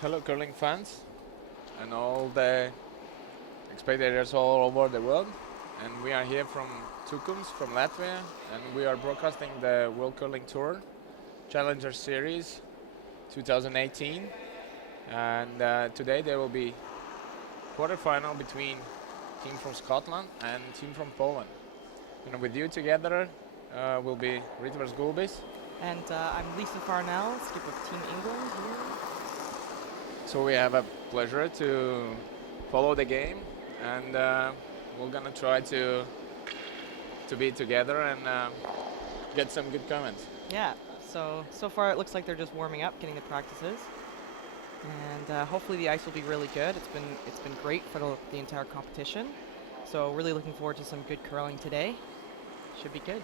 Hello, curling fans, and all the spectators all over the world. And we are here from Tukums, from Latvia, and we are broadcasting the World Curling Tour Challenger Series 2018. And today there will be quarterfinal between team from Scotland and team from Poland. And with you together will be Ritvers Gulbis. And I'm Lisa Farnell, skip of Team England here. So we have a pleasure to follow the game, and we're gonna try to be together and get some good comments. Yeah, so far it looks like they're just warming up, getting the practices. And hopefully the ice will be really good. It's been great for the entire competition. So really looking forward to some good curling today. Should be good.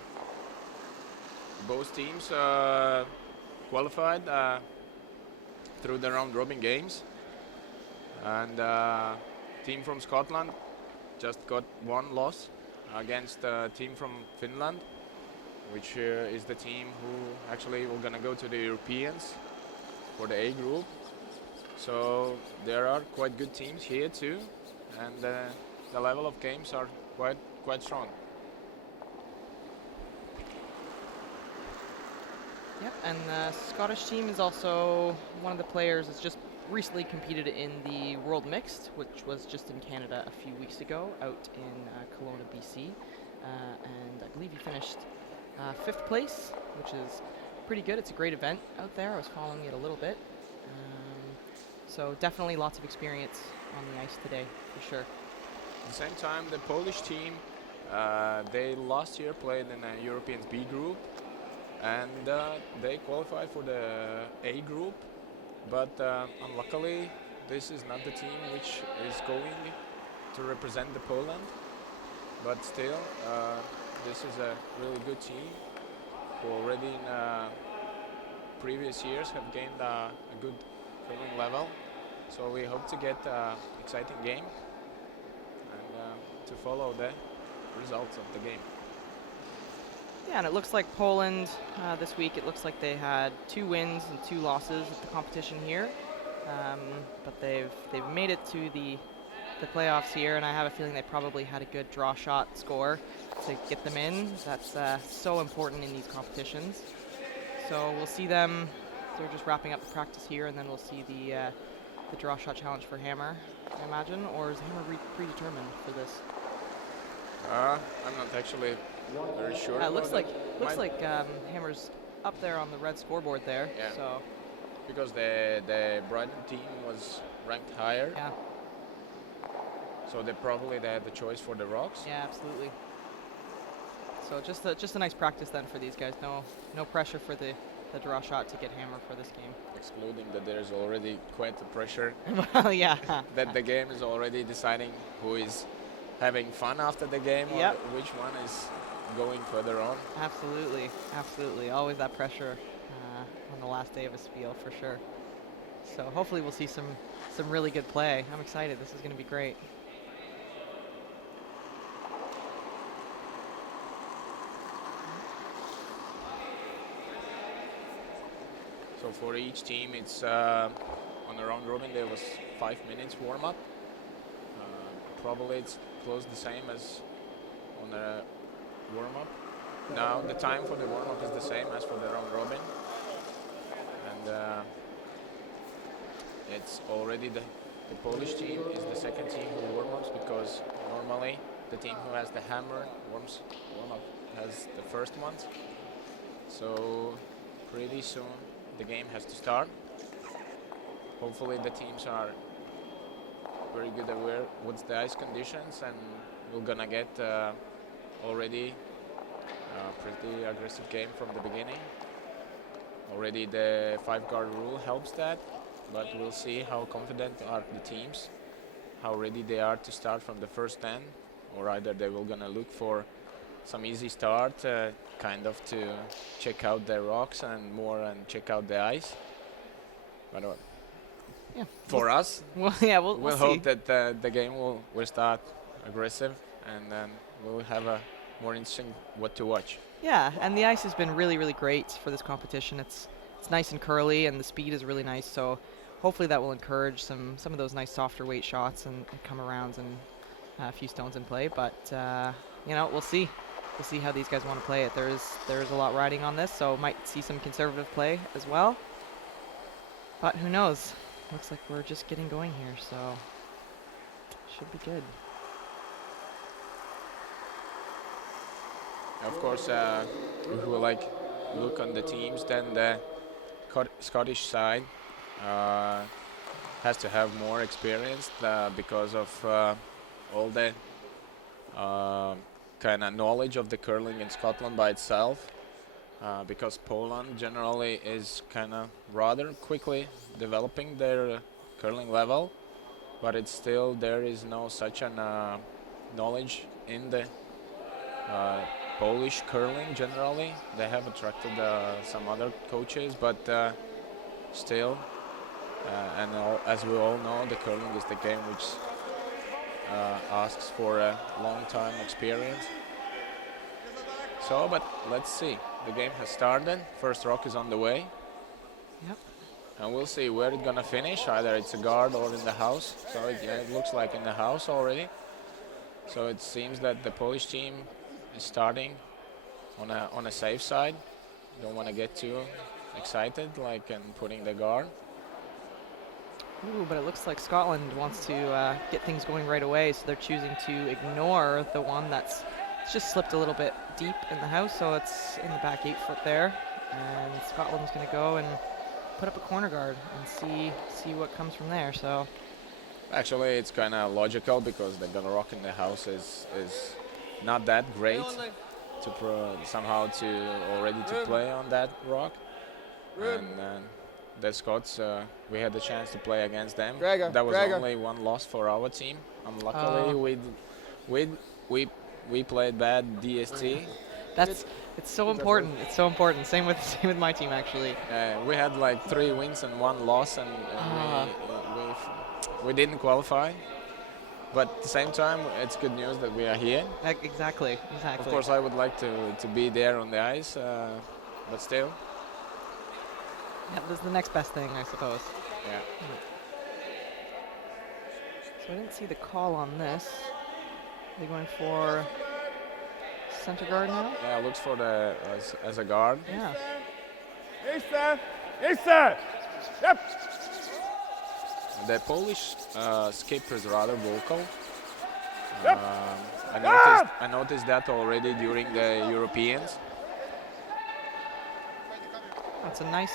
Both teams qualified through the round robin games, and team from Scotland just got one loss against the team from Finland, which is the team who actually will gonna go to the Europeans for the A group. So there are quite good teams here too, and the level of games are quite strong. Yep, and the Scottish team is also one of the players that's just recently competed in the World Mixed, which was just in Canada a few weeks ago, out in Kelowna, BC. And I believe he finished 5th place, which is pretty good. It's a great event out there. I was following it a little bit. So definitely lots of experience on the ice today, for sure. At the same time, the Polish team, they last year played in a Europeans B group, and they qualified for the A group, but unluckily this is not the team which is going to represent the Poland. But still, this is a really good team who already in previous years have gained a good curling level. So we hope to get an exciting game and to follow the results of the game. Yeah, and it looks like Poland this week, it looks like they had 2 wins and 2 losses at the competition here. But they've made it to the playoffs here, and I have a feeling they probably had a good draw shot score to get them in. That's so important in these competitions. So we'll see them. They're just wrapping up the practice here, and then we'll see the draw shot challenge for Hammer, I imagine. Or is Hammer predetermined for this? I'm not actually very sure. Looks like Hammer's up there on the red scoreboard there. Yeah. So because the Brighton team was ranked higher. yeah. So they had the choice for the rocks. Yeah, absolutely. So just a nice practice then for these guys. No pressure for the draw shot to get Hammer for this game. Excluding that there's already quite the pressure. Well, yeah. That the game is already deciding who is having fun after the game, Yep. or which one is going further on. Absolutely. Always that pressure on the last day of a spiel for sure. So hopefully we'll see some really good play. I'm excited. This is going to be great. So for each team, it's on the round robin there was 5 minutes warm up. Probably it's close the same as on the warm up. Now the time for the warm up is the same as for the round robin, and it's already the Polish team is the second team who warm ups, because normally the team who has the hammer warm up has the first ones. So pretty soon the game has to start. Hopefully the teams are very good aware what's the ice conditions, and we're gonna get already a pretty aggressive game from the beginning. Already the 5-guard rule helps that, but we'll see how confident are the teams, how ready they are to start from the first 10, or either they will gonna look for some easy start, kind of to check out the rocks and check out the ice. But Yeah. for us, Well, yeah, we'll we'll see. hope that the game will start aggressive, and then we'll have a more interesting what to watch. Yeah, and the ice has been really, really great for this competition. It's nice and curly, and the speed is really nice. So hopefully that will encourage some of those nice softer weight shots and come arounds and a few stones in play. But you know, we'll see. We'll see how these guys want to play it. There's a lot riding on this, so might see some conservative play as well. But who knows? Looks like we're just getting going here, so should be good. Of course, if we like look on the teams, then the Scottish side has to have more experience because of all the kind of knowledge of the curling in Scotland by itself. Because Poland generally is kind of rather quickly developing their curling level, but it's still there is no such an knowledge in the Polish curling generally. They have attracted some other coaches, but still, as we all know, the curling is the game which asks for a long time experience. So, but let's see. The game has started. First rock is on the way. Yep. And we'll see where it's gonna finish. Either it's a guard or in the house. So it looks like in the house already. So it seems that the Polish team is starting on a safe side. Don't want to get too excited, like and putting the guard. Ooh, but it looks like Scotland wants to get things going right away, so they're choosing to ignore the one that's just slipped a little bit deep in the house, so it's in the back 8 foot there. And Scotland's going to go and put up a corner guard and see what comes from there. So actually, it's kind of logical because the gun rock in the house is not that great to somehow to already to play on that rock. And the Scots, we had the chance to play against them. That was only one loss for our team. Luckily, we played bad DST. It's so important. It's so important. Same with my team actually. We had like 3 wins and 1 loss, and we didn't qualify. But at the same time, it's good news that we are here. Exactly. Of course, I would like to be there on the ice, but still. Yeah, this is the next best thing, I suppose. Yeah. So I didn't see the call on this. Are they going for center guard now? Yeah, looks for the as a guard. Yeah. Yep. The Polish skip is rather vocal. Yep. I noticed that already during the Europeans. That's a nice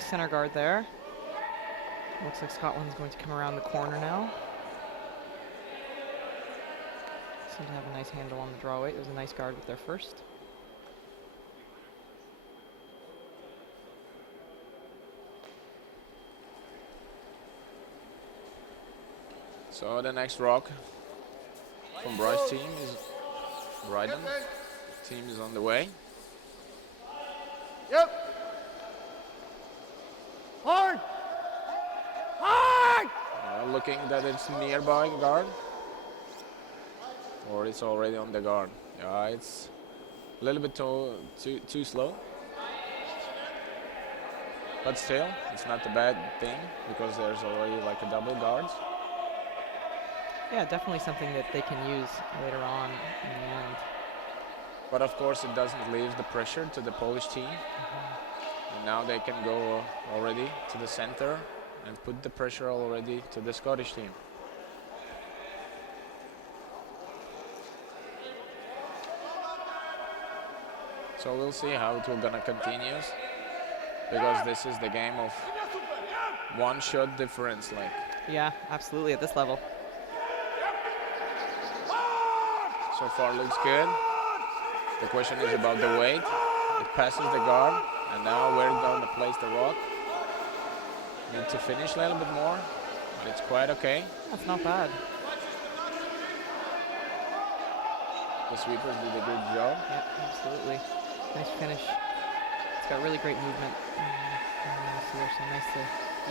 center guard there. Looks like Scotland's going to come around the corner now. Seem to have a nice handle on the draw weight. It was a nice guard with their first. So the next rock from Bryce's team is Bryden. Team is on the way. Yep. Hard. Looking that it's nearby guard. Or it's already on the guard. Yeah, it's a little bit too slow. But still, it's not a bad thing because there's already like a double guards. Yeah, definitely something that they can use later on in the end. But of course, it doesn't leave the pressure to the Polish team. And now they can go already to the center and put the pressure already to the Scottish team. So we'll see how it will gonna continue, because this is the game of one shot difference. Like, Yeah, absolutely at this level. so far looks good. The question is about the weight. It passes the guard, and now where it's going to place the rock. Need to finish a little bit more, but it's quite okay. That's not bad. The sweepers did a good job. Yeah, absolutely. Nice finish. It's got really great movement. So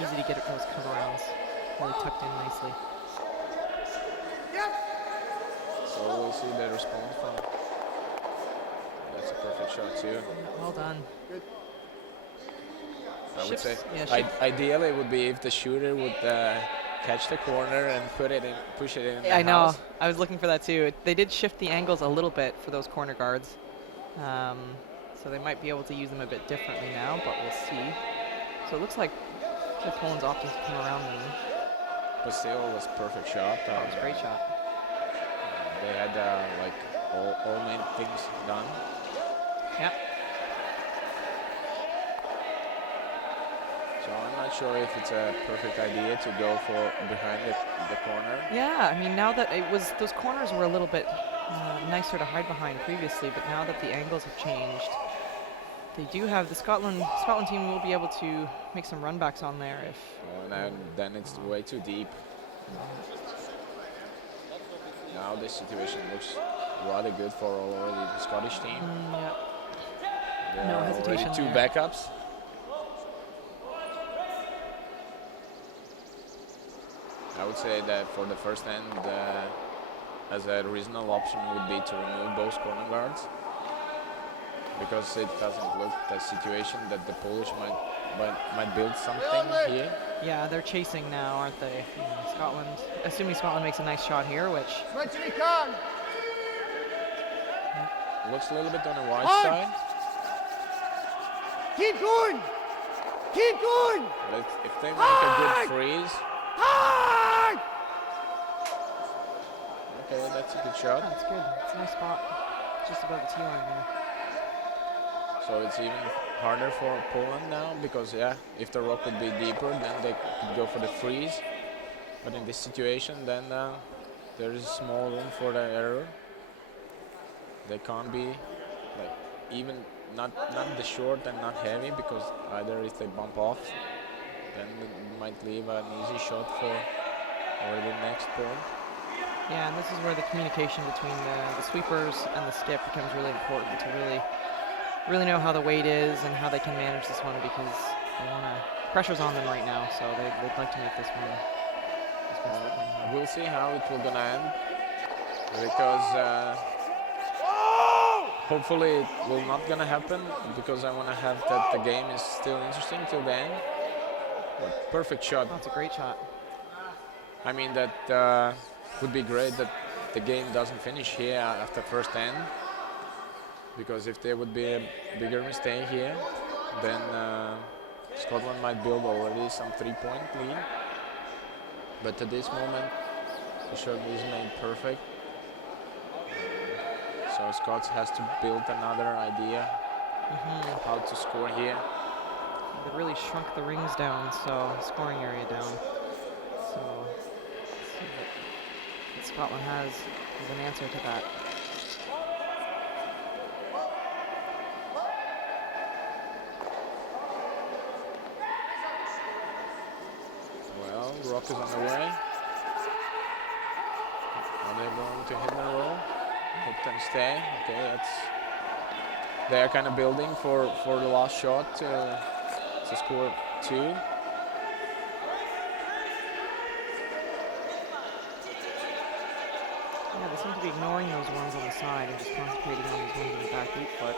easy to get those cover-rounds. Really tucked in nicely. So we'll see the response from. That's a perfect shot too. Well done. I would Ships- say yeah, ideally it would be if the shooter would catch the corner and push it in. The I know. house. I was looking for that too. They did shift the angles a little bit for those corner guards. So they might be able to use them a bit differently now, but we'll see. So it looks like Poland's opting to come around them. But still, it was a perfect shot. That was a great shot. They had like all main things done. Yeah. So I'm not sure if it's a perfect idea to go for behind the corner. Yeah, I mean, now that it was, those corners were a little bit nicer to hide behind previously, but now that the angles have changed, they do have the Scotland team will be able to make some runbacks on there if. And then it's way too deep. Now this situation looks rather good for already the Scottish team. Yeah. There No are hesitation already two there. backups. I would say that for the first end, as a reasonable option would be to remove both corner guards, because it doesn't look the situation that the Polish might build something here. Yeah, they're chasing now, aren't they? Scotland, assuming Scotland makes a nice shot here, which Looks a little bit on the wide On. side. Keep going! Keep going! But if they make a good freeze, Hard! okay, that's a good shot. that's good. It's a nice spot, just above the tee line there. So it's even harder for Poland now because, yeah, if the rock would be deeper, then they could go for the freeze. But in this situation, then there is small room for the error. They can't be like even not the short and not heavy, because either if they bump off, then it might leave an easy shot for the next point. Yeah, and this is where the communication between the sweepers and the skip becomes really important to really know how the weight is and how they can manage this one, because they want to pressure's on them right now, so they'd like to make this one as best they can. We'll see how it will gonna end, because hopefully it will not gonna happen, because I want to have that the game is still interesting till the end. But perfect shot. That's a great shot. I mean, that would be great that the game doesn't finish here after first end, because if there would be a bigger mistake here, then Scotland might build already some 3-point lead. But at this moment, the shot is made perfect. So Scots has to build another idea how to score here. They really shrunk the rings down, so scoring area down. So let's see what Scotland has as an answer to that. Well, rock is on the way. Are they going to hit and roll? Hit and stay. Okay, they are kind of building for the last shot to score 2. Yeah, they seem to be ignoring those ones on the side and just concentrating on these ones in the back 8 foot.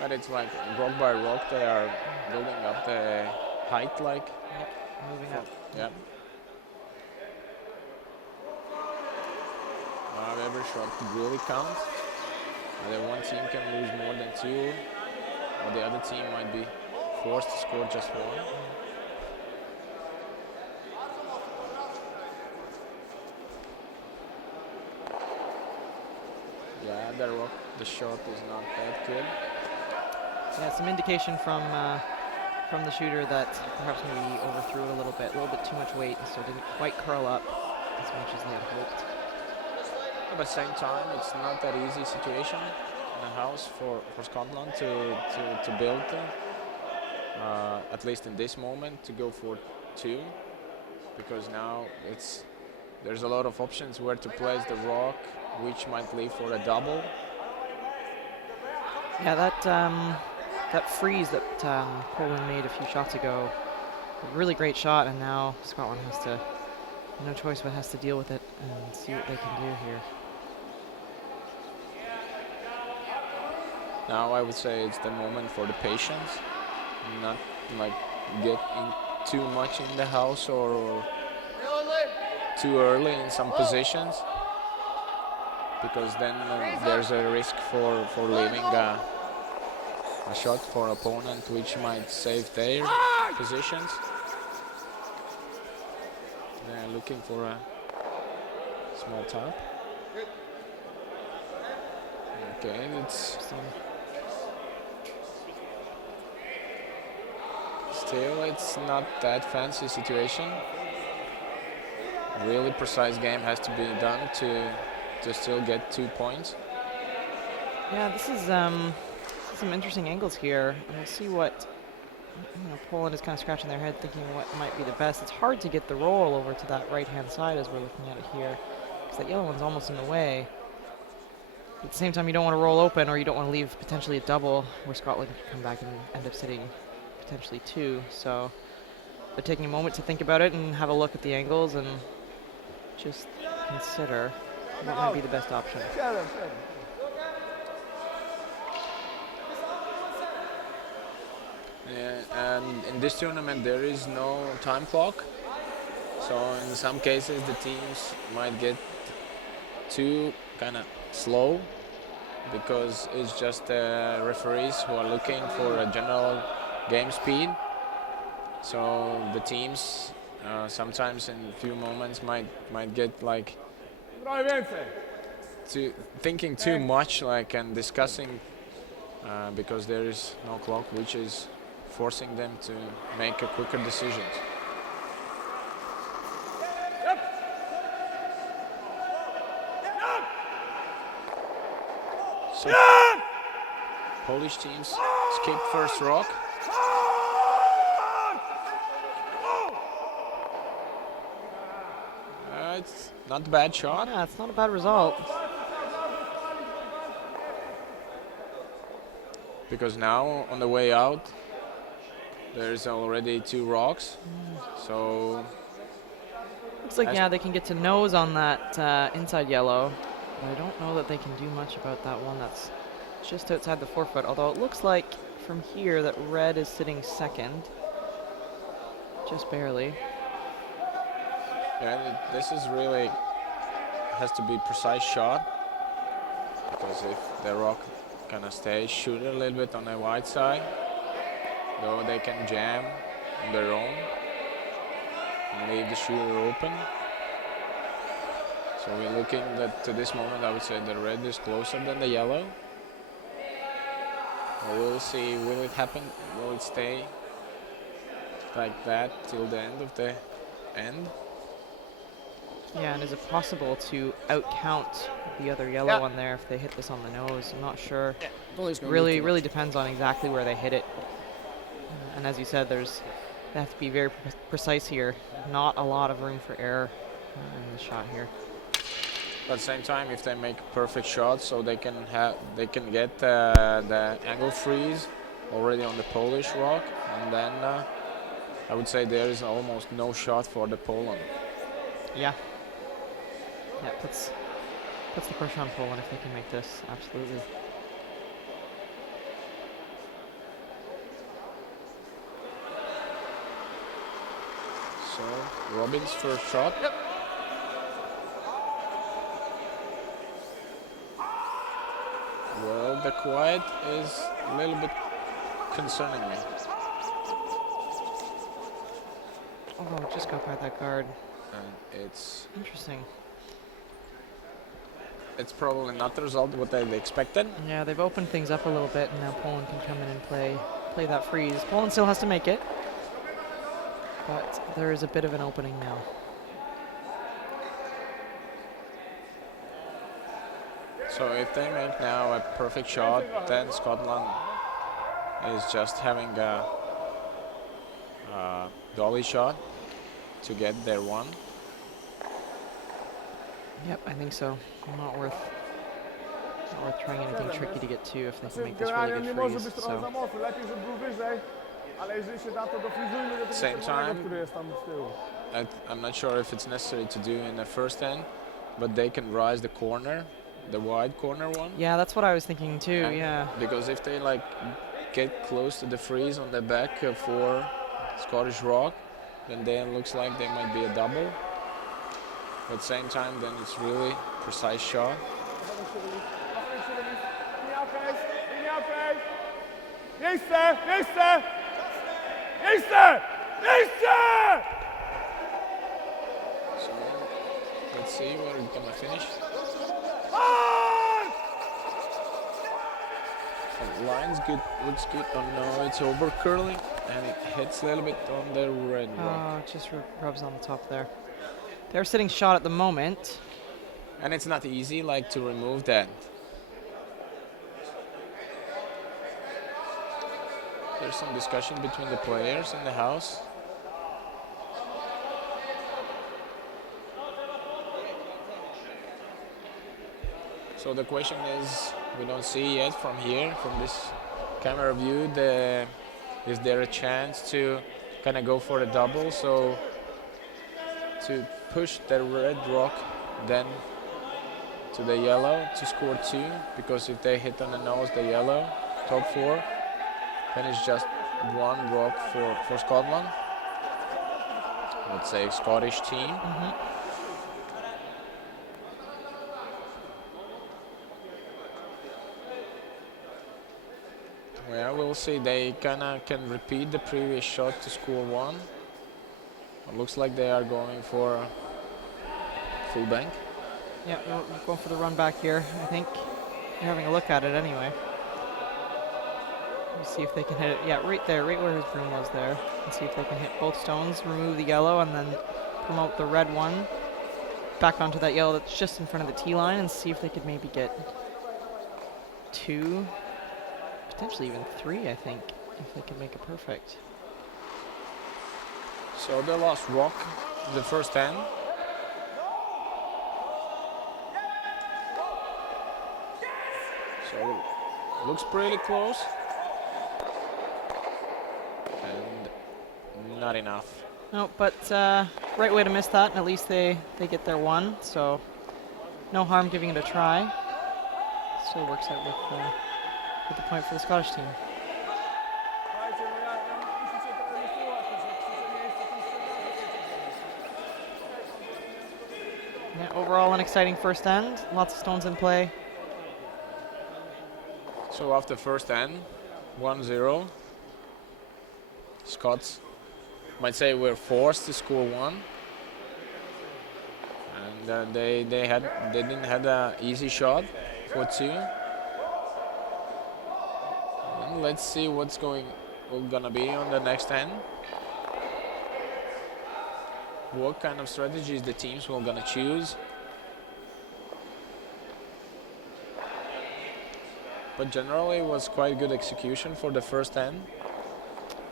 But it's like rock by rock, they are building up the height, like. Yep, moving up. Yep. Now every shot really counts. Either one team can lose more than 2, or the other team might be forced to score just 1. Yeah, the shot is not that good. Yeah, some indication from the shooter that perhaps maybe he overthrew it a little bit too much weight, and so didn't quite curl up as much as they had hoped. But at the same time, it's not that easy situation in the house for Scotland to build, at least in this moment, to go for 2, because now there's a lot of options where to place the rock, which might leave for a double. Yeah, that freeze that Poland made a few shots ago, a really great shot, and now Scotland has to, no choice but has to deal with it and see what they can do here. Now I would say it's the moment for the patience, not like get in too much in the house or too early in some positions, because then there's a risk for leaving a shot for opponent which might save their positions. They're looking for a small tap. Okay, it's still it's not that fancy situation. Really precise game has to be done to still get 2 points. Yeah, this is some interesting angles here. We'll see what, Poland is kind of scratching their head thinking what might be the best. It's hard to get the roll over to that right-hand side as we're looking at it here, because that yellow one's almost in the way. At the same time, you don't want to roll open, or you don't want to leave potentially a double where Scotland can come back and end up sitting potentially 2. So they're taking a moment to think about it and have a look at the angles and just consider what might be the best option. Yeah, and in this tournament there is no time clock, so in some cases the teams might get too kind of slow, because it's just referees who are looking for a general game speed. So the teams sometimes in a few moments might get like thinking too much, like, and discussing because there is no clock, which is forcing them to make a quicker decisions. So Polish teams skip first rock. It's not a bad shot. Yeah, it's not a bad result. Because now on the way out there's already 2 rocks. So Looks like, yeah, they can get to nose on that inside yellow. But I don't know that they can do much about that one that's just outside the 4-foot, although it looks like from here that red is sitting second. Just barely. yeah, this is really has to be precise shot, because if the rock kind of stays, shoot a little bit on the wide side, though they can jam on their own and leave the shooter open. So we're looking that to this moment, I would say the red is closer than the yellow. We'll see, will it happen? Will it stay like that till the end of the end? Yeah, and is it possible to outcount the other yellow one there if they hit this on the nose? I'm not sure. Really depends on exactly where they hit it. And as you said, they have to be very precise here. Not a lot of room for error in the shot here. But at the same time, if they make a perfect shot, so they can get the angle freeze already on the Polish rock, and then I would say there is almost no shot for the Poland. Yeah. Yeah, puts the pressure on Poland if they can make this, absolutely. So Robin's first shot. Yep. Well, the quiet is a little bit concerning me. Oh, just got by that guard. And it's Interesting. probably not the result what they expected. Yeah, they've opened things up a little bit, and now Poland can come in and play that freeze. Poland still has to make it, but there is a bit of an opening now. So if they make now a perfect shot, then Scotland is just having a dolly shot to get their one. Yep, I think so. Not worth trying anything tricky to get to if they can make this really good freeze. So. Same time, I'm not sure if it's necessary to do in the first end, but they can rise the corner the wide corner one. Yeah, that's what I was thinking too. And Yeah. because if they like get close to the freeze on the back for Scottish Rock, then it looks like they might be a double. But at the same time, then it's really precise shot. Nächste! Nächste! Nächste! Nächste! So let's see where it's gonna finish. On! The line's good, looks good. Oh no, it's over curling and it hits a little bit on the red rock. Oh, it just rubs on the top there. They're sitting shot at the moment. And it's not easy like to remove that. There's some discussion between the players in the house. So the question is, we don't see yet from here, from this camera view, is there a chance to kind of go for a double? So to push the red rock then to the yellow to score 2, because if they hit on the nose the yellow, top 4, then it's just 1 rock for Scotland. Let's say Scottish team. Yeah, we'll see. They kinda can repeat the previous shot to score 1. It looks like they are going for a full bank. Yeah, we're going for the run back here, I think. You're having a look at it anyway. Let's see if they can hit it. Yeah, right there, right where his broom was there. Let's see if they can hit both stones, remove the yellow, and then promote the red one back onto that yellow that's just in front of the tee line, and see if they could maybe get 2, potentially even 3, I think, if they could make it perfect. So they lost rock the first 10. So it looks pretty close. And not enough. No, but right way to miss that, and at least they get their 1, so no harm giving it a try. Still works out with the point for the Scottish team. Yeah, overall an exciting first end, lots of stones in play. So after first end, 1-0. Scots might say we're forced to score 1. And they didn't have an easy shot for 2. And let's see what's gonna be on the next end. What kind of strategies the teams will gonna choose. But generally it was quite good execution for the first end.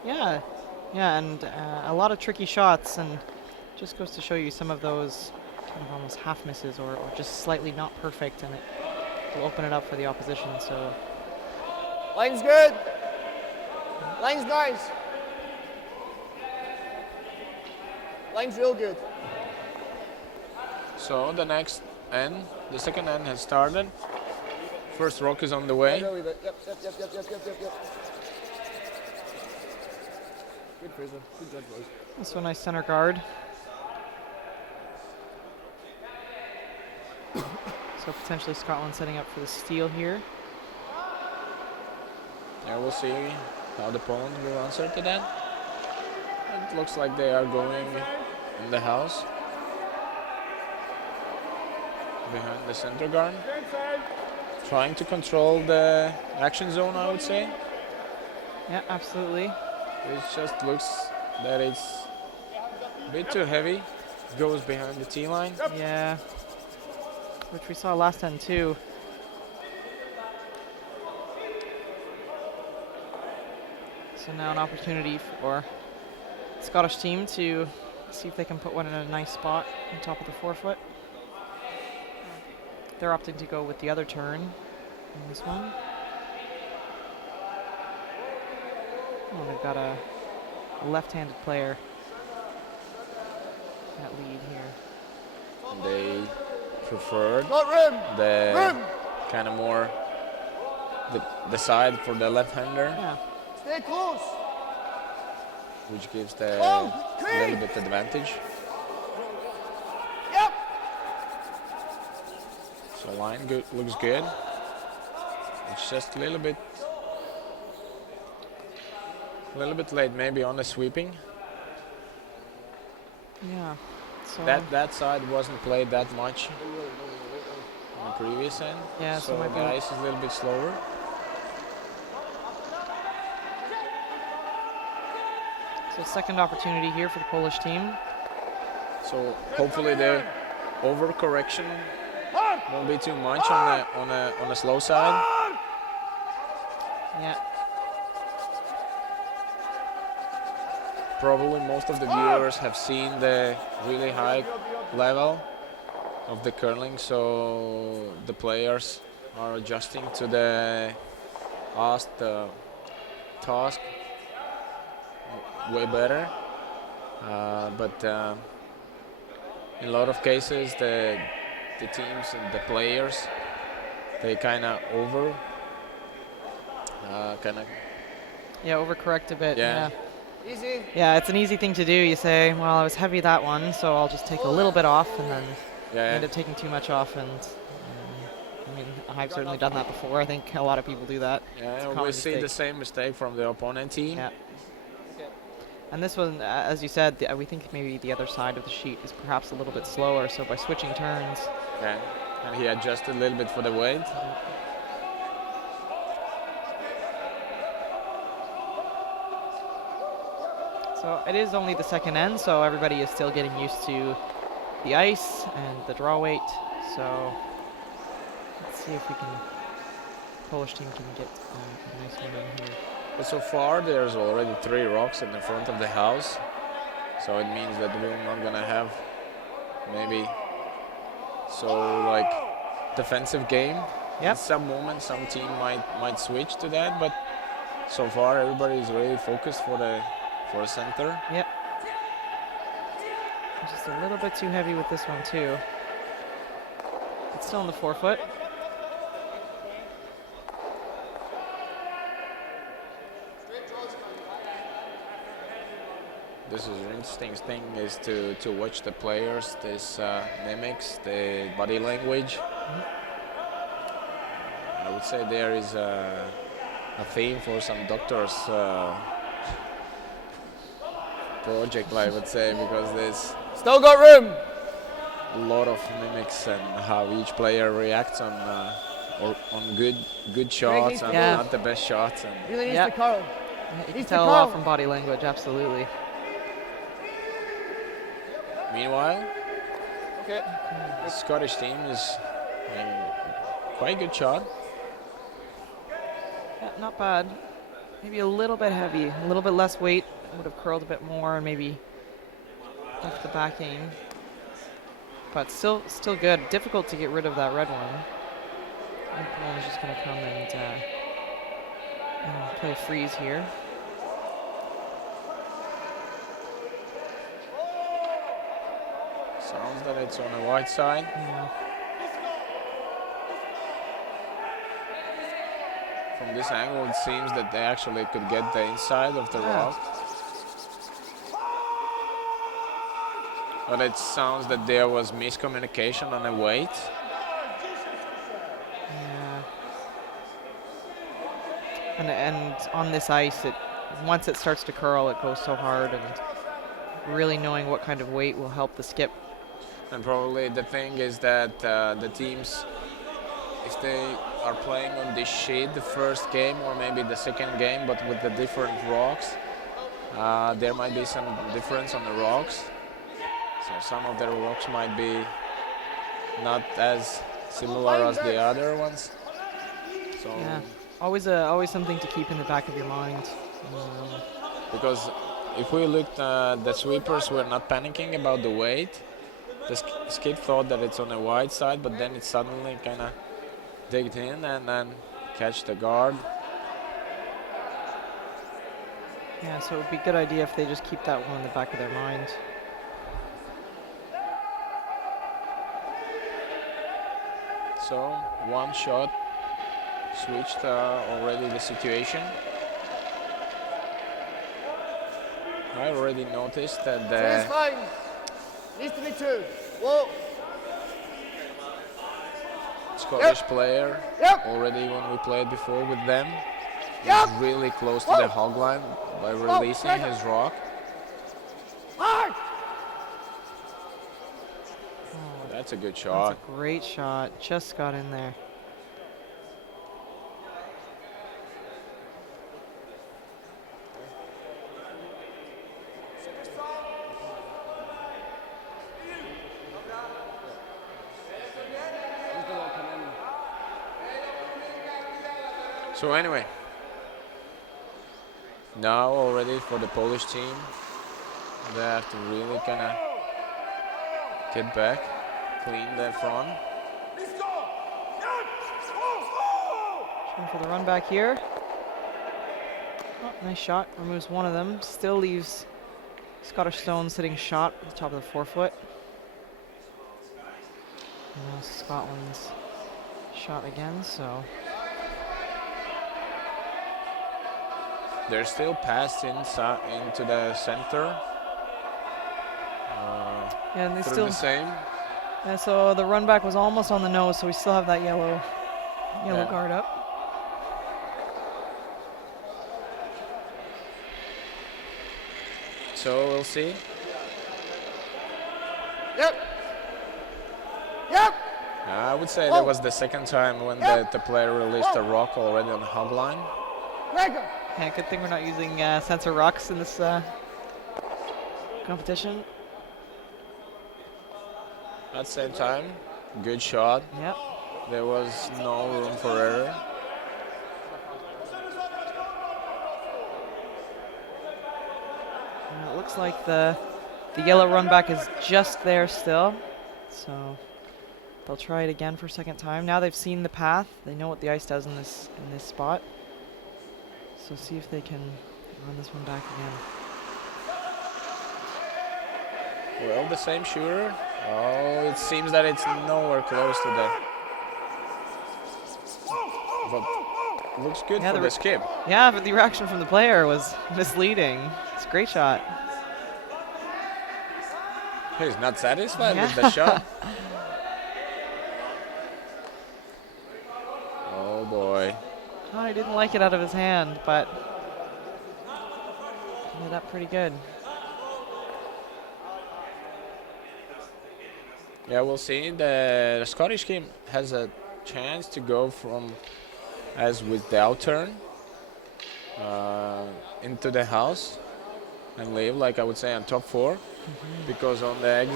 Yeah, and a lot of tricky shots, and just goes to show you some of those kind of almost half misses or just slightly not perfect, and it will open it up for the opposition. So Line's good. Line's nice. Line's real good. So the next end, the second end has started. First rock is on the way. Go with it. Yep. Good prison. Good judge, boys. also a nice center guard. So potentially Scotland setting up for the steal here. Yeah, we'll see how the Poland will answer to that. It looks like they are going in the house behind the center guard, trying to control the action zone, I would say. Yeah, absolutely. It just looks that it's a bit too heavy. Goes behind the tee line. Yeah, which we saw last end too. So now an opportunity for the Scottish team to see if they can put one in a nice spot on top of the forefoot. They're opting to go with the other turn in this one. Oh, they've got a left-handed player at lead here. They preferred Got room. the Room. kind of more the side for the left-hander, Yeah. Stay close. which gives the Oh, little clean. bit advantage. Yep. So line looks good. It's just a little bit late maybe on the sweeping. Yeah. So That side wasn't played that much on the previous end. Yeah, so so might the be- ice is a little bit slower. so second opportunity here for the Polish team. So hopefully the overcorrection won't be too much on the slow side. Yeah. Probably most of the viewers have seen the really high level of the curling, so the players are adjusting to the asked task way better. But in a lot of cases, the teams and the players, they kind of Yeah, overcorrect a bit. Yeah. Easy. Yeah, it's an easy thing to do. You say, well, I was heavy that one, so I'll just take a little bit off, and then you end up taking too much off. And I mean, I've certainly done that before. I think a lot of people do that. It's a Yeah, common we see mistake. the same mistake from the opponent team. Yeah. And this one, as you said, we think maybe the other side of the sheet is perhaps a little bit slower. So by switching turns, Okay. And he adjusted a little bit for the weight. so it is only the second end, so everybody is still getting used to the ice and the draw weight. So let's see if we can, Polish team can get a nice one in here. But so far, there's already 3 rocks in the front of the house. So it means that we're not gonna have maybe like defensive game. Yep. In some moment, some team might switch to that, but so far everybody is really focused for the center. Yep. Just a little bit too heavy with this one too. It's still in the forefoot. This is an interesting thing is to watch the players. This mimics the body language. I would say there is a theme for some doctors project, I would say, because there's Still got room. a lot of mimics and how each player reacts on good shots and Yeah. not the best shots. And Really needs Yeah. to curl. You can Needs to tell a lot curl. from body language, absolutely. meanwhile, Okay. the Scottish team is quite good shot. Yeah, not bad. Maybe a little bit heavy, a little bit less weight. Would have curled a bit more and maybe left the backing. But still good. Difficult to get rid of that red one. I think Poland's just going to come and play a freeze here. Sounds that it's on the white side. Yeah. From this angle, it seems that they actually could get the inside of the Yeah. rock. But it sounds that there was miscommunication on the weight. Yeah. And on this ice, once it starts to curl, it goes so hard, and really knowing what kind of weight will help the skip. And probably the thing is that the teams, if they are playing on this sheet the first game or maybe the second game, but with the different rocks, there might be some difference on the rocks. So some of the rocks might be not as similar as the other ones. So Yeah. Always something to keep in the back of your mind. because if we looked, the sweepers were not panicking about the weight. The skip thought that it's on the wide side, but then it suddenly kind of digged in and then catch the guard. Yeah, so it would be a good idea if they just keep that one in the back of their mind. So one shot switched already the situation. I already noticed that Two the is fine. Needs to be two. Whoa. Scottish player, Yep. already when we played before with them, Yep. was really close to Whoa. the hog line by releasing Dragon. his rock. Hard. That's a good That's shot. a great shot. Just got in there. So anyway, now already for the Polish team, they have to really kind of get back, clean their front. Trying for the run back here. Oh, nice shot. Removes one of them. Still leaves Scottish Stone sitting shot at the top of the forefoot. And now Scotland's shot again, so. They're still passed into the center. Yeah, and they Through still. the same. Yeah, so the run back was almost on the nose, so we still have that yellow Yeah. guard up. So we'll see. Yep. Yep. I would say Whoa. that was the second time when Yep. the player released a rock already on the hog line. Dragon. Yeah, good thing we're not using sensor rocks in this competition. At the same time, good shot. Yep. There was no room for error. And it looks like the yellow run back is just there still, so they'll try it again for a second time. Now they've seen the path; they know what the ice does in this spot. So see if they can run this one back again. Well, the same shooter. Oh, it seems that it's nowhere close to the. But looks good Yeah, for the skip. Yeah, but the reaction from the player was misleading. It's a great shot. He's not satisfied Yeah. with the shot. Oh boy. Oh, I didn't like it out of his hand, but ended up pretty good. Yeah, we'll see. The Scottish team has a chance to go from, as with the outturn, into the house and live, like I would say, on top 4. Because on the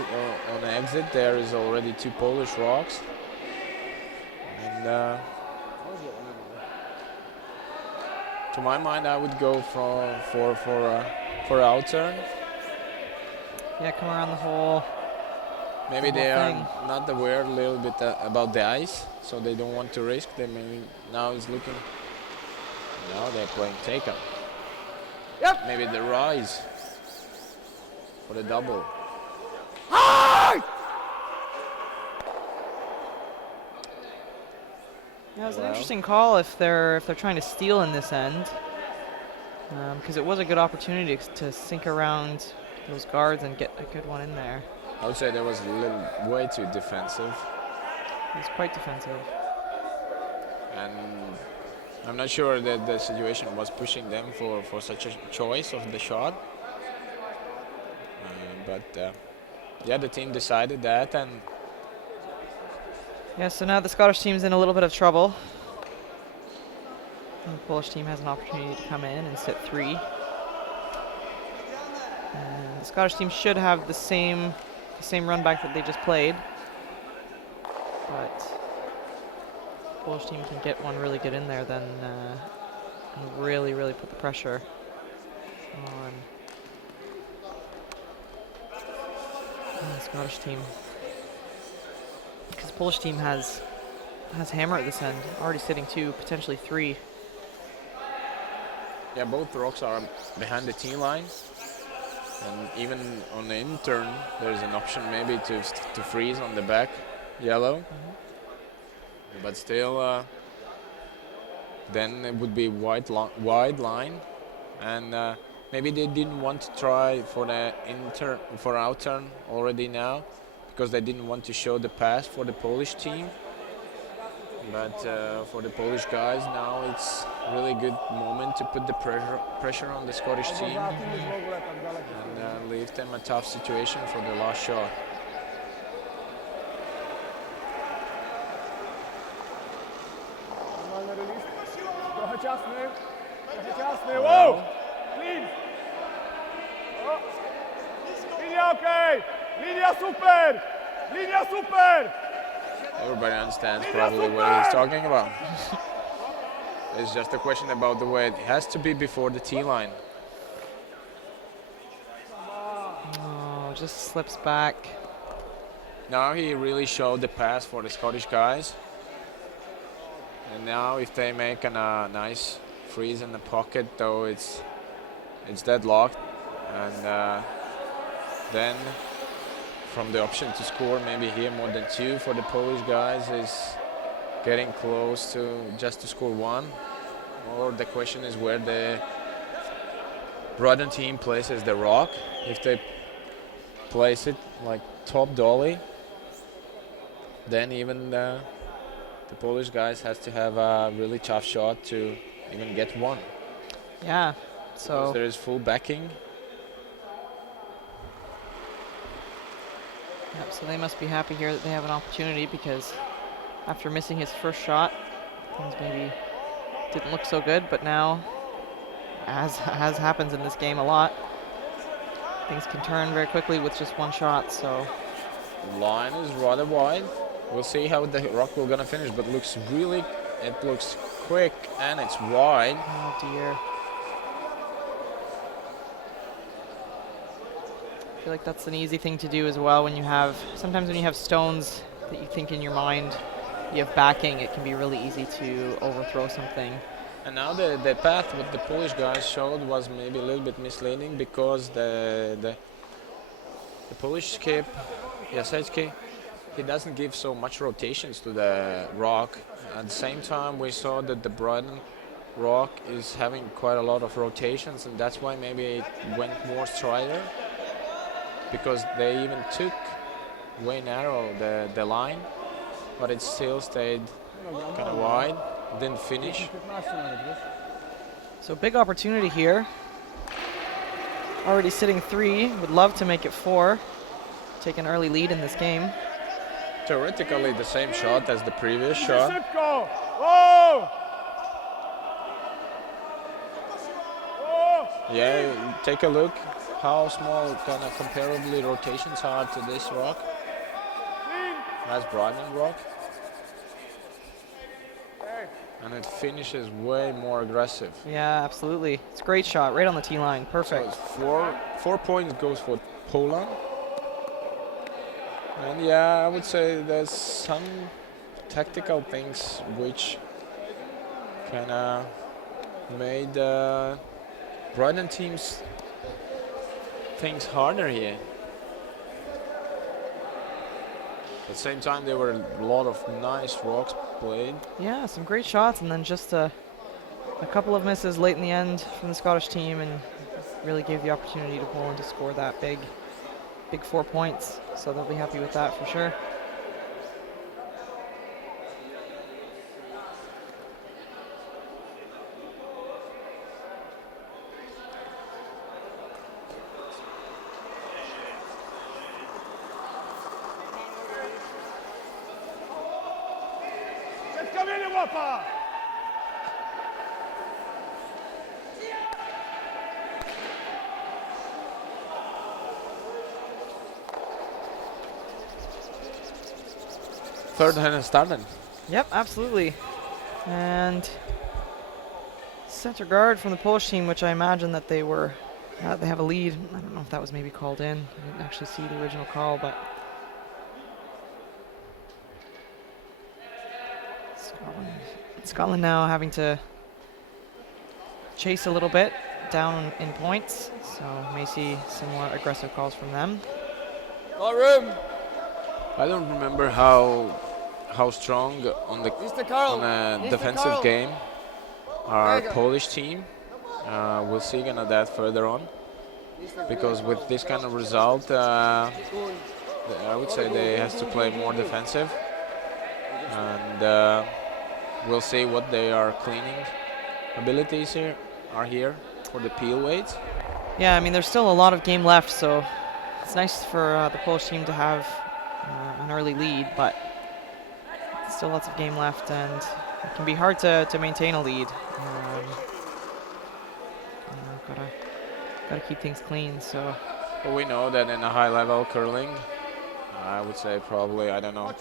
exit there is already 2 Polish rocks. And to my mind, I would go for outturn. Yeah, come around the hole. Maybe The they whole are thing. not aware a little bit about the ice, so they don't want to risk. They maybe now is looking. Now they're playing takeout. Yep. Maybe the rise for the double. Hard. Yeah, it was an Well. interesting call if they're trying to steal in this end, because it was a good opportunity to sink around those guards and get a good one in there. I would say that was a little way too defensive, It was quite defensive. and I'm not sure that the situation was pushing them for such a choice of the shot. But yeah, the team decided that, and Yeah, so now the Scottish team's in a little bit of trouble. And the Polish team has an opportunity to come in and sit 3. And the Scottish team should have the same run back that they just played. But the Polish team can get one really good in there, then and really, really put the pressure on the Scottish team. Because the Polish team has hammer at this end, already sitting 2, potentially 3. yeah, both rocks are behind the tee line, and even on the in-turn, there's an option maybe to freeze on the back yellow. but still, then it would be wide line, and maybe they didn't want to try for the out turn already now, because they didn't want to show the pass for the Polish team. But for the Polish guys now, it's really good moment to put the pressure on the Scottish team and leave them a tough situation for the last shot. Trochę ciasny. Trochę ciasny. Wow! Clean! O! Linia okej! Linia super! Linia super! Everybody understands probably what he's talking about. It's just a question about the way it has to be before the T line. Oh, just slips back. Now he really showed the pass for the Scottish guys. And now if they make a nice freeze in the pocket, though it's deadlocked, and then from the option to score maybe here more than 2 for the Polish guys is getting close to just to score 1. Or the question is where the Russian team places the rock. If they place it like top dolly, then even the Polish guys has to have a really tough shot to even get 1. Yeah, so because there is full backing. Yep, so they must be happy here that they have an opportunity, because after missing his first shot, things maybe didn't look so good, but now, as happens in this game a lot, things can turn very quickly with just 1 shot, so. Line is rather wide. We'll see how the rock will gonna finish, but it looks quick and it's wide. Oh dear. I feel like that's an easy thing to do as well sometimes when you have stones that you think in your mind, you have backing, it can be really easy to overthrow something. And now the path what the Polish guys showed was maybe a little bit misleading, because the Polish skip, Jasecki, he doesn't give so much rotations to the rock. At the same time, we saw that the Brighton rock is having quite a lot of rotations, and that's why maybe it went more strider, because they even took way narrow the line, but it still stayed kind of wide, didn't finish. So big opportunity here. Already sitting 3, would love to make it 4. Take an early lead in this game. Theoretically the same shot as the previous shot. Whoa! Yeah, take a look how small kind of comparably rotations are to this rock. Nice Brighton rock. And it finishes way more aggressive. Yeah, absolutely. It's a great shot, right on the T line. Perfect. So it's 4 points goes for Poland. And yeah, I would say there's some tactical things which kind of made Brighton teams things harder here. At the same time, there were a lot of nice rocks played. Yeah, some great shots, and then just a couple of misses late in the end from the Scottish team, and really gave the opportunity to Poland to score that big 4 points. So they'll be happy with that for sure. Third hand started. Yep, absolutely. And center guard from the Polish team, which I imagine that they have a lead. I don't know if that was maybe called in. I didn't actually see the original call, but Scotland now having to chase a little bit down in points, so may see some more aggressive calls from them. All room. I don't remember how how strong on Mr. Carl. a Mr. defensive Carl. game our There you go. Polish team. We'll see gonna that further on, because with this kind of result, I would say they has to play more defensive, and we'll see what they are cleaning abilities here for the peel weight. Yeah, I mean, there's still a lot of game left, so it's nice for the Polish team to have an early lead, but still lots of game left, and it can be hard to maintain a lead. Gotta keep things clean. So But we know that in a high-level curling, I would say probably, I don't know,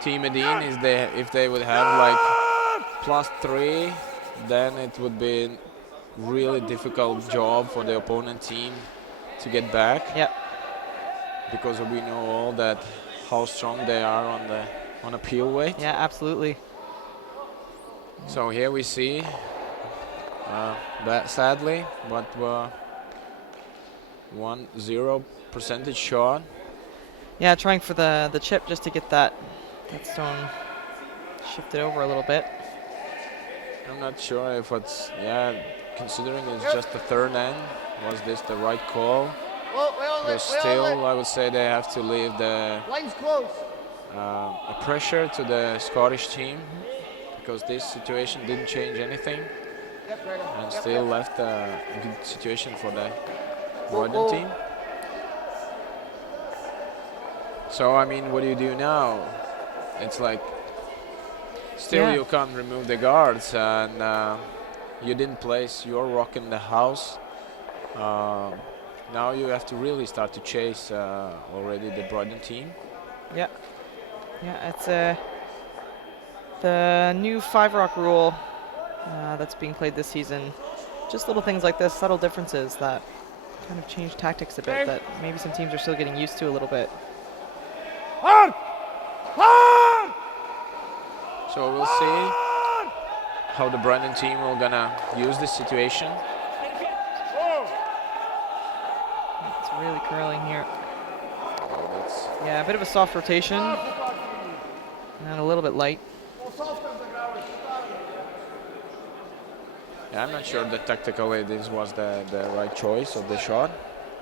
Team Medin is if they would have like +3, then it would be really difficult job for the opponent team to get back. yeah, Because we know all that how strong they are on a peel weight. yeah, absolutely. So here we see that sadly, but 1-0 percentage shot. Yeah, trying for the chip just to get that stone shifted over a little bit. I'm not sure if it's, considering it's just the third end, was this the right call? But still, I would say they have to leave the Line's close. a pressure to the Scottish team, because this situation didn't change anything, and still left a good situation for the Croydon team. So, I mean, what do you do now? It's like, still you can't remove the guards, and you didn't place your rock in the house. Now you have to really start to chase already the Croydon team. Yeah, it's the new 5-rock rule that's being played this season. Just little things like this, subtle differences that kind of change tactics a bit, that maybe some teams are still getting used to a little bit. Hard! Hard! So we'll see how the Brandon team will gonna use this situation. It's really curling here. Oh, that's Yeah, a bit of a soft rotation and a little bit light. Yeah, I'm not sure that tactically this was the right choice of the shot.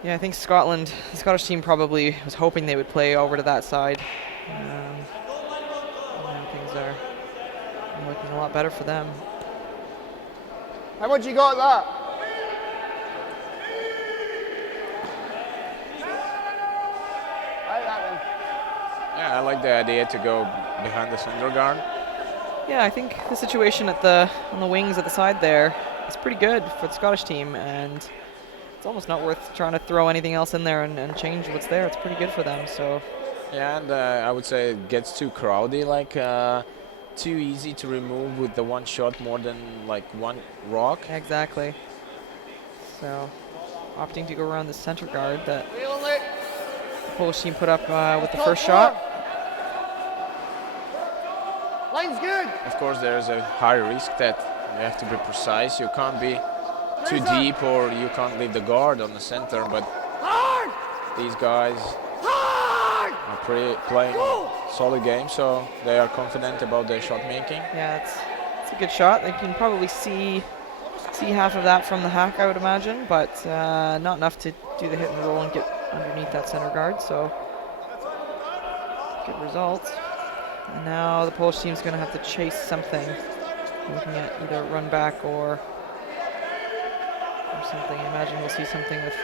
Yeah, I think Scotland, the Scottish team probably was hoping they would play over to that side. And things are looking a lot better for them. How much you got that? Yeah, I like the idea to go behind the center guard. Yeah, I think the situation on the wings at the side there is pretty good for the Scottish team, and it's almost not worth trying to throw anything else in there and change what's there. It's pretty good for them. So Yeah, and I would say it gets too crowdy, like too easy to remove with the one shot more than like one rock. exactly. So opting to go around the center guard that the Polish team put up with the first shot. Line's good. Of course, there's a high risk that you have to be precise. You can't be too deep, or you can't leave the guard on the center. But these guys are playing solid game, so they are confident about their shot making. Yeah, it's a good shot. They can probably see half of that from the hack, I would imagine, but not enough to do the hit and roll and get underneath that center guard. So good result. And now the Polish team's going to have to chase something, looking at either run back or something. I imagine we'll see something with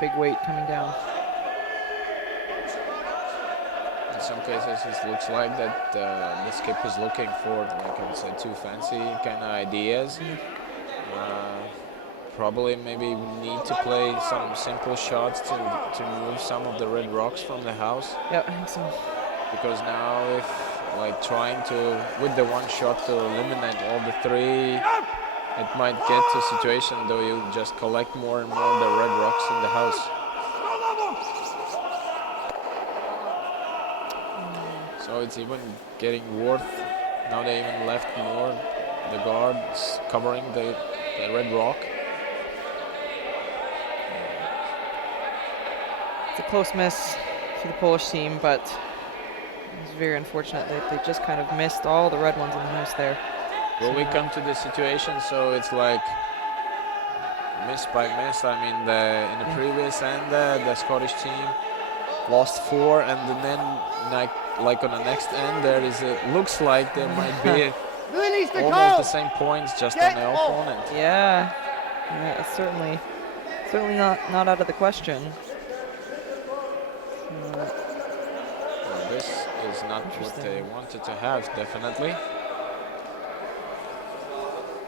big weight coming down. In some cases, it looks like that the skip is looking for, like I would say, too fancy kind of ideas. Probably maybe we need to play some simple shots to move some of the red rocks from the house. Yeah, I think so. Because now if like trying to, with the one shot to eliminate all the three, it might get to a situation though you just collect more and more the red rocks in the house. So it's even getting worth. Now they even left more the guards covering the red rock. It's a close miss for the Polish team, but It's very unfortunate that they just kind of missed all the red ones in the house there. Will we come to the situation so it's like miss by miss? I mean, in the previous end, the Scottish team lost 4, and then like on the next end, looks like there might be almost the same points just on the opponent. Yeah, it's certainly not out of the question. Well, this is not what they wanted to have, definitely.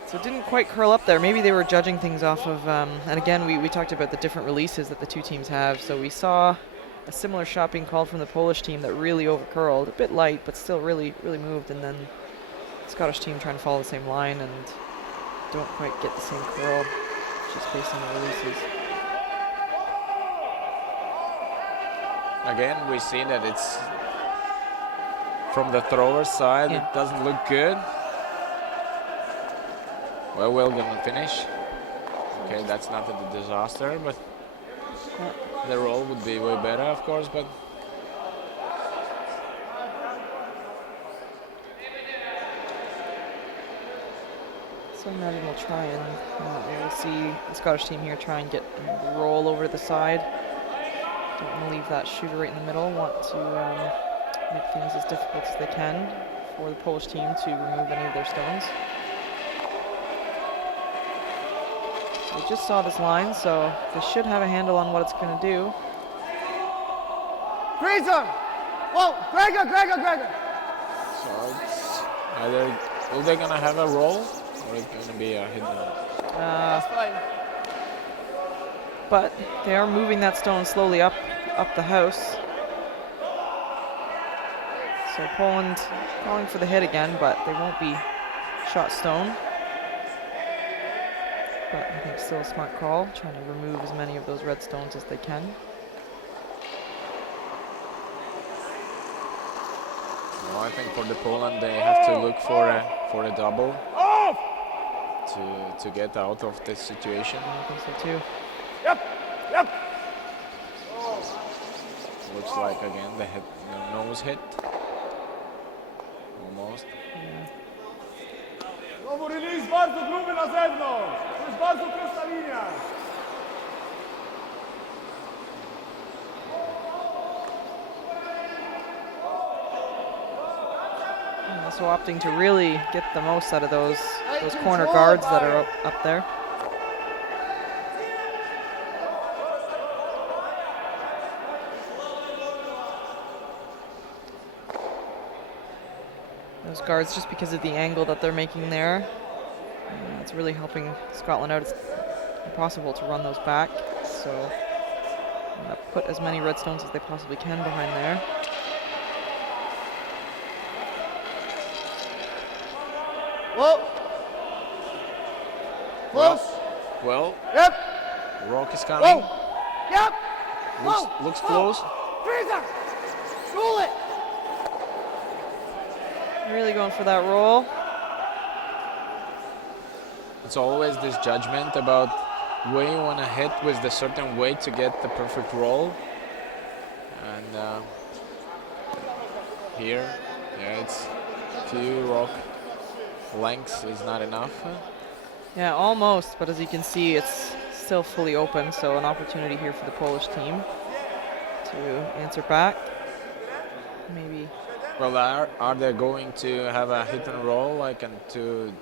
So it didn't quite curl up there. Maybe they were judging things off of, and again, we talked about the different releases that the two teams have. So we saw a similar shot being called from the Polish team that really overcurled, a bit light, but still really moved. And then the Scottish team trying to follow the same line and don't quite get the same curl, just based on the releases. Again, we see that it's from the thrower's side. Yeah. It doesn't look good. Well, we're gonna finish. Okay, that's not a disaster, but the roll would be way better, of course. But So I imagine we'll try and we'll see the Scottish team here try and get the roll over to the side. Don't want to leave that shooter right in the middle. Want to make things as difficult as they can for the Polish team to remove any of their stones. So we just saw this line, so they should have a handle on what it's going to do. Freezer! Whoa, Gregor! so it's either they're gonna have a roll or it's gonna be a hidden roll. That's fine. But they are moving that stone slowly up the house. So Poland calling for the hit again, but they won't be shot stone. But I think still a smart call, trying to remove as many of those red stones as they can. Well, I think for the Poland they have to look for a double to get out of this situation. I think so too. Yep. Looks like again the nose hit. Almost. Yeah. Znowu release bardzo gruby na zewnątrz. To jest bardzo prosta linia. So opting to really get the most out of those corner guards that are up there. Those guards, just because of the angle that they're making there, it's really helping Scotland out. It's impossible to run those back, so put as many red stones as they possibly can behind there. Whoa. Close. Well, Yep. rock is coming. Whoa. Yep. Looks close. Freezer. Roll it. Really going for that roll. It's always this judgment about where you want to hit with the certain weight to get the perfect roll. And here, yeah, it's few rock lengths is not enough. Yeah, almost, but as you can see, it's still fully open, so an opportunity here for the Polish team to answer back. Maybe. Well, are they going to have a hit and roll, like, and to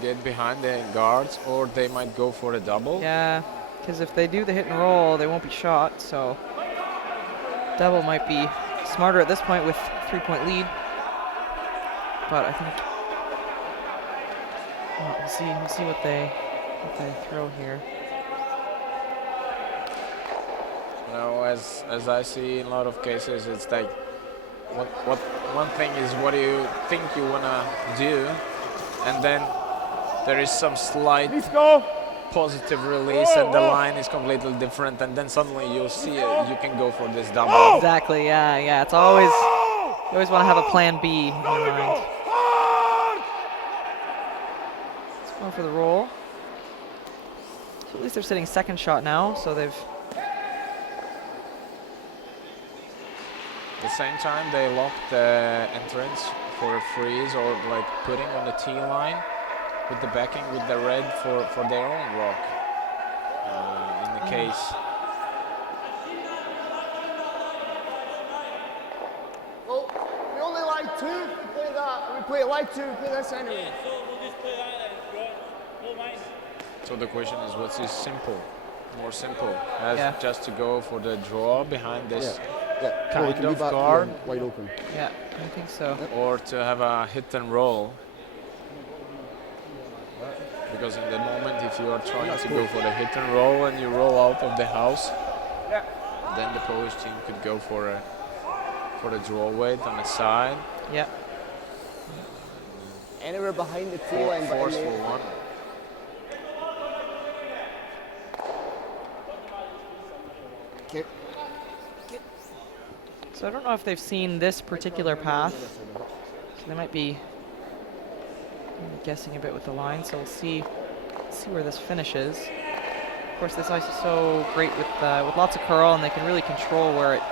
get behind the guards, or they might go for a double? Yeah, because if they do the hit and roll, they won't be shot, so double might be smarter at this point with 3-point lead. But I think we'll see what they throw here. You know, as I see in a lot of cases, it's like what one thing is what do you think you wanna do, and then there is some slight positive release, and the line is completely different, and then suddenly you'll see it. You can go for this double. Exactly. Yeah. It's always you always want to have a plan B in your mind. Let's go for the roll. So at least they're sitting second shot now, so they've At the same time, they locked the entrance for a freeze or like putting on the T line with the backing with the red for their own rock. In the case. Well, we only like two. We play that. We play like two. We play this anyway. So we'll just play that then. No mind. So the question is, what's is simple? More simple, as Yeah. just to go for the draw behind this Yeah. kind we can of leave that guard, here wide open. Yeah, I think so. or to have a hit and roll. Because in the moment, if you are trying to go for the hit and roll and you roll out of the house, then the Polish team could go for the draw weight on the side. Yeah. Anywhere behind the tail line, but in Forceful the- one. Okay. So I don't know if they've seen this particular path. So they might be guessing a bit with the line. So we'll see where this finishes. Of course, this ice is so great with lots of curl, and they can really control where it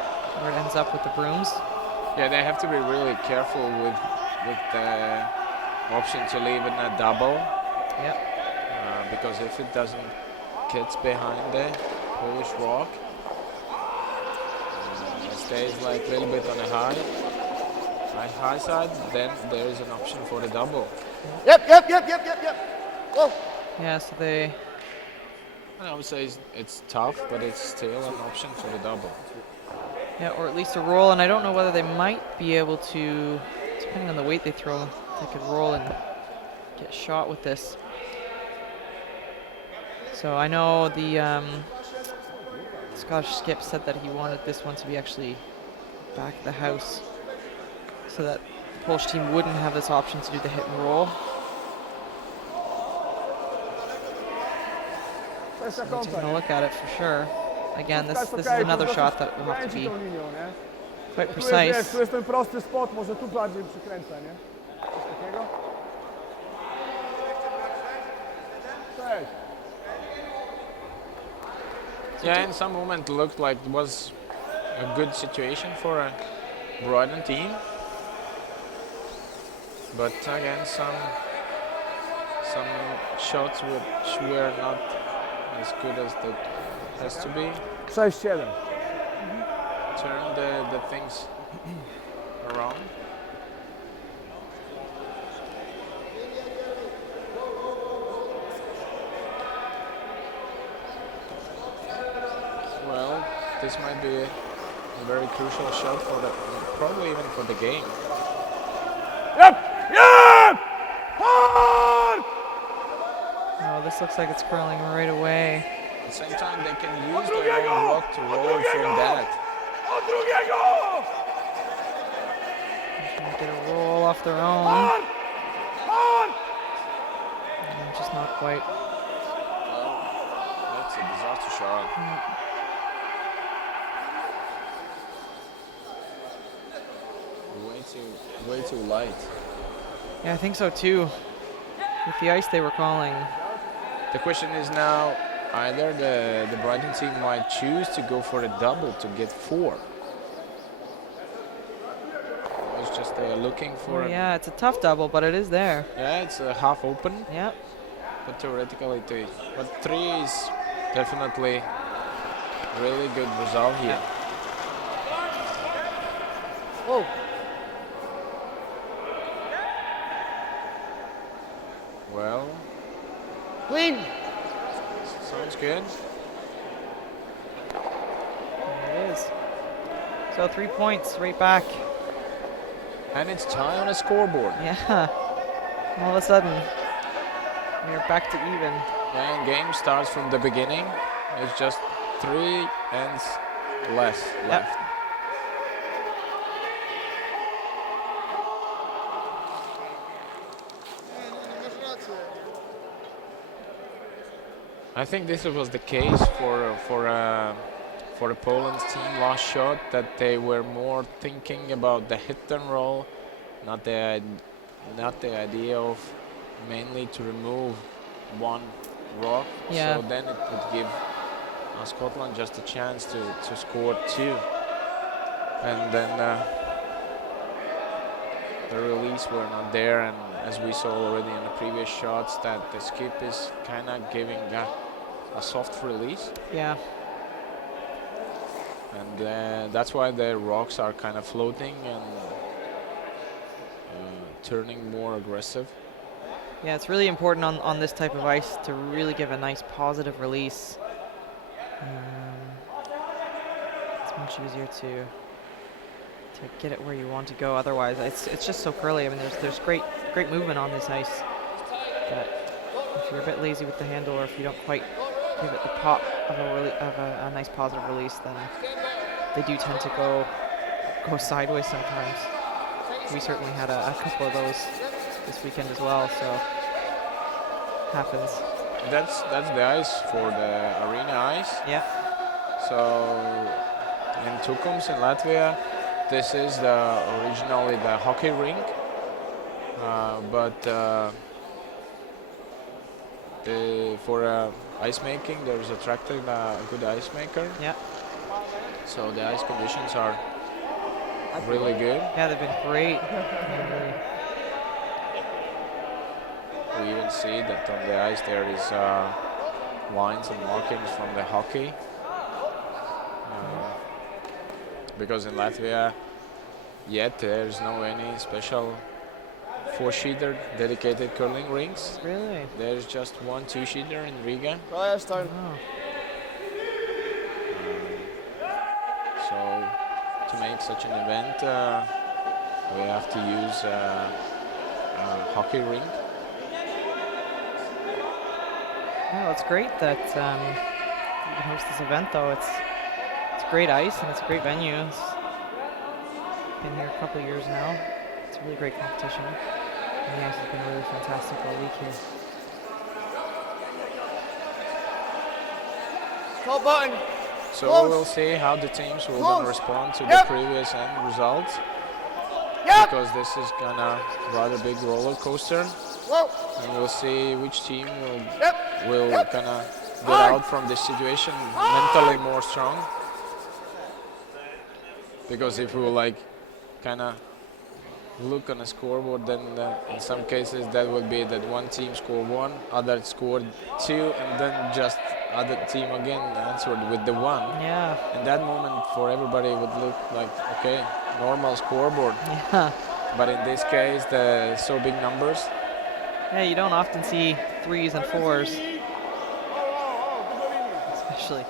ends up with the brooms. Yeah, they have to be really careful with the option to leave it in a double. Yeah. Because if it doesn't get behind the Polish rock, it stays like a little bit on the high side, then there is an option for the double. Yep. Whoa. Yeah. So they. I would say it's tough, but it's still an option for the double. Yeah, or at least a roll, and I don't know whether they might be able to, depending on the weight they throw, they could roll and get shot with this. So I know the Scottish skip said that he wanted this one to be actually back of the house, so that the Polish team wouldn't have this option to do the hit and roll. So we're taking a look at it for sure. Again, this is another shot that will have to be quite precise. Tu jest ten prosty spot, może tu bardziej przykręca, nie? Coś takiego? Cześć. Yeah, in some moment looked like it was a good situation for a Brighton team. But again, some shots which were not as good as that has to be. 6-7. Turn the things around. Well, this might be a very crucial shot for probably even for the game. Yep! Hard! Oh, this looks like it's curling right away. At the same time, they can use their own rock to roll from that. Od drugiego! Trying to get a roll off their own. Hard! Hard! And just not quite. Well, that's a disaster shot. Way too light. Yeah, I think so too. With the ice they were calling. The question is now, either the Brighton team might choose to go for a double to get 4. It's just they are looking for Yeah, it's a tough double, but it is there. yeah, it's a half open, Yep. but theoretically 3. But 3 is definitely really good result here. Whoa. Well, Clean. sounds good. There it is. So 3 points right back. And it's tie on a scoreboard. Yeah. All of a sudden, we're back to even. And game starts from the beginning. It's just 3 ends less left. I think this was the case for the Poland's team last shot, that they were more thinking about the hit and roll, not the idea of mainly to remove one rock. Yeah. So then it would give Scotland just a chance to score 2. and then the release were not there, and as we saw already in the previous shots, that the skip is kind of giving a soft release, Yeah. and that's why the rocks are kind of floating and turning more aggressive. Yeah, it's really important on this type of ice to really give a nice positive release. It's much easier to get it where you want to go. Otherwise, it's just so curly. I mean, there's great movement on this ice, but if you're a bit lazy with the handle, or if you don't quite give it the pop of a nice positive release, then they do tend to go sideways sometimes. We certainly had a couple of those this weekend as well, so happens. That's the ice for the arena ice. Yeah. So in Tukums in Latvia, this is originally the hockey rink, but for ice making, there's attracted a good ice maker. Yeah. So the ice conditions are really good. Yeah, they've been great. We even see that on the ice there is lines and markings from the hockey. Because in Latvia, yet there's no any special 4-sheeter dedicated curling rinks. Really? There's just 1 2-sheeter in Riga. Oh. So to make such an event, we have to use a hockey rink. Yeah, it's great that you can host this event, though. It's great ice and it's a great venue. It's been here a couple of years now. It's a really great competition. And the ice has been really fantastic all week here. Top button. So we'll see how the teams will gonna respond to the previous end results. Because this is gonna rather big roller coaster. And we'll see which team will gonna get out from this situation mentally more strong. Because if we will like kind of look on a scoreboard, then in some cases that would be that one team scored 1, other scored 2, and then just other team again answered with the 1. Yeah. And that moment for everybody would look like, okay, normal scoreboard. Yeah. But in this case, the so big numbers. Yeah, you don't often see 3s and 4s, especially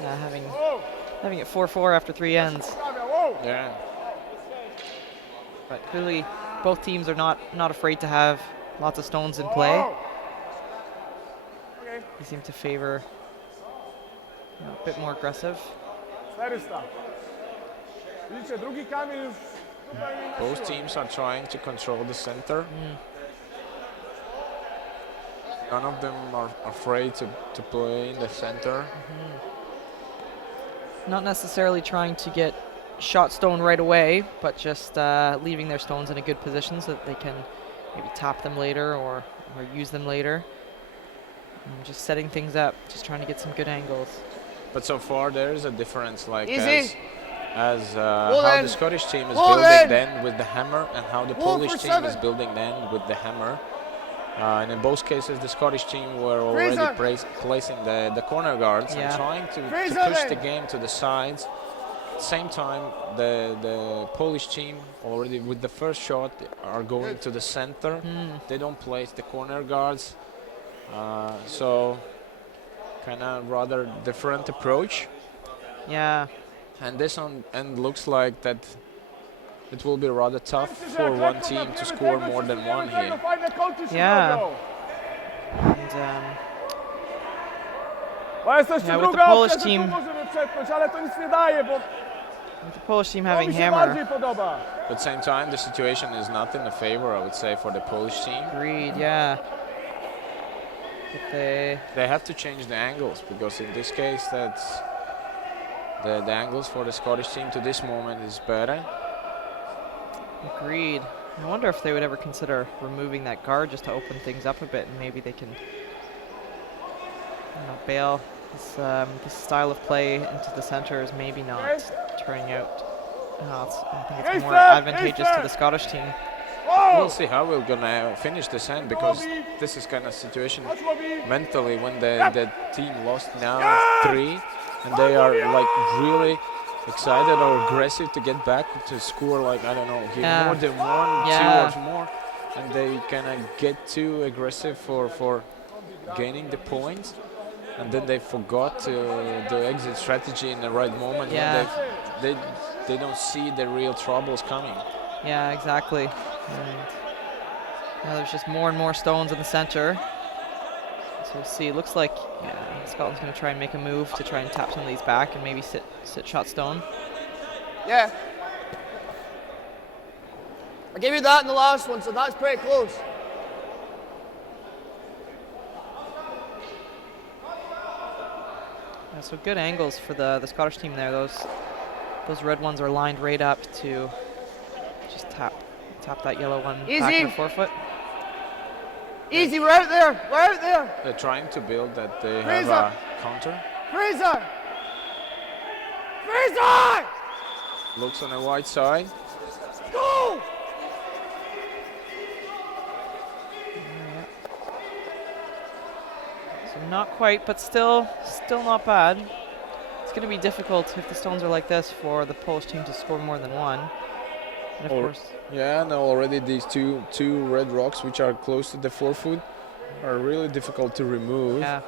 having it 4-4 after 3 ends. Yeah. But clearly, both teams are not afraid to have lots of stones in play. They seem to favor a bit more aggressive. Both teams are trying to control the center. None of them are afraid to play in the center. Not necessarily trying to get shot stone right away, but just leaving their stones in a good position so that they can maybe tap them later or use them later. And just setting things up, just trying to get some good angles. But so far there is a difference, like Easy. as how the Scottish team is building then with the hammer and how the Polish team is building then with the hammer. And in both cases, the Scottish team were already placing the corner guards and trying to push the game to the sides. At the same time, the Polish team already with the first shot are going to the center. They don't place the corner guards. So kind of rather different approach. Yeah. And this on end looks like that it will be rather tough for one team to score more than 1 here. Yeah. And with the Polish team having hammer. But at the same time, the situation is not in the favor, I would say, for the Polish team. Agreed, yeah. But they have to change the angles, because in this case, that's the angles for the Scottish team to this moment is better. Agreed. I wonder if they would ever consider removing that guard just to open things up a bit, and maybe they can bail this style of play into the center is maybe not turning out I think it's more advantageous to the Scottish team. We'll see how we're gonna finish this end, because this is kind of situation mentally when the team lost now 3, and they are like really excited or aggressive to get back to score, like, I don't know, here more than 1, 2 or more, and they kind of get too aggressive for gaining the points, and then they forgot the exit strategy in the right moment when they don't see the real troubles coming. Yeah, exactly. And now there's just more and more stones in the center. So we'll see. It looks like Scotland's going to try and make a move to try and tap some of these back and maybe sit shot stone. Yeah. I gave you that in the last one, so that's pretty close. Yeah, so good angles for the Scottish team there. Those red ones are lined right up to just tap that yellow one back in the forefoot. Easy, we're out there. We're out there. They're trying to build that they have a counter. Fraser! Fraser! Looks on the white side. Go! So not quite, but still not bad. It's going to be difficult if the stones are like this for the Polish team to score more than one. And of course. Yeah, no, already these two red rocks, which are close to the forefoot, are really difficult to remove. Yeah.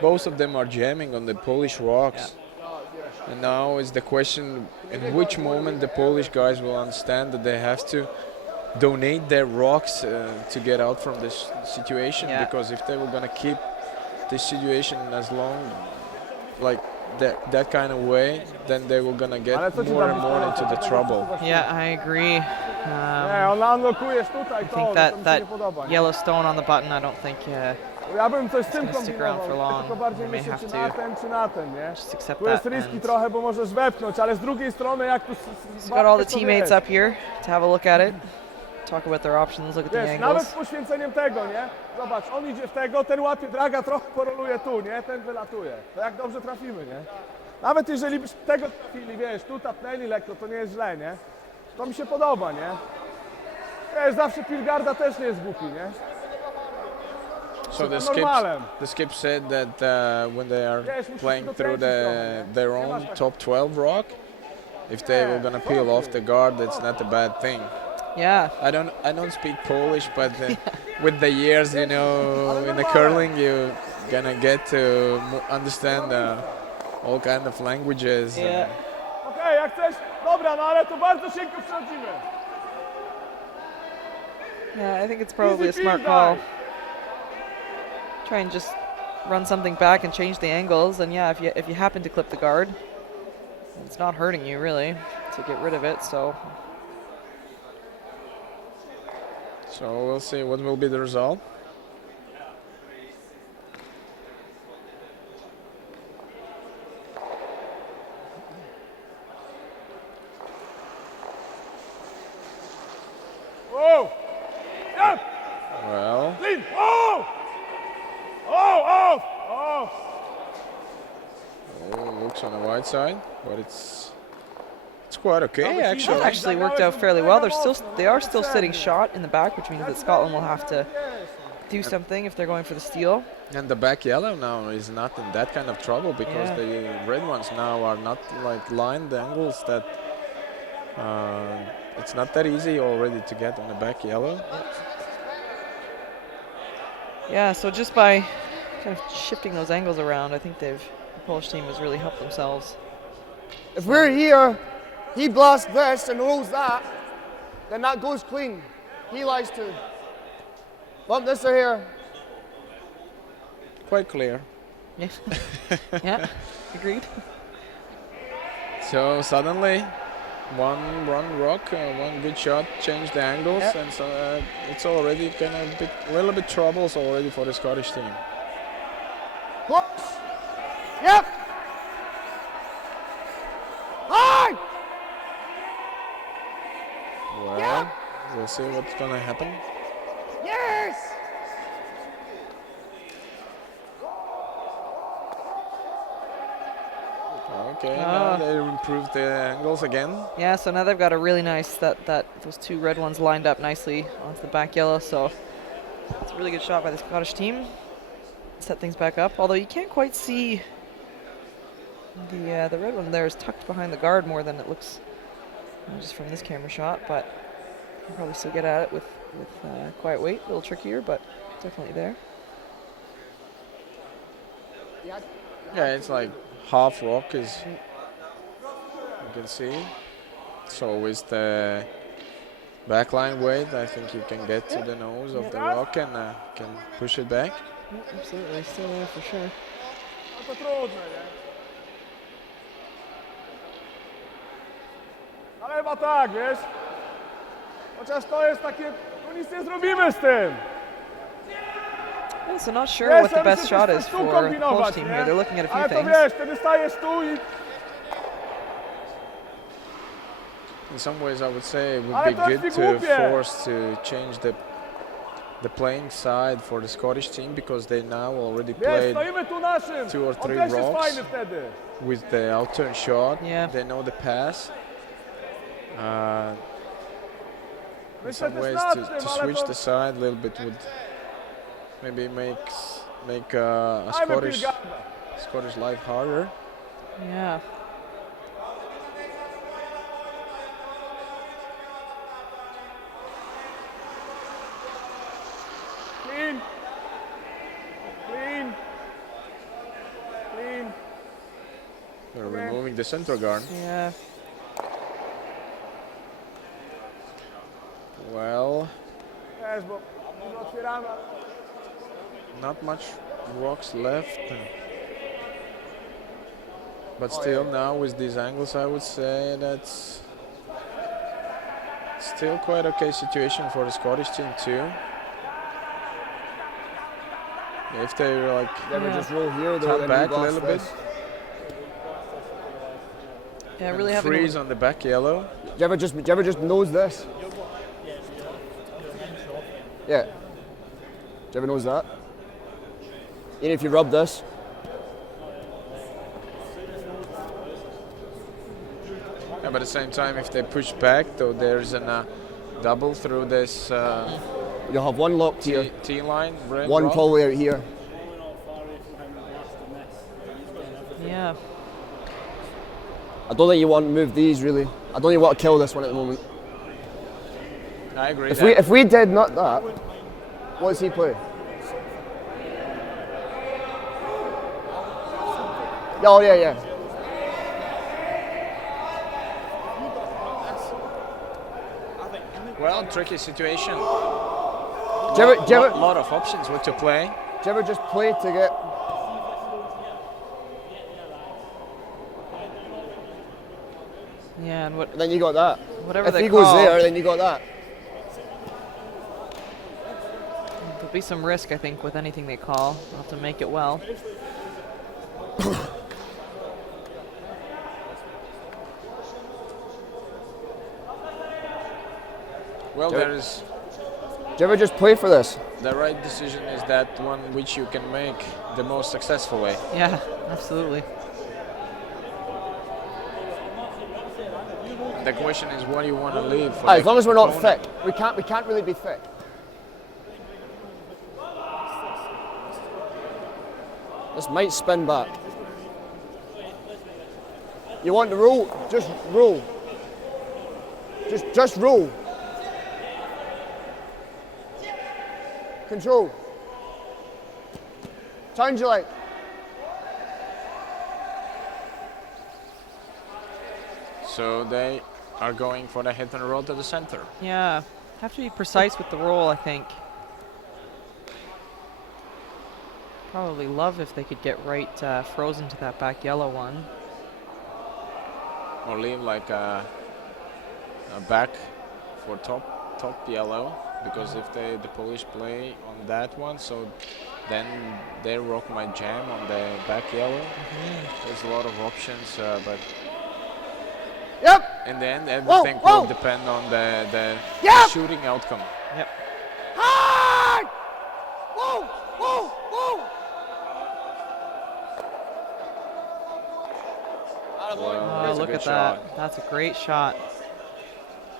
Both of them are jamming on the Polish rocks. Yeah. And now is the question, in which moment the Polish guys will understand that they have to donate their rocks to get out from this situation. Yeah. Because if they were going to keep this situation as long, like that kind of way, then they were going to get more and more into the trouble. Yeah, I agree. I think that yellow stone on the button, I don't think it's going to stick around for long. They may have to just accept that. He's got all the teammates up here to have a look at it, talk about their options, look at the angles. Zobacz, on idzie w tego, ten łapie draga, trochę poroluje tu, nie? Ten wylatuje. To jak dobrze trafimy, nie? Nawet jeżeli byśmy tego trafili, wiesz, tu tapnęli lekko, to nie jest źle, nie? To mi się podoba, nie? Wiesz, zawsze Pilgarda też nie jest głupi, nie? So the skip said that when they are playing through their own top 12 rock, if they were gonna peel off the guard, that's not a bad thing. Yeah. I don't speak Polish, but with the years, you know, in the curling, you're gonna get to understand all kind of languages. Yeah. Okay, jak chcesz, dobra, no ale to bardzo cienko przechodzimy. Yeah, I think it's probably a smart call. Try and just run something back and change the angles, and yeah, if you happen to clip the guard, it's not hurting you really to get rid of it. So we'll see what will be the result. Whoa! Yep! Well. Lean! Oh! Oh! Oh! Oh, looks on the white side, but it's quite okay actually. That actually worked out fairly well. They are still sitting shot in the back, which means that Scotland will have to do something if they're going for the steal. And the back yellow now is not in that kind of trouble because the red ones now are not like lined angles that it's not that easy already to get on the back yellow. Yeah, so just by kind of shifting those angles around, I think the Polish team has really helped themselves. If we're here, he blasts this and rolls that, then that goes clean. He likes to bump this or here. Quite clear. Yeah. Yeah, agreed. So suddenly, one rock, one good shot changed the angles, and so it's already kind of a little bit troubles already for the Scottish team. Close. Yep. High. Well, we'll see what's gonna happen. Yes. Okay, now they improved the angles again. Yeah, so now they've got a really nice, those two red ones lined up nicely onto the back yellow, so it's a really good shot by the Scottish team. Set things back up, although you can't quite see the red one there is tucked behind the guard more than it looks just from this camera shot, but you can probably still get at it with quiet weight. A little trickier, but definitely there. Yeah, it's like half rock, as you can see. So with the backline weight, I think you can get to the nose of the rock and can push it back. Yep, absolutely, still there for sure. To trudne, nie? Ale chyba tak, wiesz? Chociaż to jest takie, tu nic nie zrobimy z tym. Yeah, so not sure Wiesz, what the ja best myślę, shot że is tu for the Polish kombinować, team nie? here. They're looking at a few Ale to things. wiesz, wtedy stajesz tu i... In some ways, I would say it would Ale be to jest good to głupie. force to change the playing side for the Scottish team, because they now already Wiesz, played stoimy tu naszym. 2 or 3 On też jest rocks fajny wtedy. with the outturn shot. Yeah. They know the pass. In Myślę some też ways, nad to tym, ale switch to... the side a little bit would maybe make a Dajmy Scottish Pilgarda. life harder. Yeah. Clean. Clean. Clean. They're removing the center guard. Yeah. Well, Wiesz, bo dużo otwieramy. not much rocks left. But still, now with these angles, I would say that's still quite okay situation for the Scottish team too. If they like They would just roll here, though, tap then back a reblast little bit, this. Yeah, and really having freeze on the back yellow. Do you ever just nose this? Yeah. Do you ever nose that? Even if you rub this. Yeah, but at the same time, if they push back, though, there's a double through this You'll have one locked here, T line. red one rock. probably out here. Yeah. I don't think you want to move these really. I don't think you want to kill this one at the moment. I agree. If we did not that, what does he play? Oh yeah. Well, tricky situation. Do you ever, Lot of options what to play. do you ever just play to get? Yeah, and Then you got that. whatever If they he goes call, there, then you got that. there'll be some risk, I think, with anything they call. They'll have to make it well. Well, Do it. there is Do you ever just play for this? the right decision is that one which you can make the most successful way. Yeah, absolutely. The question is, what do you want to leave for As the long as we're not opponent? thick, we can't really be thick. This might spin back. You want to roll? Just roll. Just roll. Control. Turn your leg. So they are going for the hit and roll to the center. Yeah, have to be precise with the roll, I think. Probably love if they could get right frozen to that back yellow one. Or leave like a back for top yellow, because if the Polish play on that one, so then their rock might jam on the back yellow. There's a lot of options, but Yep. in the end, everything whoa. will depend on the Yep. shooting outcome. Yep. Hard. Whoa. Well, Oh, that's a look good at shot. that. That's a great shot.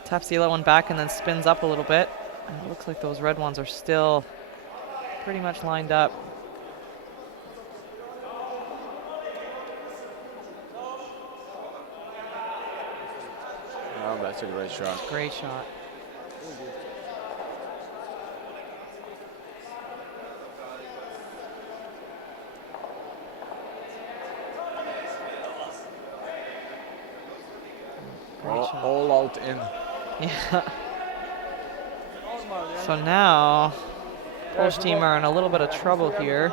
Taps the yellow one back and then spins up a little bit. And it looks like those red ones are still pretty much lined up. Oh, that's a great shot. Great shot. Great shot. All out in. Yeah. So now, Polish team are in a little bit of trouble here.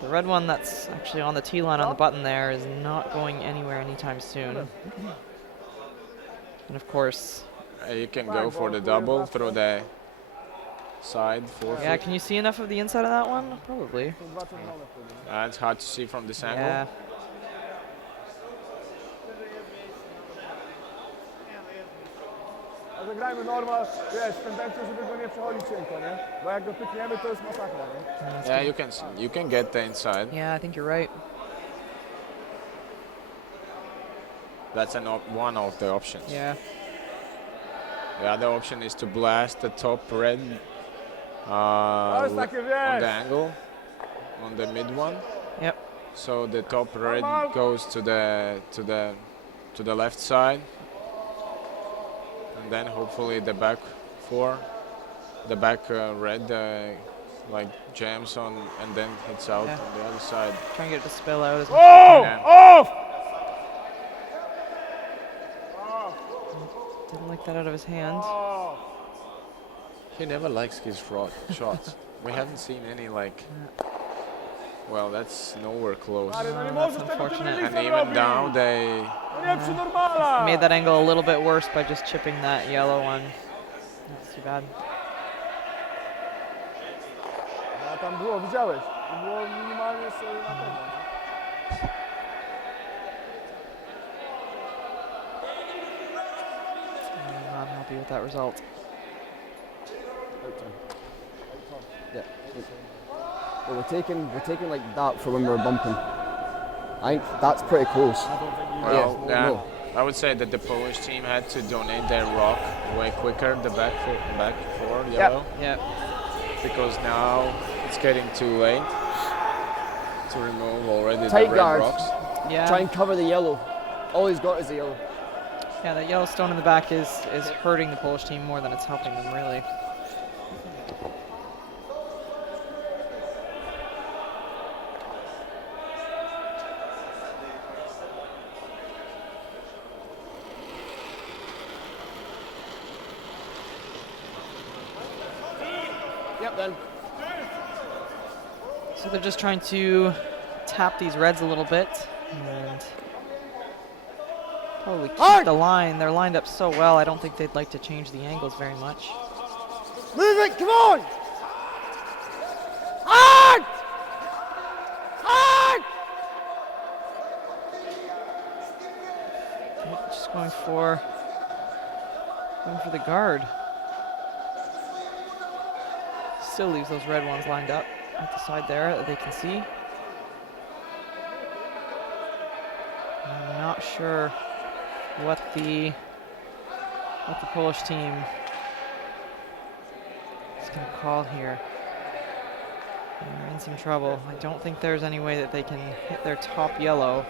The red one that's actually on the tee line on the button there is not going anywhere anytime soon. And of course, You can go for the double through the side. yeah, can you see enough of the inside of that one? Probably. It's hard to see from this angle. Yeah. Zagrajmy normal, wiesz, z tendencją, żeby go nie przechodzić cienko, nie? Bo jak go pykniemy, to jest masakra, nie? Yeah, you can get the inside. Yeah, I think you're right. That's one of the options. Yeah. The other option is to blast the top red jest takie, on wiesz. the angle, on the mid one. Yep. So the top red goes to the left side, and then hopefully the back red like jams on and then hits out Yeah. on the other side. Trying to get it to spill out as much. Oh! Yeah. Off! Didn't like that out of his hand. He never likes his shots. We haven't seen any like. Well, that's nowhere close. Ale no nie that's możesz tego tym unfortunate. And reliefem even robić! now they. No nie przy normala! Made that angle a little bit worse by just chipping that yellow one. That's too bad. A tam było, widziałeś? To było minimalnie sobie na pewno. I'm not happy with that result. Yeah. Well, we're taking like that for when we're bumping. I think that's pretty close. Well, Yeah, yeah, no. I would say that the Polish team had to donate their rock way quicker, the back four yellow, Yeah. because now it's getting too late to remove already Tight the red guard. rocks. Yeah. Try and cover the yellow. All he's got is the yellow. Yeah, that yellow stone in the back is hurting the Polish team more than it's helping them, really. Yep, then. So they're just trying to tap these reds a little bit and probably keep the line. They're lined up so well, I don't think they'd like to change the angles very much. Move it, come on! Hard! Hard! Just going for the guard. Still leaves those red ones lined up at the side there that they can see. I'm not sure what the Polish team is going to call here. They're in some trouble. I don't think there's any way that they can hit their top yellow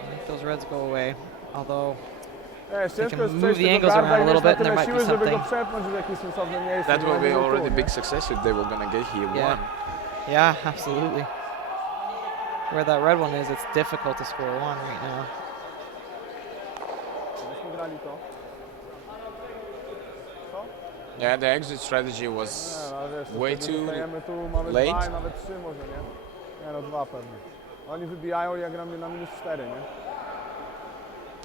and make those reds go away. Although Ciężko can jest move przejść the tego angles garda around i a little mieć na bit and there tyle might be siły, żeby go something. przepchnąć w jakieś sensowne miejsce. That nie will be będzie already tu, big nie? success if they were gonna get here Yeah. one. Yeah, absolutely. Where that red one is, it's difficult to score one right now. Myśmy grali to. Yeah, the exit strategy was Nie, no, ale wiesz, to way wtedy too dostajemy tu, mamy late. 2 i nawet 3 może, nie? Nie no, 2 pewnie. Oni wybijają i ja gram na minus 4, nie?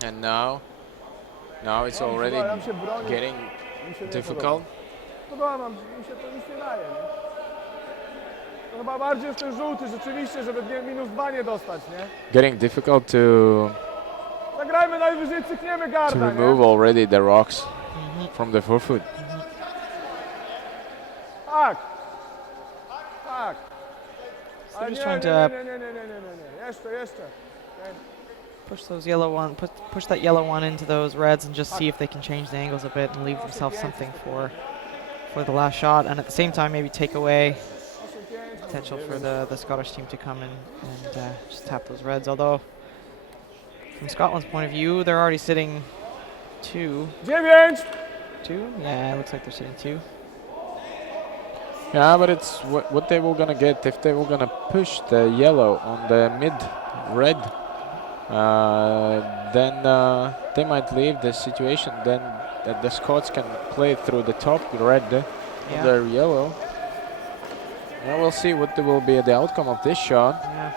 and now it's already Tam się broni, getting mi się nie difficult. Podoba nam, mi się to nic nie daje, nie? To chyba bardziej jest ten żółty, rzeczywiście, żeby minus 2 nie dostać, nie? Getting difficult to Zagrajmy najwyżej, cykniemy garda, remove nie? already the rocks from the forefoot. Tak! Tak! So Ale they're nie, just trying nie, to nie, nie, nie, nie, nie, nie, nie, jeszcze. push those yellow one, push that yellow one into those reds, and just see if they can change the angles a bit and leave themselves something for the last shot, and at the same time maybe take away potential for the Scottish team to come in and just tap those reds. Although from Scotland's point of view, they're already sitting 2. 9! 2? Yeah, it looks like they're sitting 2. Yeah, but it's what they were gonna get if they were gonna push the yellow on the mid red. Then they might leave the situation. Then the Scots can play through the top red on their yellow. Yeah, we'll see what will be the outcome of this shot. Yeah.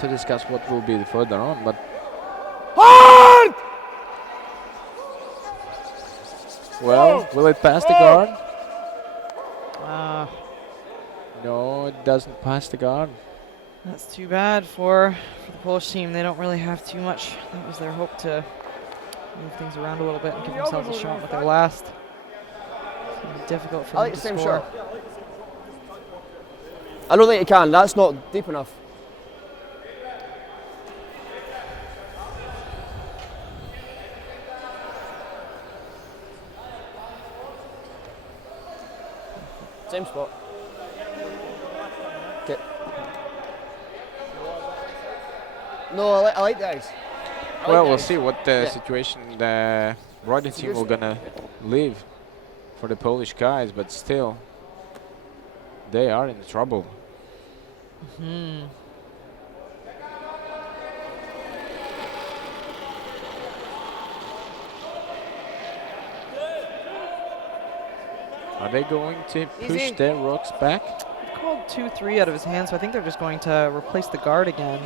To discuss what will be further on, but Hard! well, will it pass the guard? No, it doesn't pass the guard. That's too bad for the Polish team. They don't really have too much. That was their hope to move things around a little bit and give themselves a shot with their last. It's gonna be difficult for I them like to the same score. shot. I don't think you can. That's not deep enough. Same spot. Okay. No, I like the ice. Well, we'll see what the situation the Rodney team will gonna leave for the Polish guys, but still, they are in trouble. Are they going to push their rocks back? He called 2-3 out of his hand, so I think they're just going to replace the guard again.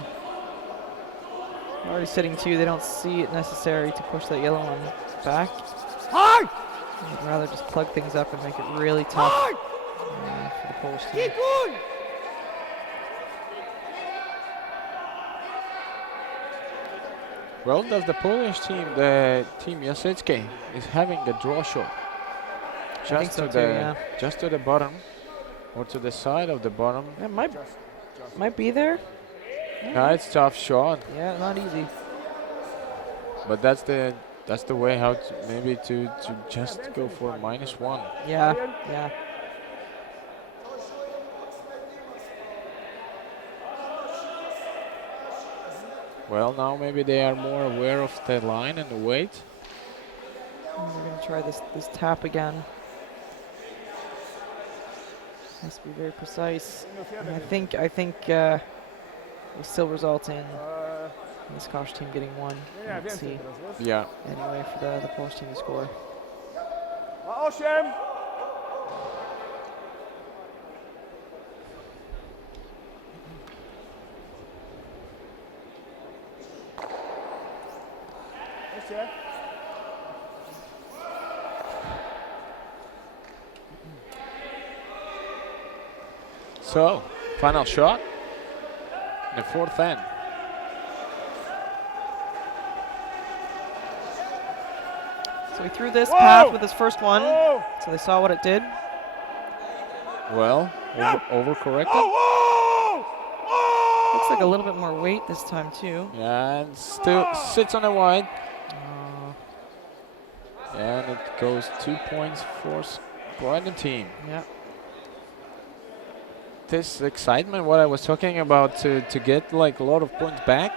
They're already sitting 2. They don't see it necessary to push that yellow one back. Hard! They'd rather just plug things up and make it really tough for the Polish team. Keep going! Well, does the Polish team, the team Jasecki, is having a draw shot? I think so too, yeah. Just to the bottom, or to the side of the bottom. It might be there. Yeah, it's tough shot, Yeah, not easy. but that's the way how to maybe to just go for -1. Yeah, yeah. Well, now maybe they are more aware of the line and the weight. And we're gonna try this tap again. Has to be very precise. And I think will still result in the Scottish team getting 1. Let's see. Yeah. Anyway, for the Polish team to score. 8! So, final shot. The 4th end. So he threw this path with his first one. Oh! So they saw what it did. Well, overcorrected. Looks like a little bit more weight this time too. Yeah, and still sits on the wide. And it goes 2 points for Croydon team. Yeah. This excitement, what I was talking about, to get like a lot of points back,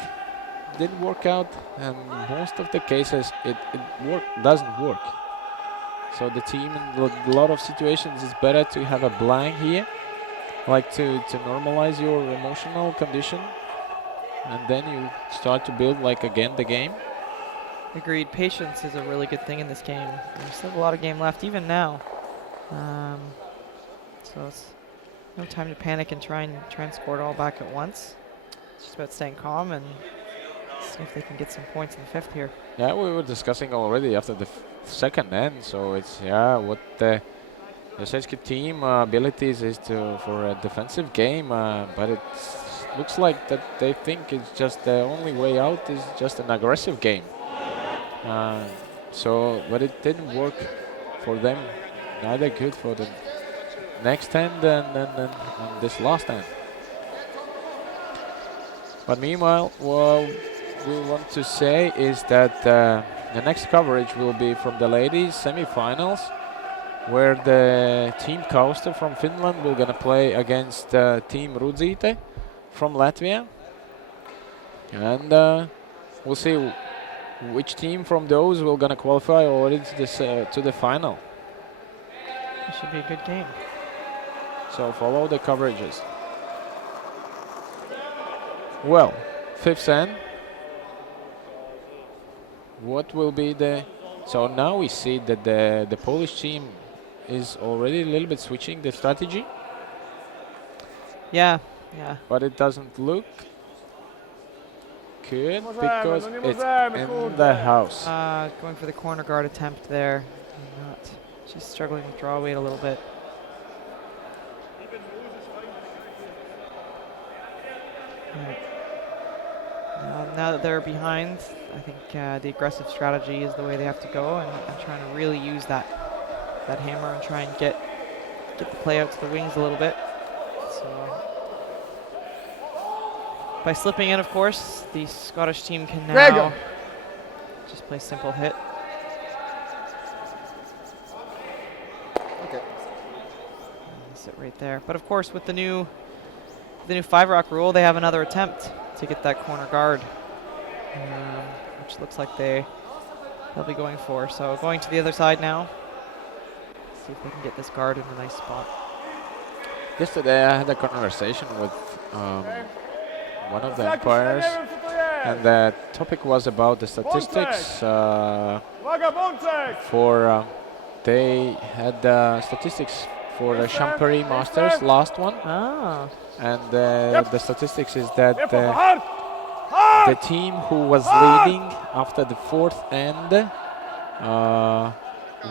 didn't work out, and most of the cases it doesn't work. So the team in a lot of situations is better to have a blank here, like to normalize your emotional condition, and then you start to build like again the game. Agreed. Patience is a really good thing in this game. There's still a lot of game left, even now. So it's no time to panic and try and score it all back at once. It's just about staying calm and see if they can get some points in the 5th here. Yeah, we were discussing already after the 2nd end. So it's what the Jasecki team abilities is for a defensive game, but it looks like that they think it's just the only way out is just an aggressive game. But it didn't work for them. Neither good for the next end and this last end. But meanwhile, what we want to say is that the next coverage will be from the ladies semi-finals, where the team Kausta from Finland will gonna play against team Rudzīte from Latvia, and we'll see which team from those will gonna qualify already to this to the final. It should be a good game. So follow the coverages. Well, fifth end. What will be the? So now we see that the Polish team is already a little bit switching the strategy, Yeah, yeah. but it doesn't look good możemy, because no nie it's możemy, in kurde. the house. Going for the corner guard attempt there. Not. She's struggling with draw weight a little bit. Right. Now that they're behind, I think the aggressive strategy is the way they have to go, and trying to really use that hammer and try and get the play out to the wings a little bit. So by slipping in, of course, the Scottish team can now just play simple hit. Okay. And sit right there. But of course, with the new 5-rock rule, they have another attempt to get that corner guard, which looks like they'll be going for. So going to the other side now. See if they can get this guard in a nice spot. Yesterday I had a conversation with one of the umpires, and the topic was about the statistics. Uwaga, Bączek! For they had statistics for the Champéry Masters, last one, Ah. and the statistics is that Hard! the team who was leading after the fourth end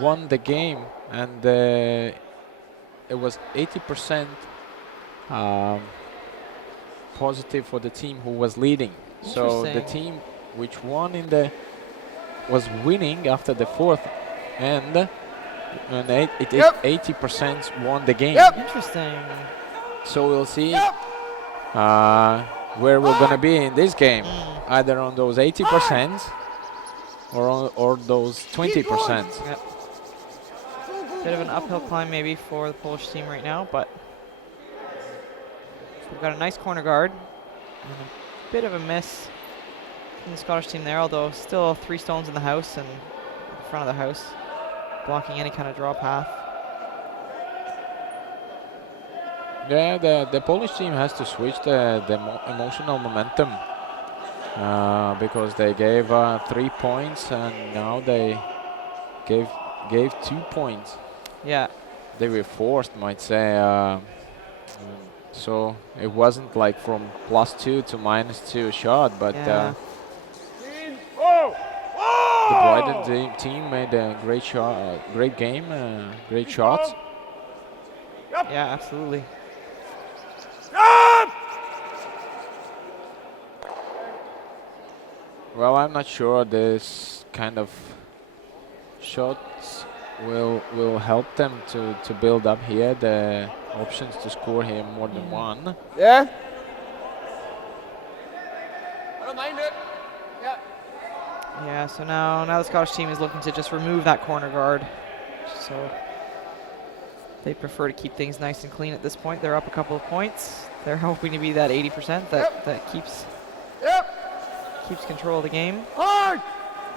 won the game, and it was 80% positive for the team who was leading. So the Interesting. team which won was winning after the fourth end, and it is 80% won the game. Interesting. So we'll see where we're gonna be in this game, either on those 80% or those 20%. Yep. Bit of an uphill climb maybe for the Polish team right now, but we've got a nice corner guard and a bit of a miss from the Scottish team there, although still 3 stones in the house and in front of the house, blocking any kind of draw path. Yeah, the Polish team has to switch the emotional momentum because they gave 3 points and now they gave 2 points. Yeah. They were forced, might say. So it wasn't like from +2 to -2 shot, but Yeah. the Bryden team made a great shot, great game, great shots. Yeah, absolutely. Well, I'm not sure this kind of shots will help them to build up here the options to score here more than one. Yeah? I don't mind it. Yeah. Yeah, so now the Scottish team is looking to just remove that corner guard. So they prefer to keep things nice and clean at this point. They're up a couple of points. They're hoping to be that 80% that keeps control of the game. Hard!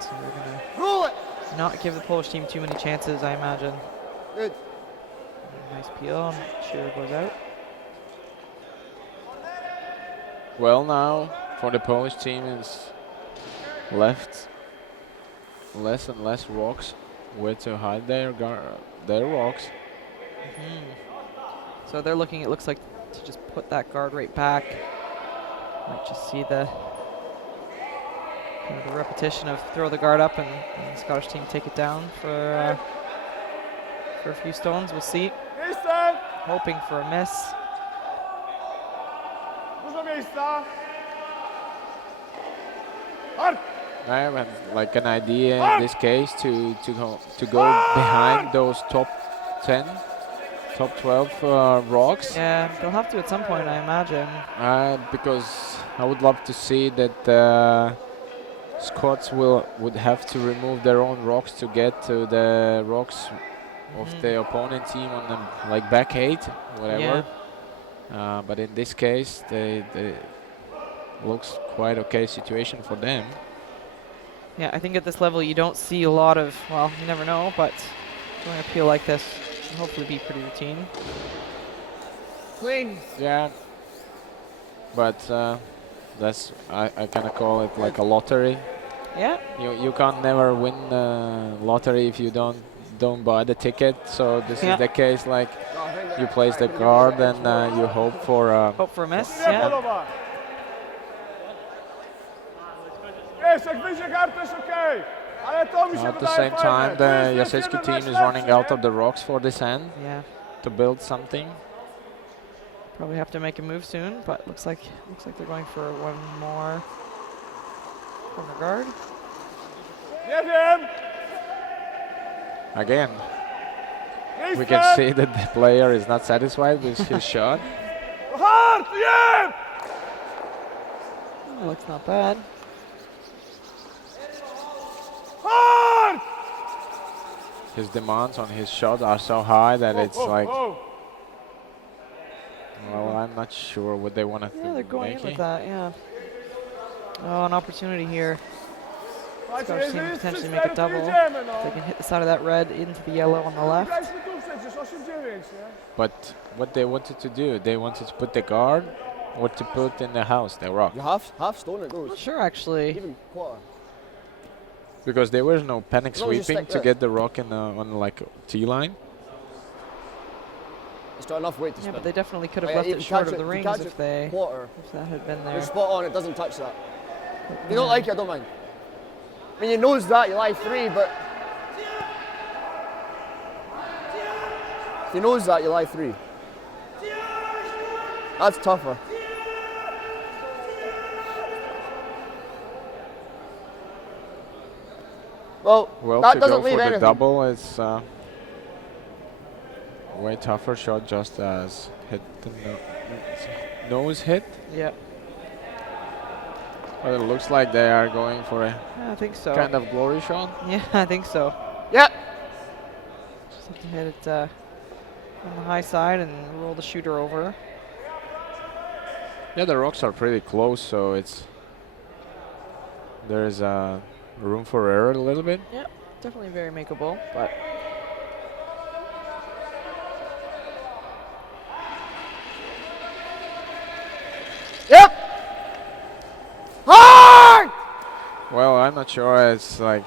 So they're gonna Rule it! not give the Polish team too many chances, I imagine. Good. Nice peel, and Shearer goes out. Well, now for the Polish team is left less and less rocks where to hide their rocks. So they're looking, it looks like, to just put that guard right back. Might just see the kind of the repetition of throw the guard up and the Scottish team take it down for a few stones. We'll see. Miejsce! Hoping for a miss. Dużo miejsca! Hard! I have like an idea in this case to go behind those top 10 top 12 rocks. Yeah, they'll have to at some point, I imagine. Because I would love to see that Scots would have to remove their own rocks to get to the rocks of the opponent team on the like back 8, whatever. But in this case, they looks quite okay situation for them. Yeah, I think at this level you don't see a lot of, well, you never know, but doing a peel like this will hopefully be pretty routine. Clean. Yeah. But that's I kind of call it like a lottery. Yeah. You can't never win lottery if you don't buy the ticket. So this is the case. Like you place the card and you hope for a miss. Yeah. At the same time, the Jasecki team is running out of the rocks for this hand. Yeah. To build something. Probably have to make a move soon, but looks like they're going for one more corner guard. Again, we can see that the player is not satisfied with his shot. Oh, looks not bad. His demands on his shot are so high that it's like, well, I'm not sure what they want to Yeah, they're going in with that, yeah. Oh, an opportunity here. Scottish team potentially make a double. They can hit the side of that red into the yellow on the left. But what they wanted to do, they wanted to put the guard or to put in the house, the rock. You half stone it goes. Not sure, actually. Even quarter. Because there was no panic No, you sweeping stick to there. get the rock in on like T-line. It's got enough weight to Yeah, spin. but they definitely could have Yeah, left if it you short catch of the it- if you rings catch if it quarter. that had been there. You're spot on, it doesn't touch that. If you don't like it, I don't mind. I mean, you knows that, you lie 3, but... If you knows that, you lie 3. That's tougher. Well, that to doesn't go leave for the anything. double, it's way tougher shot, just as hit the nose hit. Yeah. But it looks like they are going for a I think so. kind of glory shot. Yeah, I think so. Yeah. Just have to hit it on the high side and roll the shooter over. Yeah, the rocks are pretty close, so there's room for error a little bit. Yeah, definitely very makeable, but Yep. Hard! Well, I'm not sure. It's like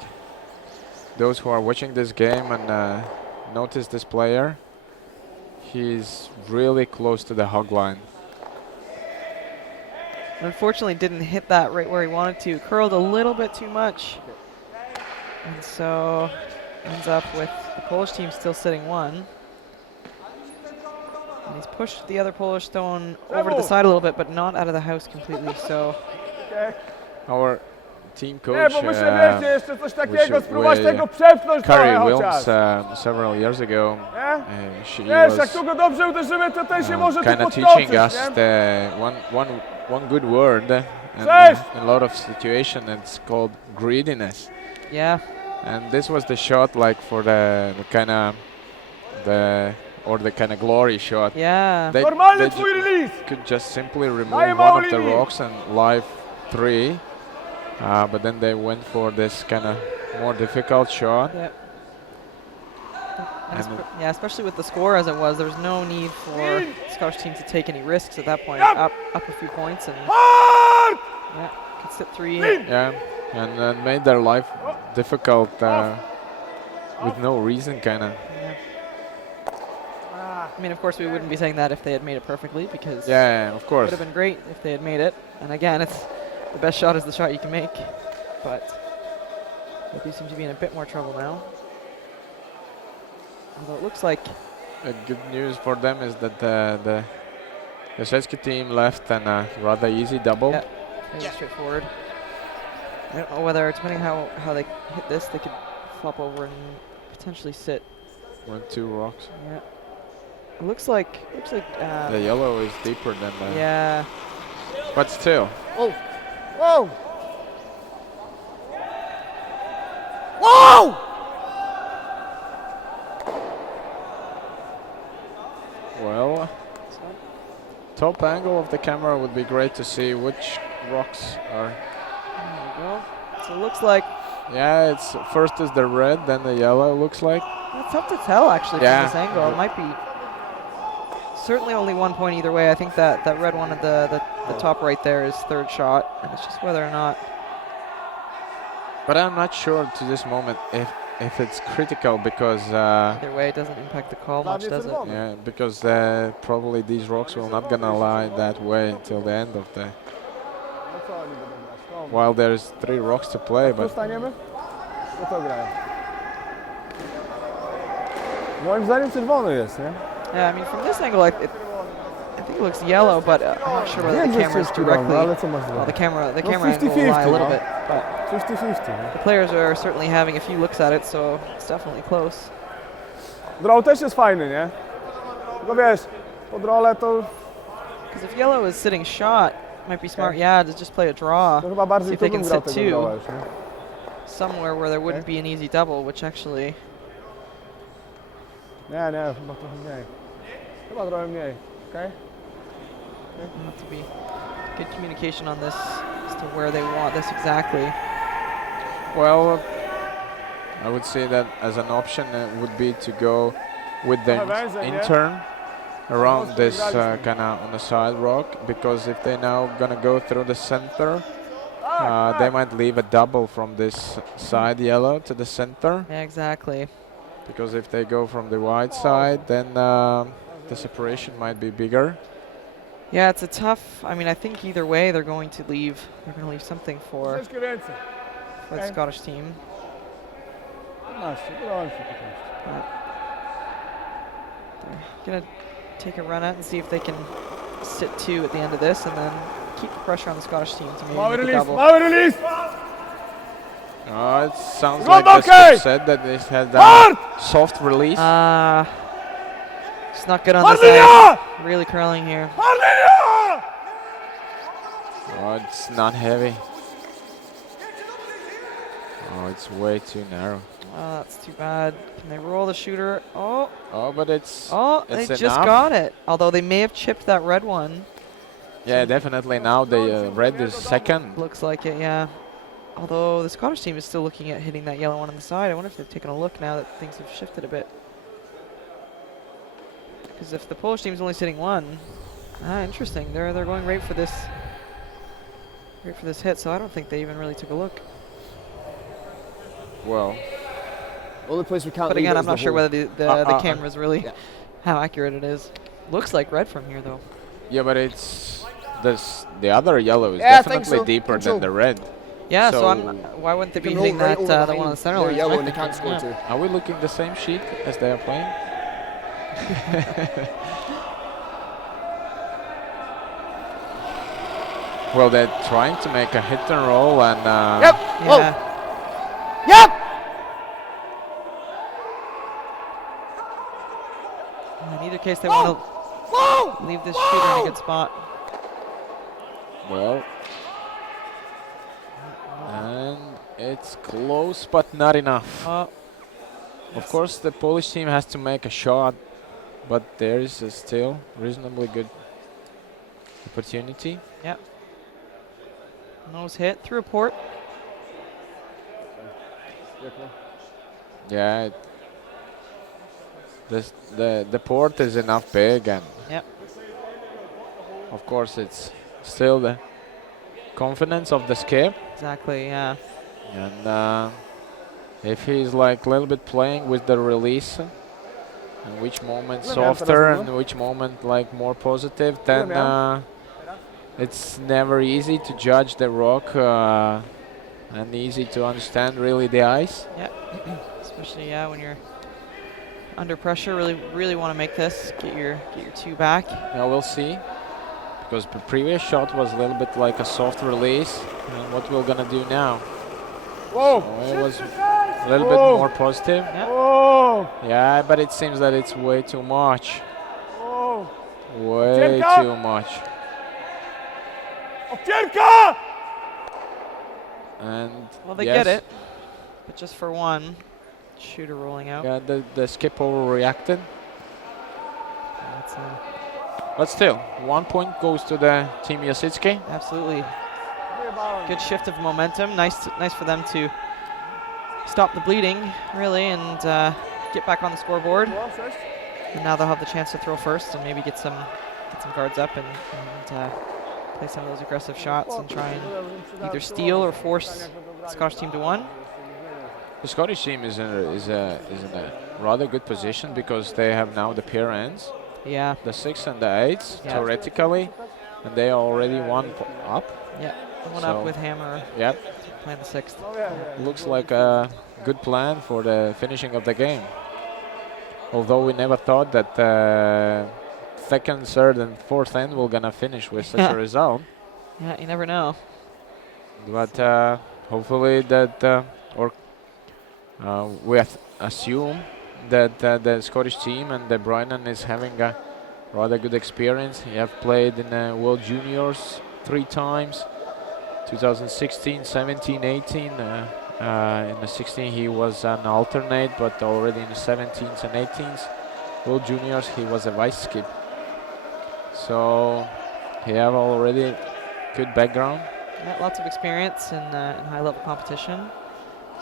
those who are watching this game and notice this player. He's really close to the hog line. unfortunately didn't hit that right where he wanted to. Curled a little bit too much. And so ends up with the Polish team still sitting 1. And he's pushed the other Polish stone over to the side a little bit, but not out of the house completely. So Our team Nie, coach, bo muszę wiecie, jeszcze coś takiego, we- spróbować we- tego przepchnąć Carrie trochę Wilms, chociaż. several years ago, Nie? she Wiesz, jak was tu go dobrze uderzymy, to ten się może tu kind of podtoczyć, teaching us nie? the one good word and Cześć! in a lot of situation it's called greediness. yeah, And this was the shot like for the kind of glory shot. yeah. They Normalny twój release! could just simply remove Daję one małą of the linię. rocks and live 3, but then they went for this kind of more difficult shot. Yep. And And yeah, especially with the score as it was, there was no need for the Scottish team to take any risks at that point. Yep. Up a few points and Hard! yeah, could sit 3. Yeah, and made their life difficult with no reason, kind of. Yeah. I mean, of course, we wouldn't be saying that if they had made it perfectly, because Yeah, of it course. would have been great if they had made it. And again, it's the best shot is the shot you can make. But they do seem to be in a bit more trouble now. Although it looks like Good news for them is that the Jasecki team left and a rather easy double. yeah, fairly straightforward. I don't know whether, depending how they hit this, they could flop over and potentially sit. With 2 rocks. Yeah. It looks like The yellow is deeper than the. yeah. But still. Whoa! Whoa! Whoa! Well, top angle of the camera would be great to see which rocks are. There we go. So it looks like Yeah, it's first is the red, then the yellow. Looks like. it's tough to tell actually Yeah. from this angle. It might be certainly only 1 point either way. I think that red one at the top right there is third shot, and it's just whether or not. But I'm not sure to this moment if it's critical because Either way, it doesn't impact the call much, does it? yeah, because probably these rocks will not gonna lie that way until the end of the. While there's 3 rocks to play, Tu but staniemy? No to grają. Moim zdaniem czerwony jest, nie? Yeah, I mean from this angle, I think it looks yellow, but I'm not sure whether Wiem, the że camera's jest czerwony, directly. ale co masz Well, zrobić? the camera No, angle will lie a 50-50, little no. bit, but 50-50, nie? the players are certainly having a few looks at it, so it's definitely close. Draw też jest fajny, nie? Tylko wiesz, pod rolę to Because if yellow is sitting shot, it might be smart, yeah, to just play a draw chyba bardziej See if they tu bym can grał sit tego two. drawa już, nie? somewhere where there wouldn't be an easy double, which actually Nie, chyba trochę mniej. Chyba trochę mniej, okej? will have to be good communication on this as to where they want this exactly. well, I would say that as an option would be to go with the intern around this kind of on the side rock, because if they now gonna go through the center, they might leave a double from this side yellow to the center, Yeah, exactly. because if they go from the wide side, then the separation might be bigger. Yeah, it's a tough. I mean, I think either way they're going to leave. They're going to leave something for Ciężkie ręce. the Okay. Scottish team. 15, broń się 15. They're going to take a run at and see if they can sit 2 at the end of this, and then keep the pressure on the Scottish team to maybe Mały make a release, double. mały release! It sounds Rob, like the okay. script said that it had Hard! a soft release. It's not good on this Harlinia! end. Really curling here. Harlinia! Oh, it's not heavy. Oh, it's way too narrow. Oh, that's too bad. Can they roll the shooter? Oh, But it's they it's just enough. got it. Although they may have chipped that red one. Yeah, definitely now the red is second. Looks like it, yeah. Although the Scottish team is still looking at hitting that yellow one on the side. I wonder if they've taken a look now that things have shifted a bit. Because if the Polish team's only sitting 1, interesting. They're going right for this hit. So I don't think they even really took a look. Well, Only place we can't But leave again, it I'm is not the sure hole. whether the camera's really Yeah. how accurate it is. Looks like red from here though. yeah, but it's the other yellow is Yeah, I think definitely so. deeper Think so. than the red. Yeah, so I'm. So- Why wouldn't they You be can hitting roll right that over the one on the center their line? yellow I and they think, can't score yeah. too. Are we looking the same sheet as they are playing? Well, they're trying to make a hit and roll, and Yep. Whoa. Yeah. Yep. In either case, they want Whoa. to leave this shooter in a good spot. well, and it's close, but not enough. Of course, the Polish team has to make a shot, but there is a still reasonably good opportunity. Nose hit through a port. Yeah, the port is enough big, and Yep. of course it's still the confidence of the skip, Exactly. Yeah. and if he's like a little bit playing with the release, and which moment Ile miałem teraz softer było? and which moment like more positive, then miałem? it's never easy to judge the rock and easy to understand really the ice. Especially when you're under pressure. Really want to make this. Get your 2 back. Now we'll see, because the previous shot was a little bit like a soft release, and what we're gonna do now. Whoa! So it was a little bit Whoa. more positive. Yeah. Whoa! Yeah, but it seems that it's way too much. Way Cienka! too much. Obcienka! And Well, they yes, get it, but just for one. Shooter rolling out. Yeah, the skip overreacted. That's But still, 1 point goes to the team Jasicki. absolutely good shift of momentum. Nice for them to stop the bleeding, really, and get back on the scoreboard. And now they'll have the chance to throw first and maybe get some guards up and play some of those aggressive shots and try and either steal or force the Scottish team to one. The Scottish team is in a rather good position because they have now the pair ends, Yeah, the 6 and the 8s, Yeah. theoretically, and they are already up. yeah. One So- up with Hammer Yep, playing the 6th. looks like a good plan for the finishing of the game. Although we never thought that second, third, and fourth end were gonna finish with such a result. Yeah, you never know. But hopefully that, we assume that the Scottish team and the Brynan is having a rather good experience. He have played in the World Juniors 3 times, 2016, 17, 18. In the 16 he was an alternate, but already in the 17s and 18s World Juniors he was a vice skip. So he have already good background. Yeah, lots of experience in high-level competition.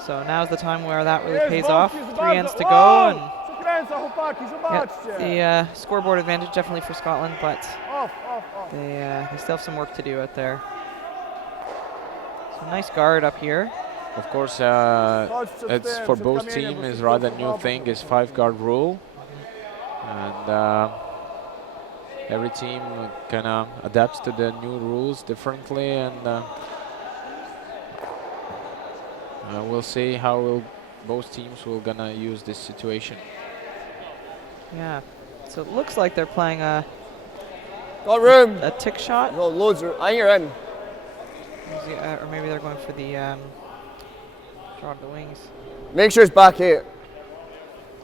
So now's the time where that really pays off. 3 ends to go, and the scoreboard advantage definitely for Scotland, but they still have some work to do out there. So nice guard up here. Of course, it's for both teams is rather new thing is 5-guard rule, and every team kind of adapts to the new rules differently, and we'll see how both teams will gonna use this situation. Yeah. So it looks like they're playing a Got room. tick shot, No, loads of room. I think you're in. or maybe they're going for the draw to the wings. Make sure it's back 8.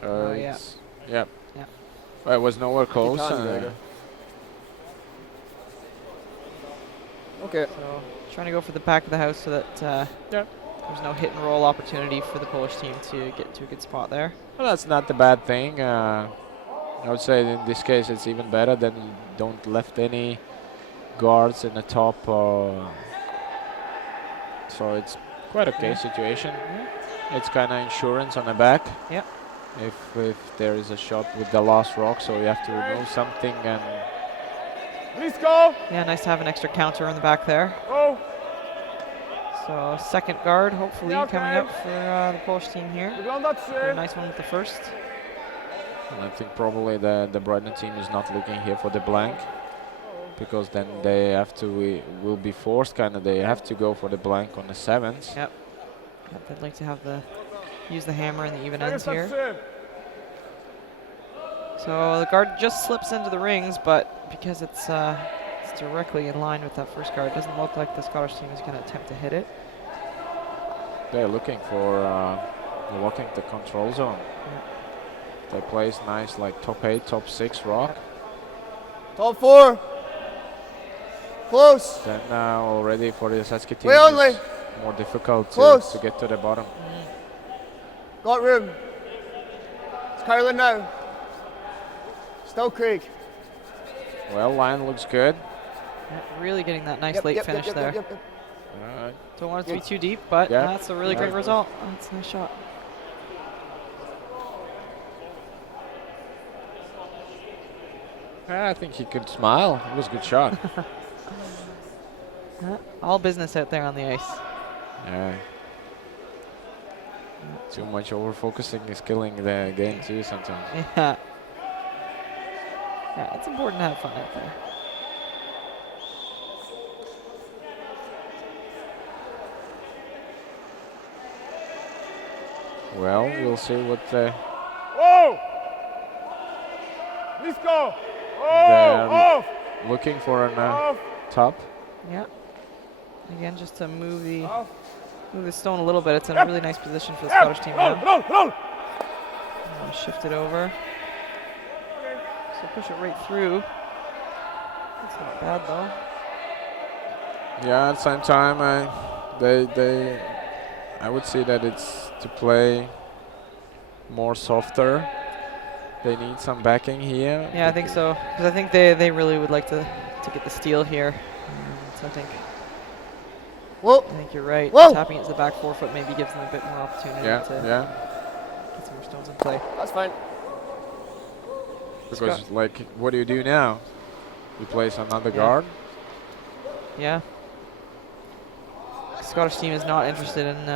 Yeah. It's- Yep. Yeah. Well, it was nowhere close. can, Gregor. Okay. So trying to go for the back of the house so that there's no hit and roll opportunity for the Polish team to get to a good spot there. Well, that's not a bad thing. I would say in this case it's even better than you don't left any guards in the top. So it's quite okay situation. It's kind of insurance on the back. Yep. If there is a shot with the last rock, so you have to remove something, and Blisko! Yeah, nice to have an extra counter in the back there. Go! So second guard hopefully Yeah, coming okay. up for the Polish team here. Wygląda A 3. nice one with the first. and I think probably the Brighton team is not looking here for the blank, because then they have to will be forced they have to go for the blank on the 7th. Yep. They'd like to have use the hammer in the even ends here. 3. So the guard just slips into the rings, but because it's directly in line with that first guard, it doesn't look like the Scottish team is going to attempt to hit it. They're looking for locking the control zone. They place nice like top 8, top 6 rock. Top 4. Close. Then already for the Saski team Way only. it's more difficult Close. to get to the bottom. Got room. It's Carolyn now. Still Craig. Well, line looks good. Yeah, really getting that nice late finish there. Yep. Alright. Don't want it to be too deep, but Yeah. that's a really great result. That's a nice shot. I think he could smile. It was a good shot. All business out there on the ice. Yeah. Too much over focusing is killing the game too sometimes. Yeah. Yeah, it's important to have fun out there. Well, we'll see what Oh! Blisko! They're Oh! Off! looking for an Off! top. Yeah. Again, just to move the Off! stone a little bit. It's in a really nice position for the Scottish team Roll! now. Roll! Roll! Shift it over. So push it right through. Not bad though. Yeah, at the same time, I would say that it's to play more softer. They need some backing here. Yeah, I think so. Because I think they really would like to get the steal here. So I Whoa. think you're right. Whoa. Tapping it to the back forefoot maybe gives them a bit more opportunity Yeah, to yeah. get some more stones in play. That's fine. Because, like, what do you do now? You place another Yeah. guard? Yeah. Scottish team is not interested in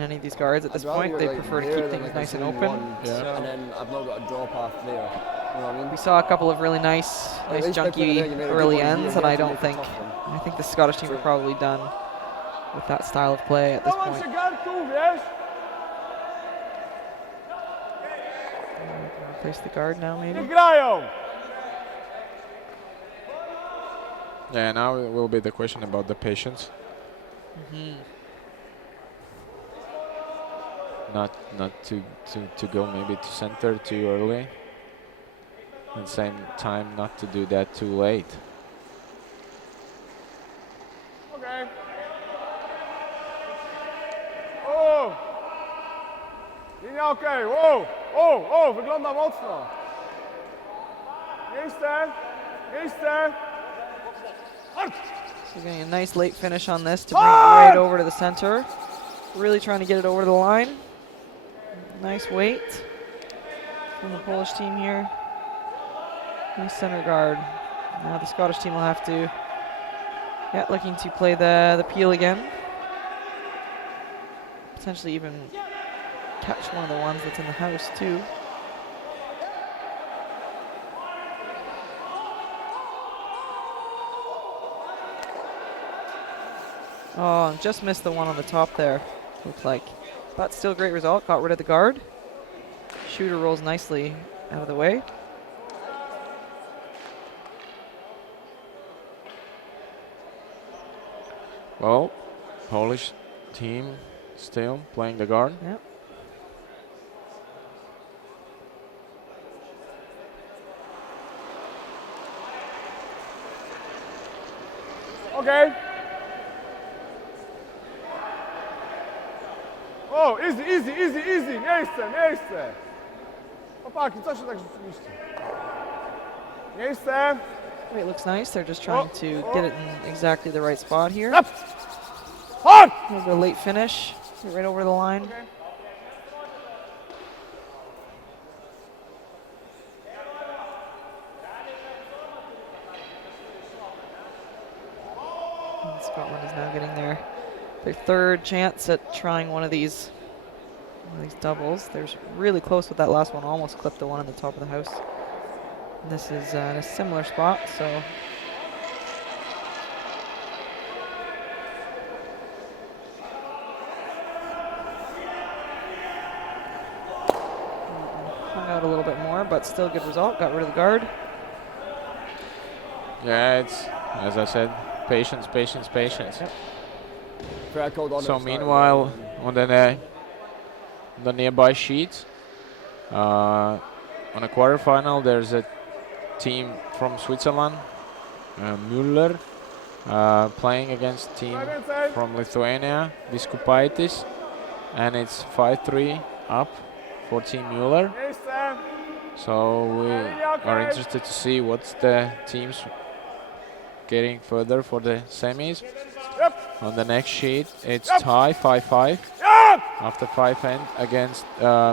any of these guards at this I'd rather point. you're, They like, prefer to there keep than, things like, a nice and 3-1, open. Yeah. So And then I've not got a drop off there. You know what I mean? we saw a couple of really nice At least by putting it junky there, you made a good early one here, ends, you and I have to don't make a think tough one. I think the Scottish team are probably done with that style of play at this Dołącz point. się guard tu, wiesz? Replace the guard now, maybe. Nie grają. Yeah, now it will be the question about the patience. Not to go maybe to center too early. At the same time, not to do that too late. Okej. O! Linia okej. O, wygląda mocno. Miejsce. Miejsce. So getting a nice late finish on this to bring it right over to the center. Really trying to get it over the line. Nice weight from the Polish team here. Nice center guard. Now the Scottish team will have to, looking to play the peel again. Potentially even catch one of the ones that's in the house too. Oh, just missed the one on the top there, looked like. But still a great result, got rid of the guard. Shooter rolls nicely out of the way. Well, Polish team still playing the guard. Yep. Okej. O, easy. Miejsce. Chłopaki, co się tak rzuciliście? Miejsce. It looks nice. They're just trying to get it in exactly the right spot here. Up. Hard. A little bit of late finish. Get right over the line. Okay. And Scotland is now getting their third chance at trying one of these doubles. They're really close with that last one. Almost clipped the one on the top of the house. And this is in a similar spot, so. Hung out a little bit more, but still good result. Got rid of the guard. Yeah, it's, as I said, patience. Yep. Fair code on So it, meanwhile, on the nearby sheet, on a quarterfinal, there's a team from Switzerland, Müller, playing against team from Lithuania, Viskupaitis, and it's 5-3 up for Team Müller. Miejsce. So we are interested to see what's the teams getting further for the semis. Yep. On the next sheet, it's tie 5-5 Yep. after 5 end against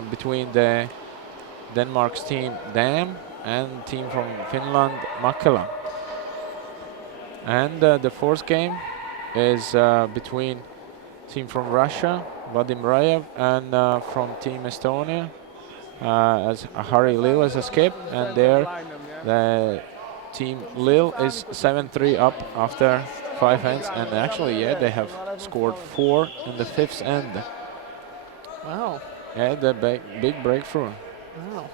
between the Denmark's team Dam and team from Finland Makela. And the fourth game is between team from Russia Vadim Rayev and from team Estonia as Harry Lil as a skip, and there the team Lil is 7-3 up after 5 ends, and actually they have scored 4 in the 5th end. Wow. Yeah, the big breakthrough. Wow.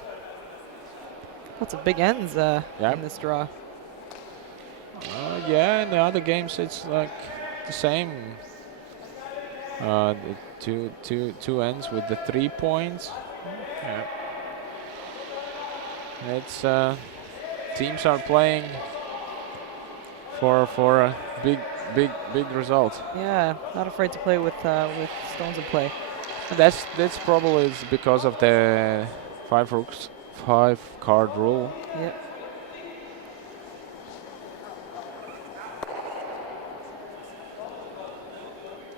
Lots of big ends in this draw. Yeah, in the other games it's like the same. The two ends with the 3 points. Yeah. It's teams are playing for a big result. Yeah, not afraid to play with stones in play. And that's probably is because of the 5 card rule. Yep.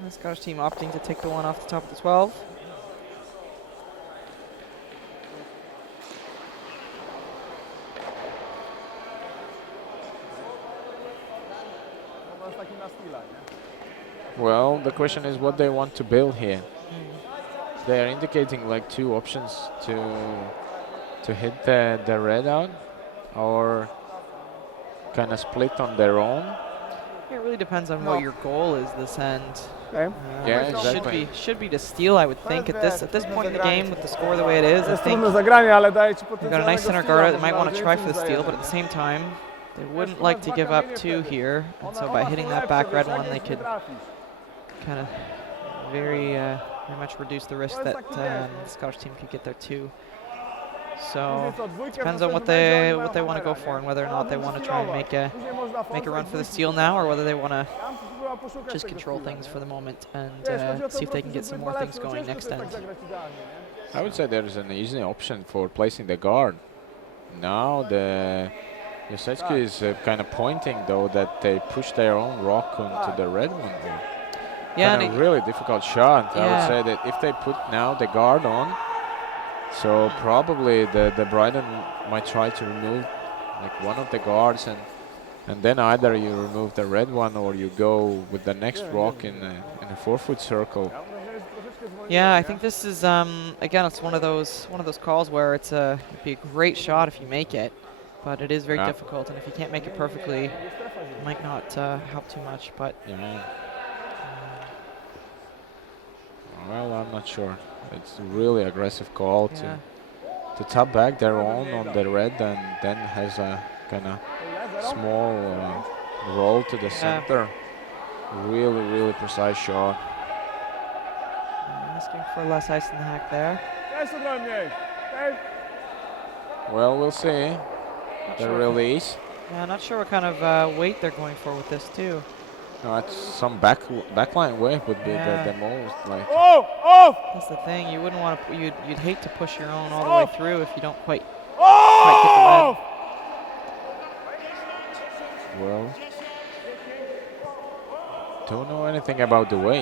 The Scottish team opting to take the one off the top of the 12. Well, the question is what they want to build here. They are indicating like 2 options to hit the red out, or kind of split on their own. It really depends on what your goal is this end. Okay. Yeah, exactly. Should be to steal, I would think, at this point in the game with the score the way it is. I Jest think trudne zagranie, ale daje ci we've got a nice center guard that might want to try for the potencjalnego steal, but at the same time, they wouldn't like to give up 2 here. And so by hitting that back red one, they could kind of very much reduce the risk that the Scottish team could get their 2. So depends on what they want to go for and whether or not they want to try and make a run for the steal now, or whether they want to just control things for the moment and see if they can get some more things going next end. I would say there is an easy option for placing the guard. Now the Yosetsky is kind of pointing though that they push their own rock onto the red one. Yeah, Kind of really difficult shot. I would say that if they put now the guard on, so probably the Bryden might try to remove like one of the guards, and then either you remove the red one or you go with the next rock in a 4-foot circle. Yeah, I think this is again, it's one of those calls where it'd be a great shot if you make it, but it is very difficult, and if you can't make it perfectly, it might not help too much. But well, I'm not sure. It's a really aggressive call to tap back their own on the red, and then has a kind of small roll to the center. Really precise shot. Asking for less ice in the hack there. Well, we'll see. The release. Yeah, not sure what kind of weight they're going for with this too. No, it's some backline weight would be the most like. That's the thing. You wouldn't want to. You'd hate to push your own all the way through if you don't quite get the red. Well, don't know anything about the weight.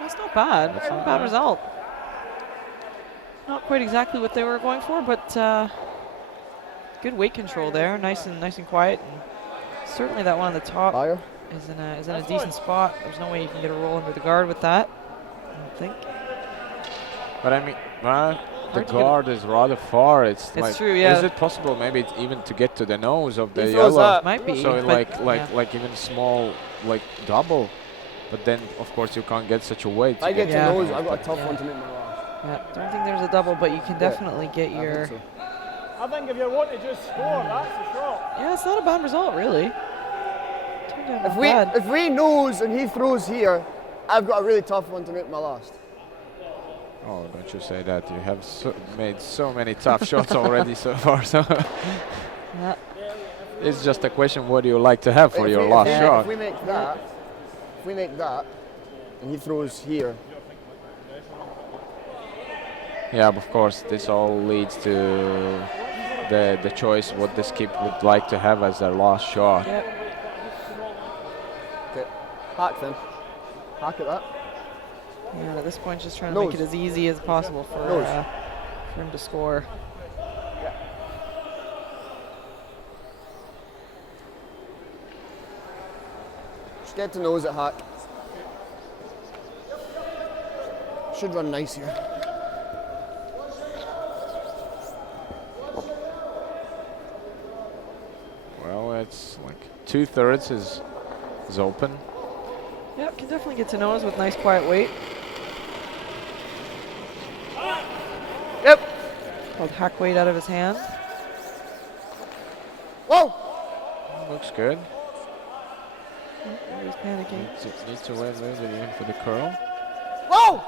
That's not bad. That's not a bad result. Not quite exactly what they were going for, but good weight control there. Nice and quiet. And certainly that one on the top is in a decent spot. There's no way you can get a roll under the guard with that, I don't think. But I mean, the guard is rather far. It's like, true, yeah. Is it possible maybe even to get to the nose of the yellow? Might be. So like even small like double, but then of course you can't get such a weight. If I get to nose, I've got a tough one to make my last. Yeah, don't think there's a double, but you can definitely get your. I think if you want to just score, that's the shot. Yeah, it's not a bad result, really. Turned out not bad. If we nose and he throws here, I've got a really tough one to make my last. Oh, don't you say that. You have made so many tough shots already so far. So it's just a question, what do you like to have for your last shot? If we make that, and he throws here. Yeah, of course, this all leads to the choice what the skip would like to have as their last shot. Yep. Okay, hack then. Hack at that. Yeah, at this point, just trying to make it as easy as possible for him to score. Just get to nose at hack. Should run nice here. Well, it's like 2/3 is open. Yep, can definitely get to nose with nice quiet weight. Yep. Called hack weight out of his hand. Whoa! Looks good. He's panicking. Needs to wait in for the curl. Whoa!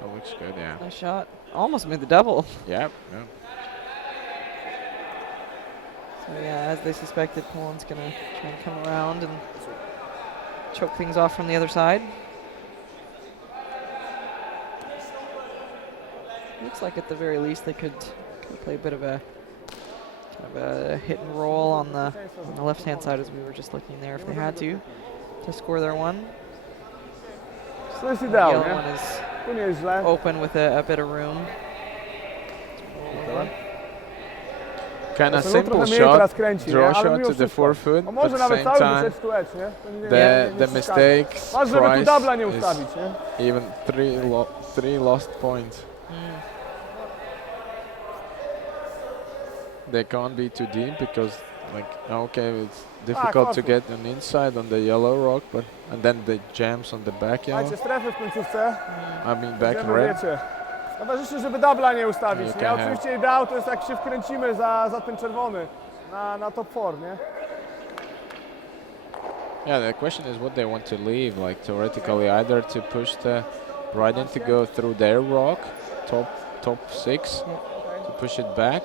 That looks good, yeah. Nice shot. Almost made the double. Yep. yeah, as they suspected, Poland's going to try and come around and choke things off from the other side. Looks like at the very least they could play a bit of a kind of a hit and roll on the left-hand side as we were just looking there if they had to score their one. To jest The idealnie. yellow one is Tu nie jest źle. open with a bit of room. Kind of Ten simple trochę mniej shot, teraz kręci, nie? draw Ale shot mimo to the wszystko. forefoot, On but może at the nawet same cały time wyszedł tułecz, nie? To nie, the nie przeszkadza. mistakes Ważne, żeby tu price dubla nie is ustawić, nie? even three lost points. They can't be too deep because, like, okay, it's difficult to łatwo. get an inside on the yellow rock, but and then the jams on the back yellow. Macie strefy w końcówce. I mean back Będziemy, red. wiecie. Towarzyszy, żeby dubla nie ustawić, You nie? can have- Oczywiście ideał to jest jak się wkręcimy za ten czerwony na top 4, nie? Yeah, the question is what they want to leave. Like theoretically, either to push the right in to go through their rock, top 6, to push it back,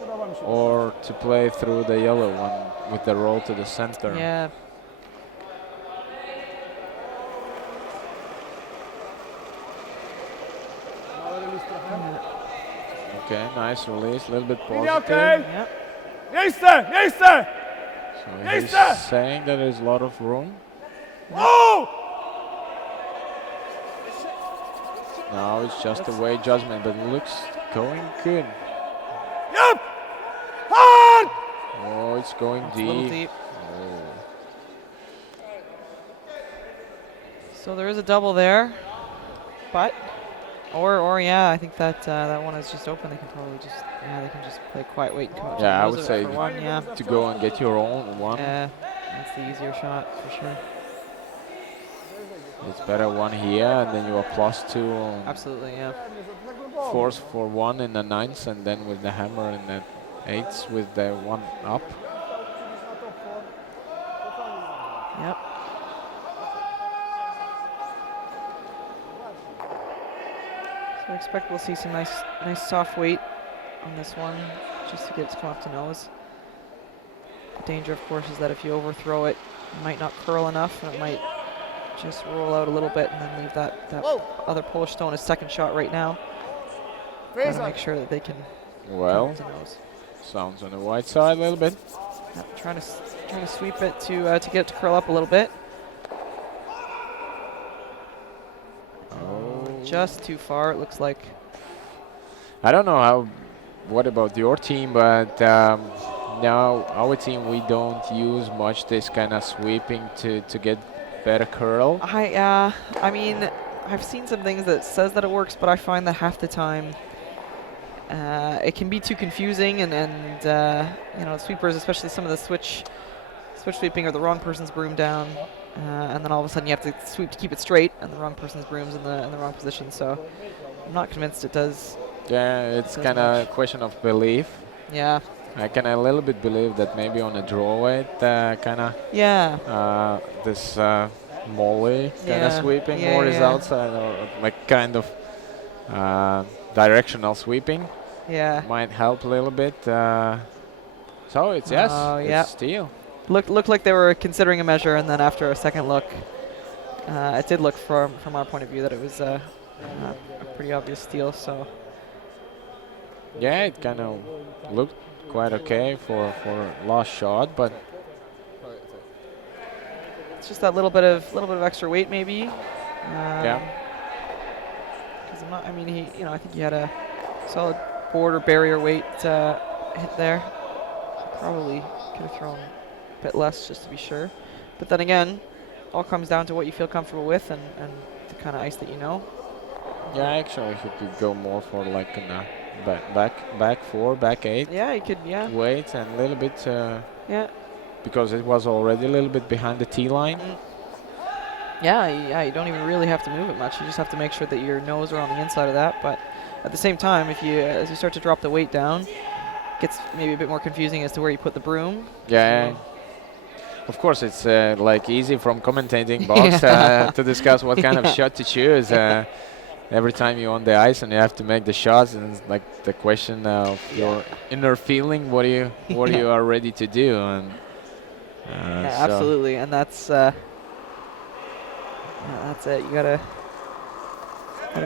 Podoba mi się. or to play through the yellow one with the roll to the center. Yeah. Mały release trochę. Okay, nice release, a little bit Linia positive. okej! Yep. Miejsce! Miejsce! So Miejsce! he's saying that there's a lot of room. O! Now it's just a weight judgment, but it looks going good. Yep! Hard! Oh, it's going It's a little deep. deep. Oh. So there is a double there, but or yeah, I think that that one is just open. They can probably they can just play quiet wait and come up to Yeah, I close would it say for one. Yeah, To go and get your own one, yeah, that's the easier shot for sure. it's better one here, and then you are +2 on Absolutely, yeah. force for 1 in the 9s, and then with the hammer in the 8s with the 1 up. Yep. So I expect we'll see some nice soft weight on this one, just to get it to come up to nose. The danger, of course, is that if you overthrow it, it might not curl enough, and it might just roll out a little bit, and then leave that Whoa. other Polish stone as second shot right now. Gotta Fraser. make sure that they can Well, come to nose. sounds on the white side a little bit. Yep, trying to sweep it to get it to curl up a little bit. Oh. Just too far, it looks like. I don't know what about your team, but now our team, we don't use much this kind of sweeping to get better curl. I mean, I've seen some things that says that it works, but I find that half the time it can be too confusing, and you know, sweepers, especially some of the switch sweeping, are the wrong person's broom down, and then all of a sudden you have to sweep to keep it straight, and the wrong person's broom's in the wrong position. So I'm not convinced it does. Yeah, it's Does kind of a much. question of belief. Yeah, I can a little bit believe that maybe on a draw weight, kind of yeah, this molly kind Yeah, of sweeping yeah, more is yeah. outside, or like kind of directional sweeping yeah. might help a little bit. So it's Oh, it's yeah. steal. Looked like they were considering a measure, and then after a second look, it did look from our point of view that it was a pretty obvious steal. So Yeah, it kind of looked quite okay for last shot, but it's just that little bit of extra weight, maybe. Yeah. Because I mean, I think he had a solid board or barrier weight hit there. Probably could have thrown a bit less just to be sure. But then again, all comes down to what you feel comfortable with and the kind of ice that you know. yeah, actually he could go more for like a back 4, back 8 Yeah, you could. Yeah, weight, and a little bit yeah. because it was already a little bit behind the T line. Yeah, you don't even really have to move it much. You just have to make sure that your nose are on the inside of that. But at the same time, as you start to drop the weight down, it gets maybe a bit more confusing as to where you put the broom. Yeah. So- Of course, it's like easy from commentating box to discuss what kind of shot to choose. every time you're on the ice and you have to make the shots, and it's like the question of your inner feeling, what you are ready to do, and Yeah, so absolutely, and that's it. You gotta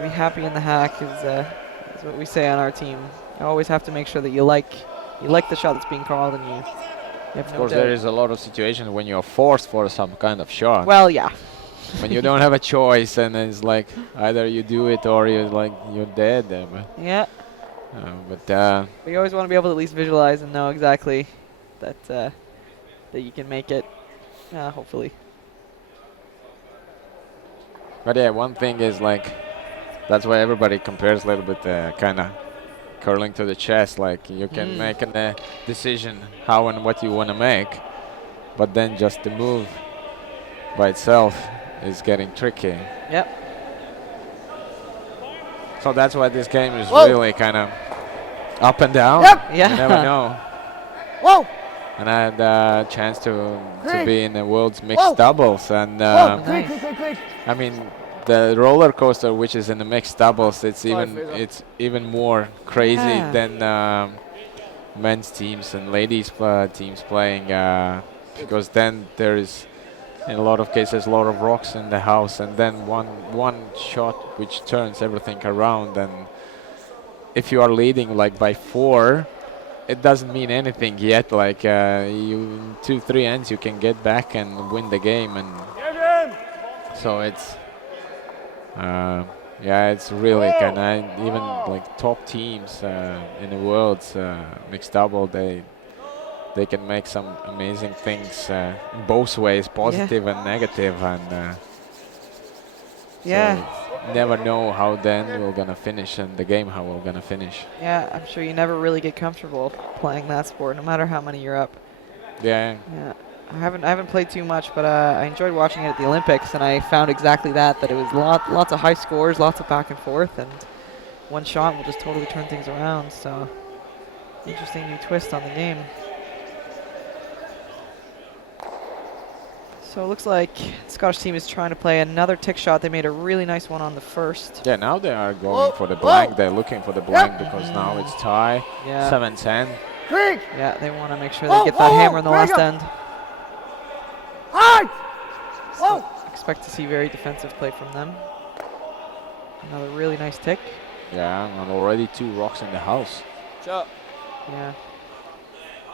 be happy in the hack, is what we say on our team. You always have to make sure that you like the shot that's being called, and you have of no course doubt. there is a lot of situations when you're forced for some kind of shot. Well, yeah. When you don't have a choice, and it's like either you do it or you're dead. Yeah. But But you always want to be able to at least visualize and know exactly that that you can make it. Hopefully. But yeah, one thing is like, that's why everybody compares a little bit kind of curling to the chest. Like you can make a decision how and what you want to make, but then just the move by itself is getting tricky. Yep. So that's why this game is Whoa. really kind of up and down. Yep. Yeah. You never know. Whoa! And I had a chance to be in the world's mixed Whoa. doubles, and Whoa! nice. Quick! I mean, the roller coaster, which is in the mixed doubles, it's Fraser. even more crazy Yeah. than men's teams and ladies teams playing, because then there is, in a lot of cases, a lot of rocks in the house, and then one shot which turns everything around. And if you are leading like by 4, it doesn't mean anything yet. Like you 2-3 ends, you can get back and win the game, and so it's yeah, it's really kind of even like top teams in the world's mixed double. They can make some amazing things in both ways, positive and negative, and Yeah. so never know how then we're gonna finish, and the game how we're gonna finish. Yeah, I'm sure you never really get comfortable playing that sport, no matter how many you're up. Yeah. Yeah, I haven't played too much, but I enjoyed watching it at the Olympics, and I found exactly that it was lots of high scores, lots of back and forth, and one shot will just totally turn things around. So interesting new twist on the game. So it looks like the Scottish team is trying to play another tick shot. They made a really nice one on the first. Yeah, now they are going Whoa, for the whoa. blank. They're looking for the blank because now it's tie, Yeah. 7-10. Quick! Yeah, they want to make sure Whoa, they get that whoa, hammer in the last Gregor. end. Hard! Whoa! Expect to see very defensive play from them. Another really nice tick. Yeah, and already 2 rocks in the house. Yeah.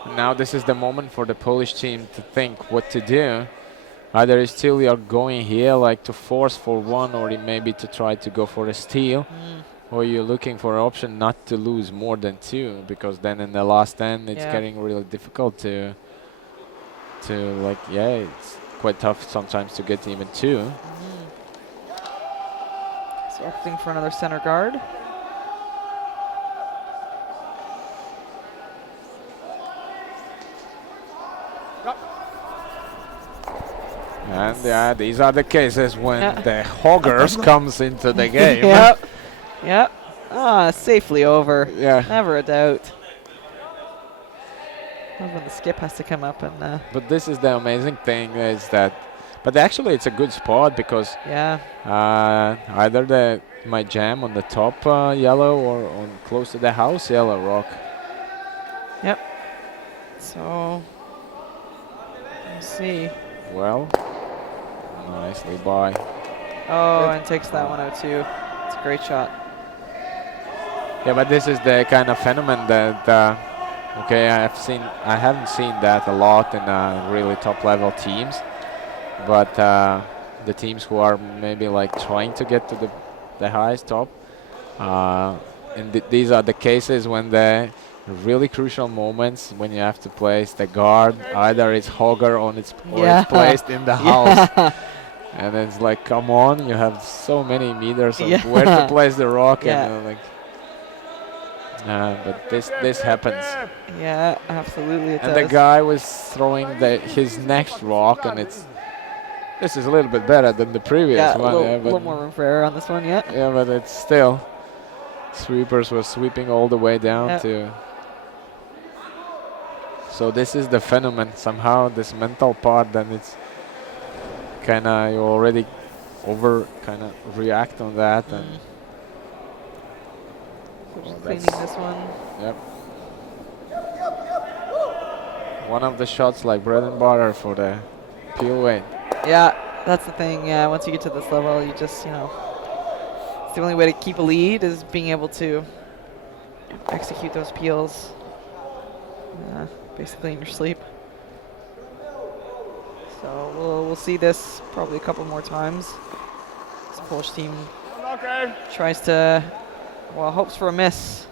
And now this is the moment for the Polish team to think what to do. Either you still are going here like to force for 1, or maybe to try to go for a steal, or you're looking for an option not to lose more than 2, because then in the last end it's Yeah. getting really difficult to like, yeah, it's quite tough sometimes to get even 2. So opting for another center guard. And yeah, these are the cases when Yeah. the hoggers comes into the game. Yep. Yep. Safely over. Yeah. Never a doubt. Love when the skip has to come up and But this is the amazing thing is that, but actually it's a good spot because yeah. either they might jam on the top yellow or on close to the house yellow rock. Yep. So let's see. Well, nicely by. Oh, and takes that one out too. It's a great shot. Yeah, but this is the kind of phenomenon that okay, I haven't seen that a lot in really top level teams, but the teams who are maybe like trying to get to the highest top, and these are the cases when the really crucial moments when you have to place the guard, either it's hogger on its or Yeah. it's placed in the house. Yeah. And it's like, come on, you have so many meters of Yeah. where to place the rock, Yeah. and like, but this happens. Yeah, absolutely it And does. the guy was throwing his next rock, and this is a little bit better than the previous yeah, one. a Yeah, little but more room for error on this one, yeah. yeah, but it's still sweepers were sweeping all the way down Yeah. to. So this is the phenomenon. Somehow this mental part, then it's kind of you already over kind of react on that, and So just Oh, cleaning that's- this one. Yep. One of the shots like bread and butter for the peel weight. Yeah, that's the thing. Yeah, once you get to this level, you just, it's the only way to keep a lead is being able to execute those peels basically in your sleep. So we'll see this probably a couple more times. This Polish team Okay. tries to, hopes for a miss.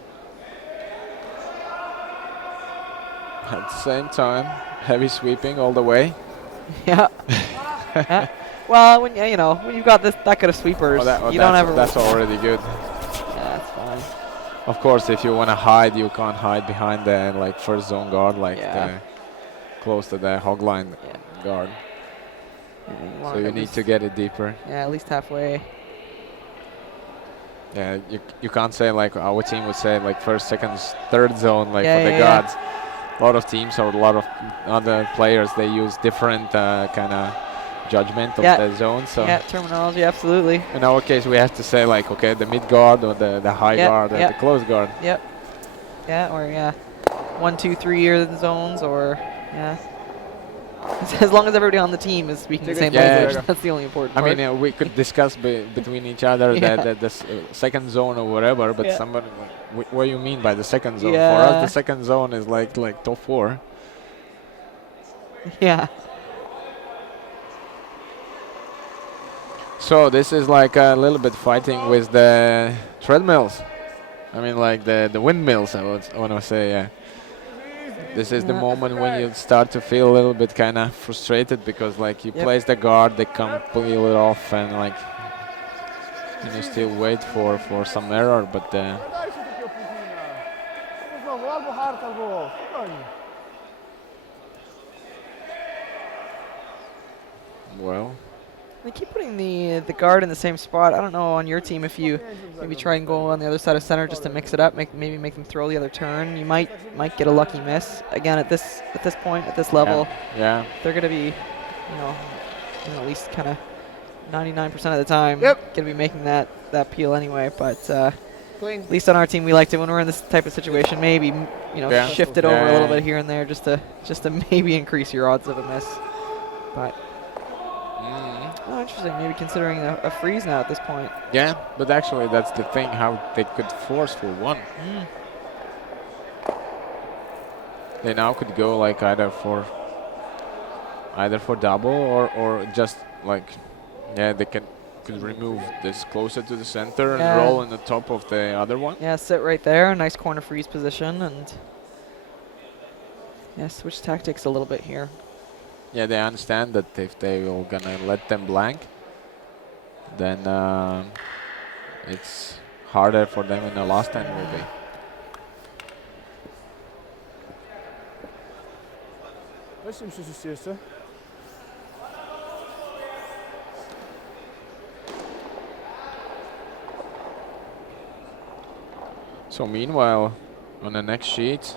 At the same time, heavy sweeping all the way. Yeah. Yeah. Well, when when you've got that kind of sweepers, you don't ever. That's already good. Yeah, that's fine. Of course, if you want to hide, you can't hide behind the first zone guard, close to the hog line guard. So you need to get it deeper. Yeah, at least halfway. Yeah, you can't say like our team would say like first, second, third zone for the Yeah. guards. A lot of teams or a lot of other players, they use different kind of judgment of the zone. So yeah, terminology, absolutely. in our case, we have to say like, okay, the mid guard or the high guard or the close guard. Yep. Yeah, or 1, 2, 3 are the zones, or as long as everybody on the team is speaking the same language, that's the only important part. I mean, we could discuss between each other the second zone or whatever, but somebody, what do you mean by the second zone? Yeah. For us, the second zone is like top 4. Yeah. So this is like a little bit fighting with the treadmills. I mean, like the windmills, I want to say, yeah. This is the moment when you start to feel a little bit kind of frustrated because like you place the guard, they come peel it off, and like you still wait for some error, but Daj się takiego pingwina. Znowu, albo hard, albo off. Spokojnie. well, They keep putting the guard in the same spot. I don't know on your team if you maybe try and go on the other side of center just to mix it up, maybe make them throw the other turn. You might get a lucky miss. Again, at this point, at this level, yeah. they're going to be, at least kind of 99% of the time going to be making that peel anyway. But at least on our team, we like to, when we're in this type of situation, maybe shift it over a little bit here and there just to maybe increase your odds of a miss. But oh, interesting. Maybe considering a freeze now at this point. Yeah, but actually that's the thing, how they could force for one. They now could go like either for double or just like, they could remove this closer to the center and roll on the top of the other one. Yeah, sit right there. Nice corner freeze position, and switch tactics a little bit here. Yeah, they understand that if they will gonna let them blank, then it's harder for them in the last end will be. Weź im przecież jeszcze. So meanwhile, on the next sheet,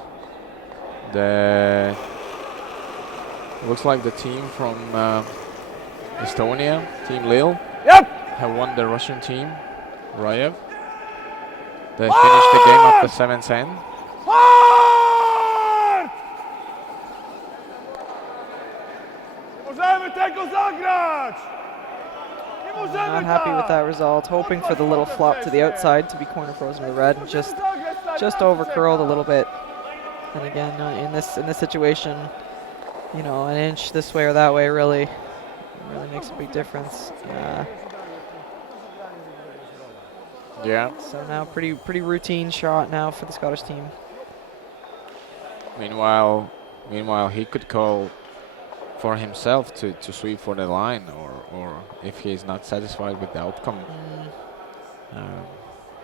looks like the team from Estonia, Team Lille, have won the Russian team, Rayev. They finished the game after 7-10. Hard! Nie możemy tego zagrać! Nie możemy Not happy with that result. Hoping for the little flop to the outside to be corner frozen to the red, and just over curled a little bit. And again, in this situation, an inch this way or that way really makes a big difference. Yeah. So now pretty routine shot now for the Scottish team. Meanwhile, he could call for himself to sweep for the line, or if he is not satisfied with the outcome,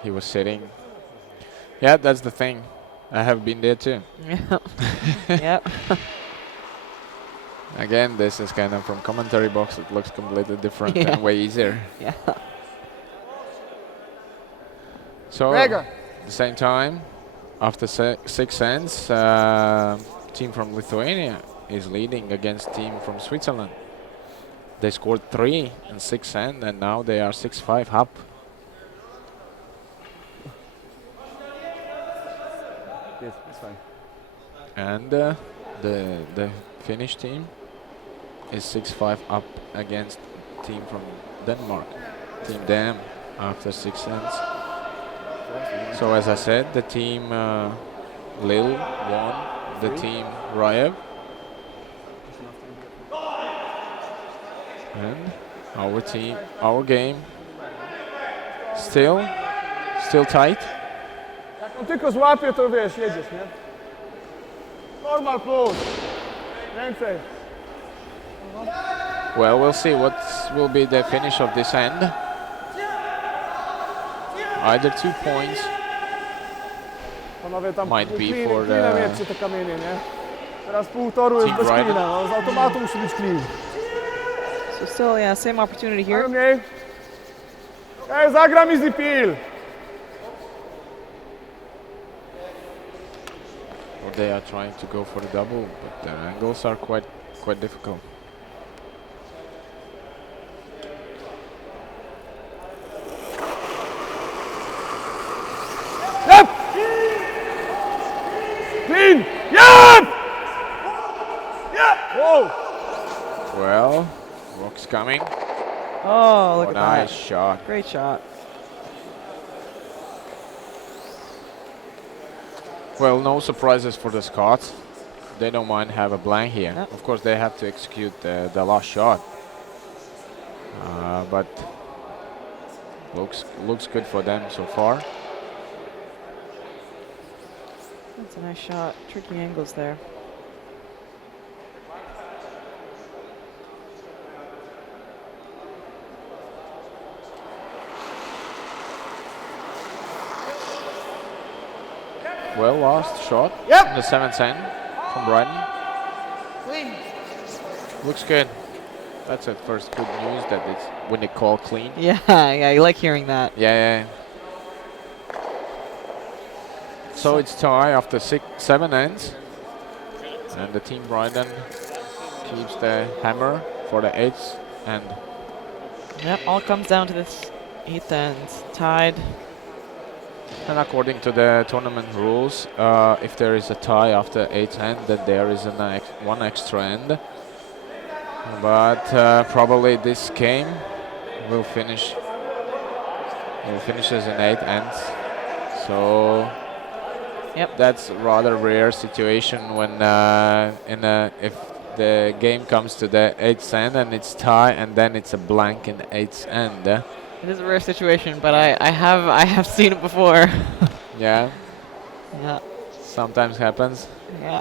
he was sitting. Yeah, that's the thing. I have been there too. Yeah. Yeah. Again, this is kind of from commentary box. It looks completely different and way easier. Yeah. So at the same time, after 6 ends, team from Lithuania is leading against team from Switzerland. They scored 3 in 6 ends, and now they are 6-5 up. fine. And the Finnish team is 6-5 up against team from Denmark, Team Dam, after 6 ends. So as I said, the team Lille won, the team Rayev. And our game, still tight. Jak on tylko złapie, to wiesz, jedziesz, nie? Normal plus. Więcej. Well, we'll see what will be the finish of this end. Either 2 points. Panowie tam Might be clean, for cleanem the jedźcie te kamienie, nie? Teraz pół toru jest Team bez Ryder. cleana, no, z automatu musi być clean. So still, yeah, same opportunity here. Ale mniej. Ej, zagram easy peel. Or they are trying to go for the double, but the angles are quite difficult. Yep! Clean! Yep! Yep! Whoa! Well, rock's coming. Oh, look Oh, at nice that. shot. Great shot. Well, no surprises for the Scots. They don't mind have a blank here. Yep. Of course, they have to execute the last shot. But looks good for them so far. That's a nice shot. Tricky angles there. Well, last shot Yep. in the 7th end from Brighton. Clean. Looks good. That's at first good news that it's when they call clean. Yeah, yeah, you like hearing that. Yeah. So it's tie after 7 ends, and the team Brighton keeps the hammer for the 8th end. Yep, all comes down to this 8th end. Tied. And according to the tournament rules, if there is a tie after 8th end, then there is one extra end. But probably this game will finish. It finishes in 8 ends. So Yep. that's rather rare situation when if the game comes to the 8th end and it's tie and then it's a blank in the 8th end. It is a rare situation, but I have seen it before. Yeah, Yeah, sometimes happens. yeah.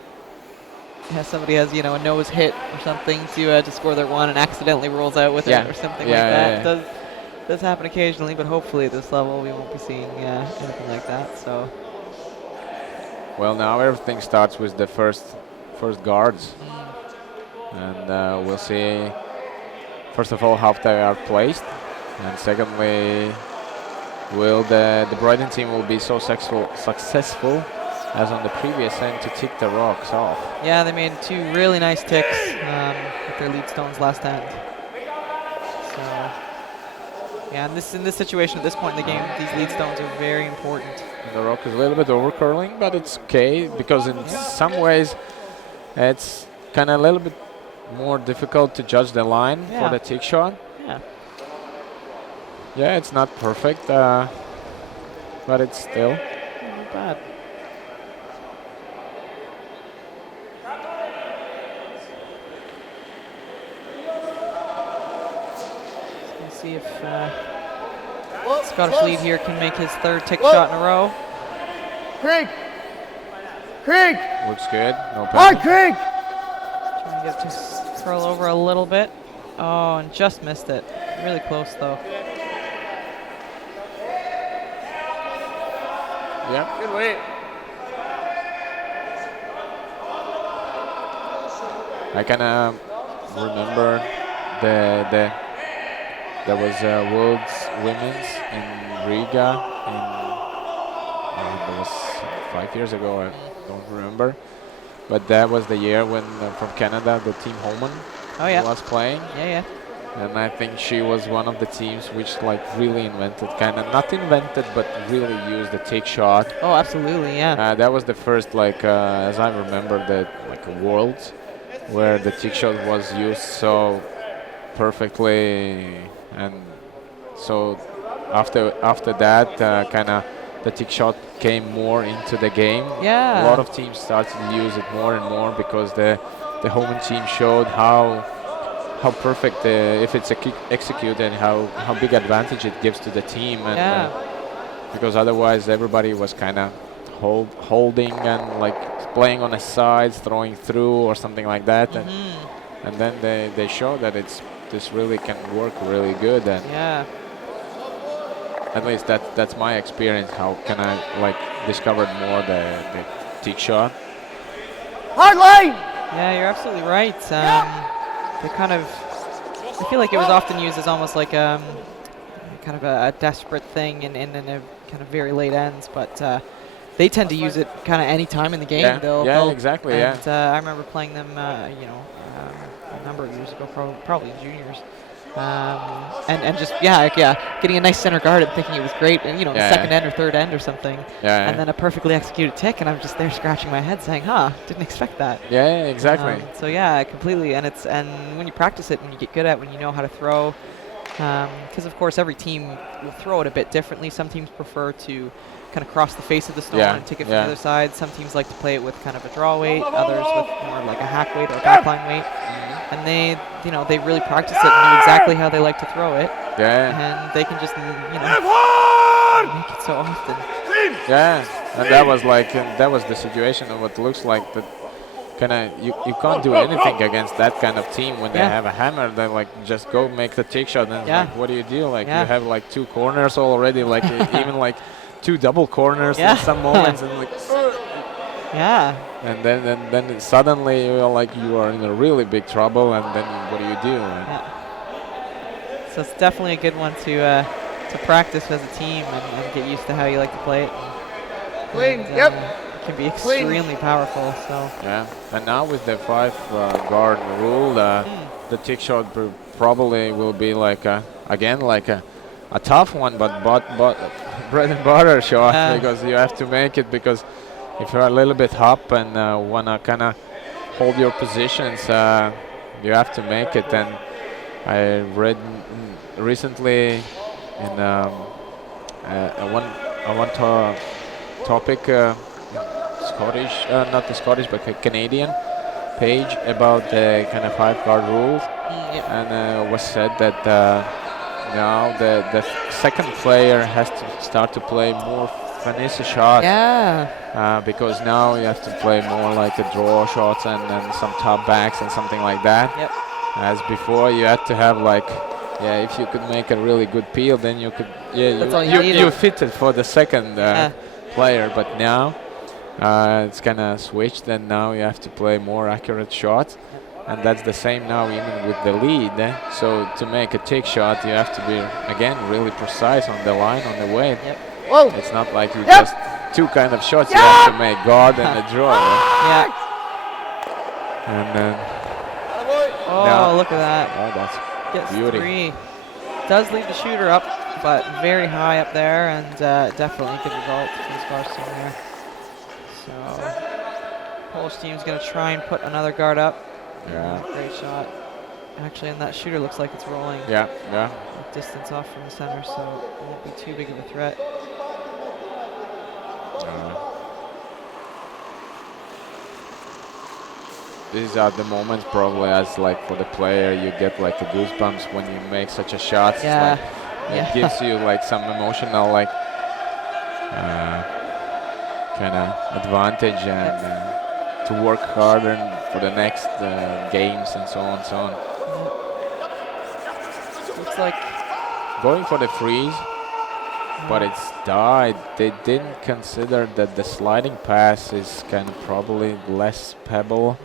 Yeah, somebody has, you know, a nose hit or something to score their one and accidentally rolls out with Yeah. it or something Yeah, like that. yeah, yeah. Does happen occasionally, but hopefully at this level we won't be seeing anything like that. So Well, now everything starts with the first guards, and we'll see. First of all, how they are placed, and secondly, will the Brighton team will be so successful as on the previous end to tick the rocks off. yeah, they made 2 really nice ticks with their lead stones last end. So yeah, in this situation at this point in the game, these lead stones are very important. And the rock is a little bit over curling, but it's okay because in some ways it's kind of a little bit more difficult to judge the line for Yeah. the tick shot. Yeah. Yeah, it's not perfect, but it's still. Not bad. Let's see if Scottish close. lead here can make his 3rd tick Whoa. shot in a row. Craig. Craig. Looks good. No Hi, penalty. Craig. Trying to get to curl over a little bit. Oh, and just missed it. Really close though. Yeah. Good weight. I can remember there was World's Women's in Riga that was 5 years ago. I don't remember, but that was the year when from Canada the team Holman Oh yeah. was playing. Yeah, yeah. and I think she was one of the teams which like really invented, kind of not invented, but really used the take shot. Oh, absolutely, yeah. That was the first, like, as I remember, that like a world where the tick shot was used so perfectly, and so after that, kind of the tick shot came more into the game. Yeah. A lot of teams started to use it more and more because the home team showed how perfect, if it's executed, how big advantage it gives to the team, and because otherwise everybody was kind of holding and like playing on the sides, throwing through or something like that, and then they show that this really can work really good, and at least that's my experience. How can I like discover more the tick shot? Hard line! Yeah, you're absolutely right. They kind of, I feel like it was often used as almost like kind of a desperate thing in a kind of very late ends, but they tend to use it kind of any time in the game. Yeah, exactly. And I remember playing them, a number of years ago, probably in juniors. And just getting a nice center guard and thinking it was great, and second end or third end or something, and then a perfectly executed tick, and I'm just there scratching my head saying, didn't expect that. Yeah, exactly. So yeah, completely, and when you practice it and you get good at it, when you know how to throw, because of course every team will throw it a bit differently. Some teams prefer to kind of cross the face of the stone and take it from the other side. Some teams like to play it with kind of a draw weight, others with more like a hack weight or a backline weight. And they really practice it and know exactly how they like to throw it. Yeah. And they can just, make it so often. Yeah. And that was the situation of what looks like that kind of, you can't do anything against that kind of team when they have a hammer. They like just go make the tick shot, and like, what do you do? Like you have like two corners already, like even like two double corners in some moments, and like and then suddenly you are in a really big trouble, and then what do you do? So it's definitely a good one to practice as a team and get used to how you like to play it. It can be extremely powerful. So and now with the 5 guard rule, the tick shot probably will be like a tough one, but bread and butter shot, because you have to make it, because if you're a little bit up and want to kind of hold your positions, you have to make it. And I read recently in one topic, Scottish, not the Scottish, but a Canadian page about the kind of 5 guard rules, and was said that now the second player has to start to play more fantasy shots. Because now you have to play more like the draw shots and some top backs and something like that. As before, you had to have like, if you could make a really good peel, then you could, you fitted for the second player. But now it's kind of switched, and now you have to play more accurate shots. And that's the same now even with the lead. So to make a tick shot, you have to be, again, really precise on the line, on the weight. It's not like you just two kind of shots. You have to make guard and a draw. And then look at that. Oh, that's Gets beauty. 3. Does leave the shooter up, but very high up there, and definitely a good result for the Scottish team there. So Polish team's going to try and put another guard up. Great shot. Actually, and that shooter looks like it's rolling. Distance off from the center, so it won't be too big of a threat. These are the moments probably, as like for the player, you get like the goosebumps when you make such a shot. It gives you like some emotional like kind of advantage, and to work harder for the next games and so on and so on. Looks like going for the freeze, but it's died. They didn't consider that the sliding pass is kind of probably less pebble,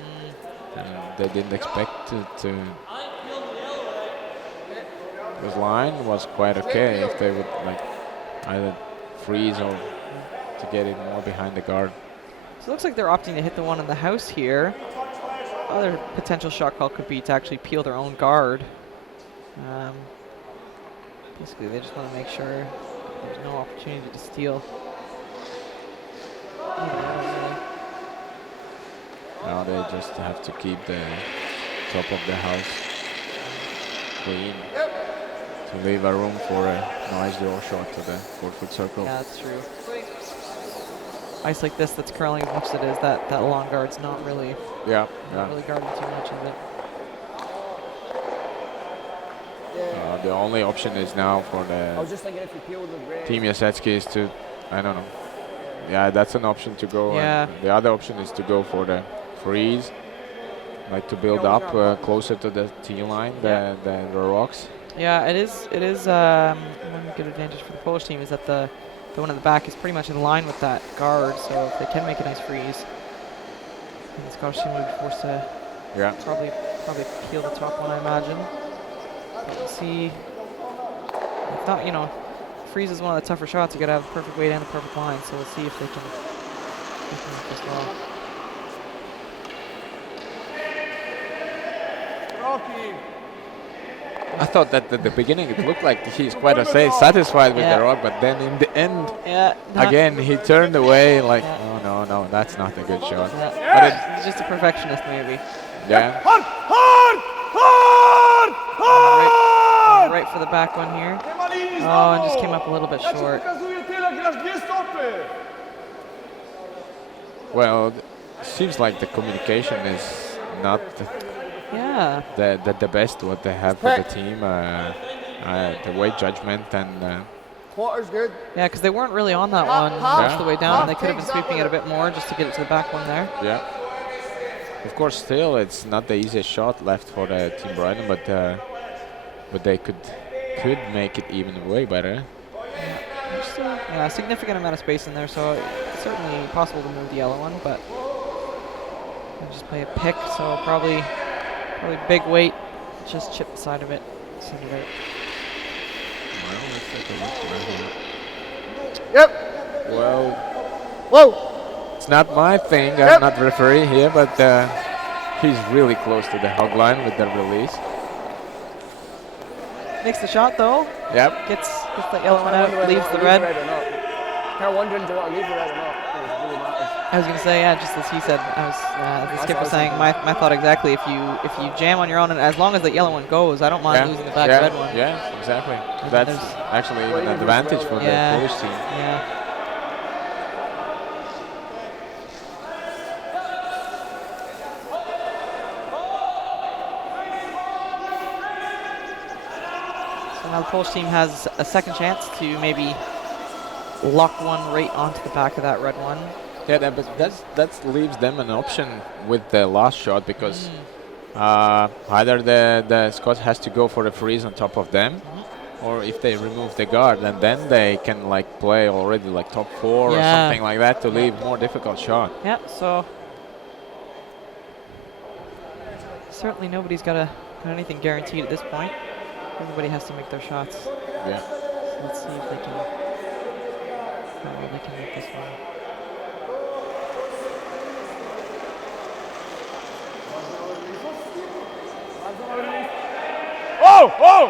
and they didn't expect it to. This line was quite okay if they would like either freeze or to get it more behind the guard. So it looks like they're opting to hit the one in the house here. Other potential shot call could be to actually peel their own guard. Basically, they just want to make sure there's no opportunity to steal. Now they just have to keep the top of the house clean to leave a room for a nice draw shot to the 4-foot circle. Yeah, that's true. Ice like this that's curling as much as it is, that long guard's not really, Yeah, not really guarding too much of it. The only option is now for I the was just thinking if you peel the gray. Team Jasetsky is to, I don't know. Yeah, that's an option to go. Yeah. And the other option is to go for the freeze, like to build up closer to the tee line than the rocks. Yeah, it is. One good advantage for the Polish team is that the one at the back is pretty much in line with that guard. So if they can make a nice freeze, then the Scottish team would be forced to probably peel the top one, I imagine. But we'll see. If not, freeze is one of the tougher shots. You got to have the perfect weight and the perfect line. So we'll see if they can make this well. Rocky. I thought that at the beginning it looked like he's quite satisfied with the rock, but then in the end, again he turned away like, oh no, that's not a good shot. But he's just a perfectionist, maybe. Yeah. Right for the back one here. Oh, and just came up a little bit short. Well, it seems like the communication is not the best what they have for the team. The weight judgment and. Quarter's good. Yeah, because they weren't really on that one most of the way down, and they could have been sweeping it a bit more just to get it to the back one there. Yeah. Of course, still it's not the easiest shot left for the Team Brighton, but they could make it even way better. There's still a significant amount of space in there, so it's certainly possible to move the yellow one, but I'll just play a pick, so probably big weight, just chip the side of it, send it out. Well, let's take a look right here. Yep. Well, whoa. It's not my thing. I'm not referee here, but he's really close to the hog line with the release. Makes the shot though. Yep. Gets the yellow one out, leaves the red. Kind of wondering, do you want to leave the red or not? It really matters. I was gonna say, just as he said, the skip was saying my thought exactly. If you jam on your own, and as long as the yellow one goes, I don't mind losing the back red one. Yeah, exactly. That's actually even an advantage for the Polish team. Yeah. So now the Polish team has a second chance to maybe lock one right onto the back of that red one. Yeah, but that leaves them an option with the last shot because either the Scots has to go for a freeze on top of them, or if they remove the guard, and then they can like play already like top 4 or something like that to leave more difficult shot. Yeah, so certainly nobody's got anything guaranteed at this point. Everybody has to make their shots. Yeah. So let's see if they can make this one. Oh! Well,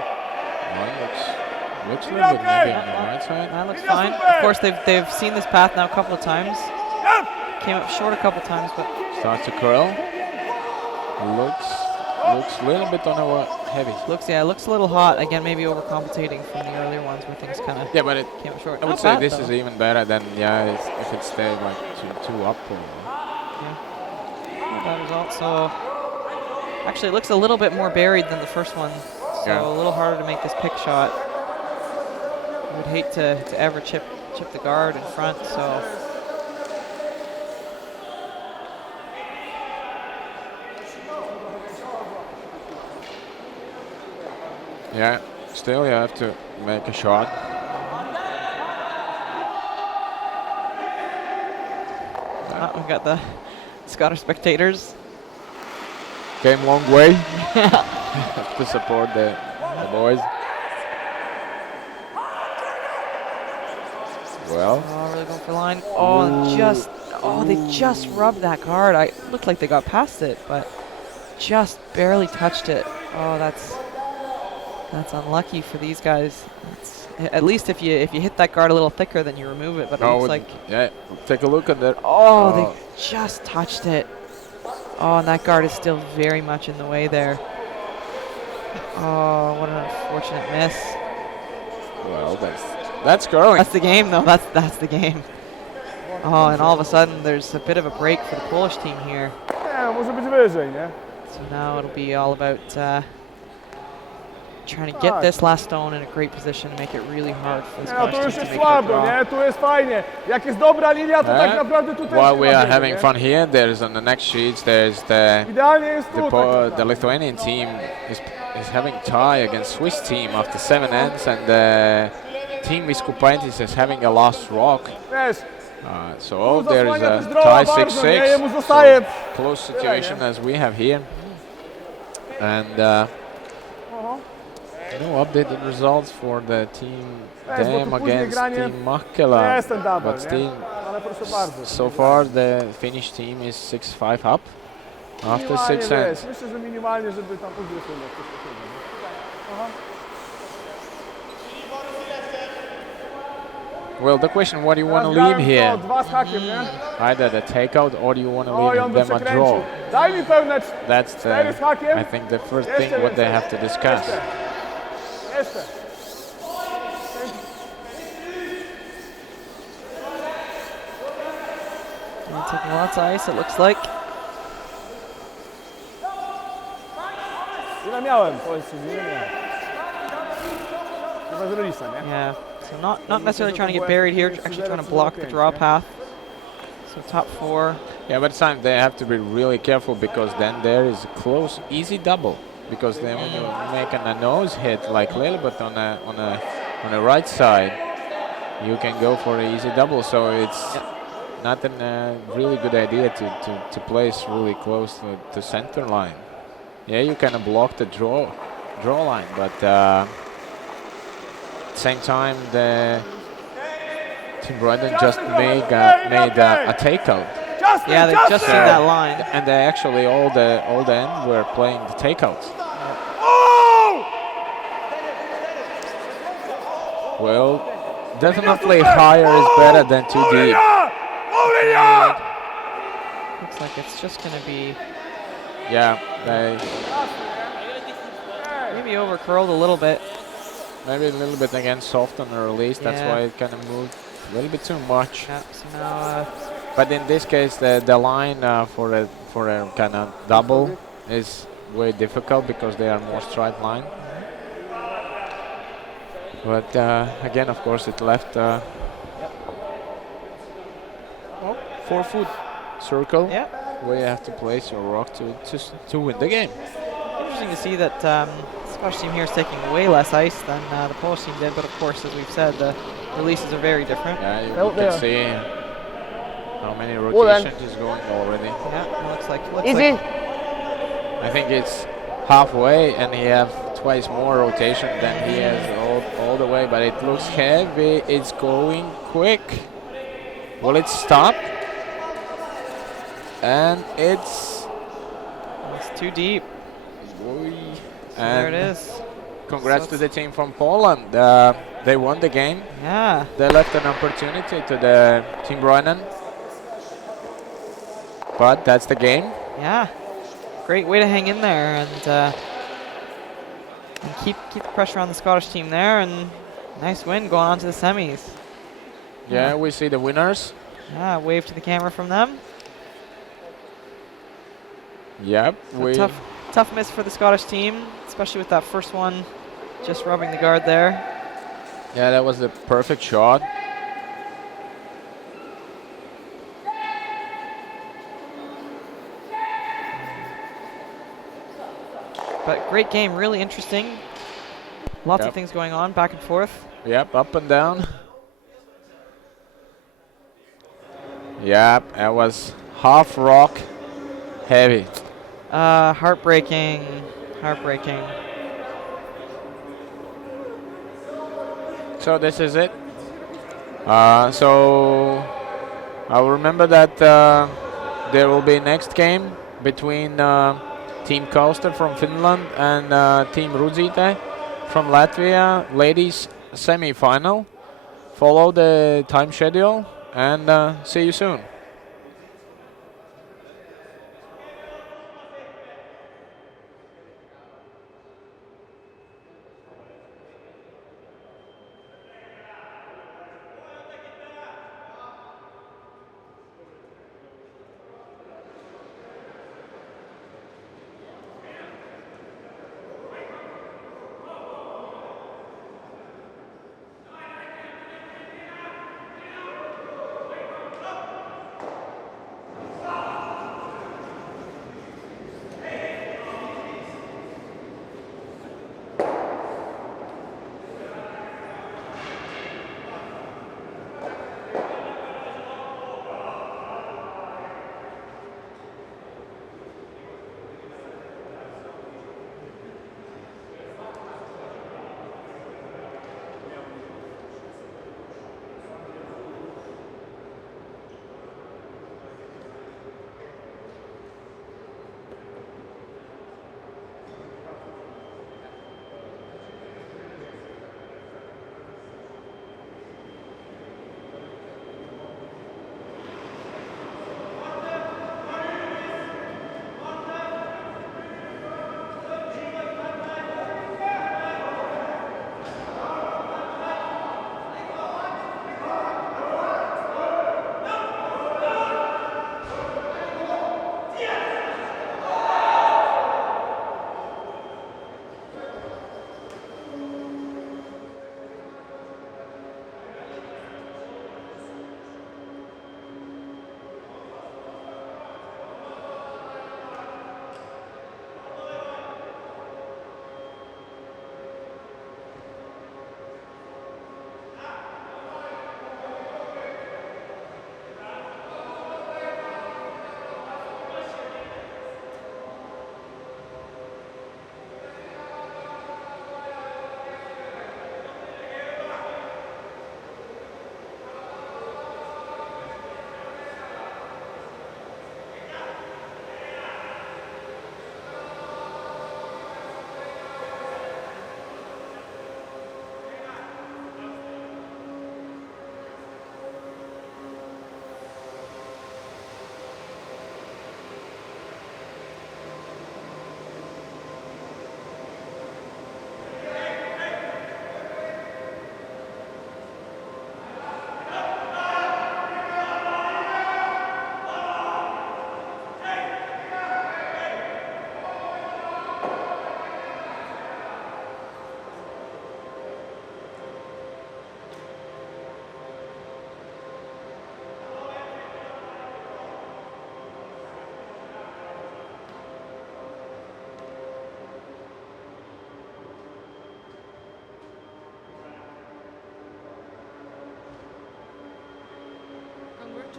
looks a little bit maybe on the right side. That looks fine. Of course, they've seen this path now a couple of times. Came up short a couple of times, but starts to curl. Looks a little bit on a heavy. Looks a little hot. Again, maybe overcompensating from the earlier ones where things kind of but it came up short. I would say this is even better than if it stayed like two up. Not bad result. So actually, it looks a little bit more buried than the first one. So a little harder to make this pick shot. I would hate to ever chip the guard in front. So. Yeah, still you have to make a shot. We've got the Scottish spectators. Came a long way to support the boys. Well. Oh, really going for line. They just rubbed that guard. It looked like they got past it, but just barely touched it. Oh, that's That's unlucky for these guys. At least if you hit that guard a little thicker, then you remove it. But it looks like yeah. Take a look at that. they just touched it. Oh, and that guard is still very much in the way there. Oh, what an unfortunate miss. Well, that's curling. That's the game, though. That's the game. Oh, and all of a sudden, there's a bit of a break for the Polish team here. Nie, może być wyżej, nie? So now it'll be all about trying to get this last stone in a great position and make it really hard for the Nie, no Scottish tu team już to jest make their słabo, draw. nie? Tu jest fajnie. Jak jest dobra linia, to tak naprawdę tu też While nie we ma are biegu, having nie? fun here, there's on the next sheets. There's Idealnie jest tu. tak the naprawdę. Lithuanian team is having tie against Swiss team after 7 ends, and the team Viskupaitis is having a last rock. Wiesz, So tu there is zasłania a też droga tie bardzo, nie? 6-6. Jemu zostaje. So close situation as we have here, and Oho. no updated results for the team Wiesz, bo tu them później against granie team Makkela. jest ten double, But nie? still, Ale proszę bardzo. so far the Finnish team is 6-5 up after Minimalnie, 6 wiesz, ends. myślę, że minimalnie, żeby tam ugryźć coś takiego, nie? Aha. Well, the question, what do you want to Teraz leave grałem here? to, 2 z hakiem, nie? Either the takeout or do you want to Oj, leave on by them a przekręcił. draw? Daj mi pełne That's 4 z hakiem. I think the first Jeszcze thing what they więcej. have to discuss. Jeszcze. And taking lots of ice, it looks like. Ile miałem? Powiedzcie mi, ile miałem? Chyba z relisa, nie? Yeah. So not necessarily trying to get buried here, actually trying to block the draw path. So top 4. Yeah, but time they have to be really careful because then there is a close, easy double. Because then when you make a nose hit like little bit on the right side, you can go for an easy double. So it's not a really good idea to place really close to center line. Yeah, you kind of block the draw line, but at the same time the Team Brighton just made a takeout. Yeah, they just seen that line. And they actually all the end were playing the takeouts. Well, definitely higher is better than too deep. Looks like it's just going to be Yeah, they maybe over curled a little bit. maybe a little bit again soft on the release. That's Yeah. why it kind of moved a little bit too much. Yeah, so now But in this case, the line for a kind of double is way difficult because they are more straight line. But again, of course, it left 4-foot circle yeah, where you have to place your rock to win the game. interesting to see that the Scottish team here is taking way less ice than the Polish team did. But of course, as we've said, the releases are very different. Yeah, you Out can there. see how many then. rotations is going already. Yeah, it looks like Easy. I think it's halfway, and he have twice more rotation than he has all the way. But it looks heavy. It's going quick. Will it stop? And it's too deep. There it and is. congrats So to the team from Poland. They won the game. Yeah. They left an opportunity to the Team Brynen. But that's the game. Yeah, great way to hang in there and keep the pressure on the Scottish team there, and nice win going on to the semis. Yeah, we see the winners. Yeah, wave to the camera from them. Yep, So tough miss for the Scottish team, especially with that first one just rubbing the guard there. Yeah, that was the perfect shot. But great game, really interesting. Lots Yep. of things going on, back and forth. Yep, up and down. Yep, that was half rock, heavy. Heartbreaking. So this is it. So I'll remember that there will be next game between Team Coaster from Finland and Team Rudzite. from Latvia, ladies semi-final. Follow the time schedule and see you soon.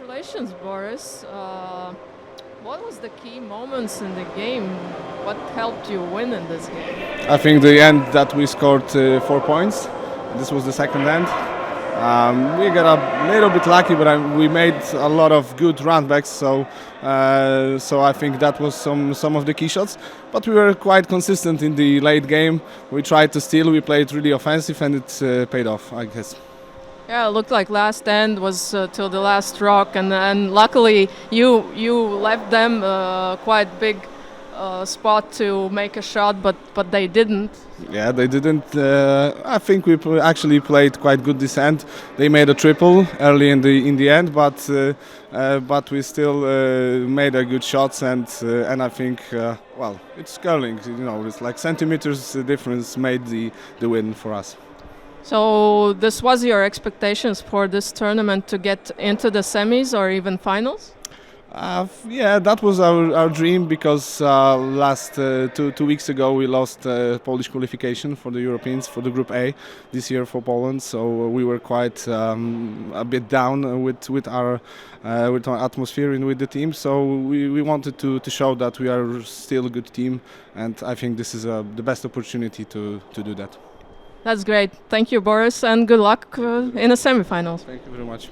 Congratulations, Boris. What was the key moments in the game? What helped you win in this game? I think the end that we scored 4 points. This was the second end. We got a little bit lucky, but we made a lot of good runbacks. So I think that was some of the key shots. But we were quite consistent in the late game. We tried to steal. We played really offensive, and it paid off, I guess. Yeah, it looked like last end was till the last rock, and luckily you left them quite big spot to make a shot, but they didn't. Yeah, they didn't. I think we actually played quite good descent. They made a triple early in the end, but we still made a good shots, and I think well, it's curling. You know, it's like centimeters difference made the win for us. So this was your expectations for this tournament, to get into the semis or even finals? Yeah, that was our dream, because last 2 weeks ago we lost Polish qualification for the Europeans for the Group A this year for Poland. So we were quite a bit down with our atmosphere and with the team. So we wanted to show that we are still a good team, and I think this is the best opportunity to do that. That's great. Thank you, Boris, and good luck in the semifinals. Thank you very much.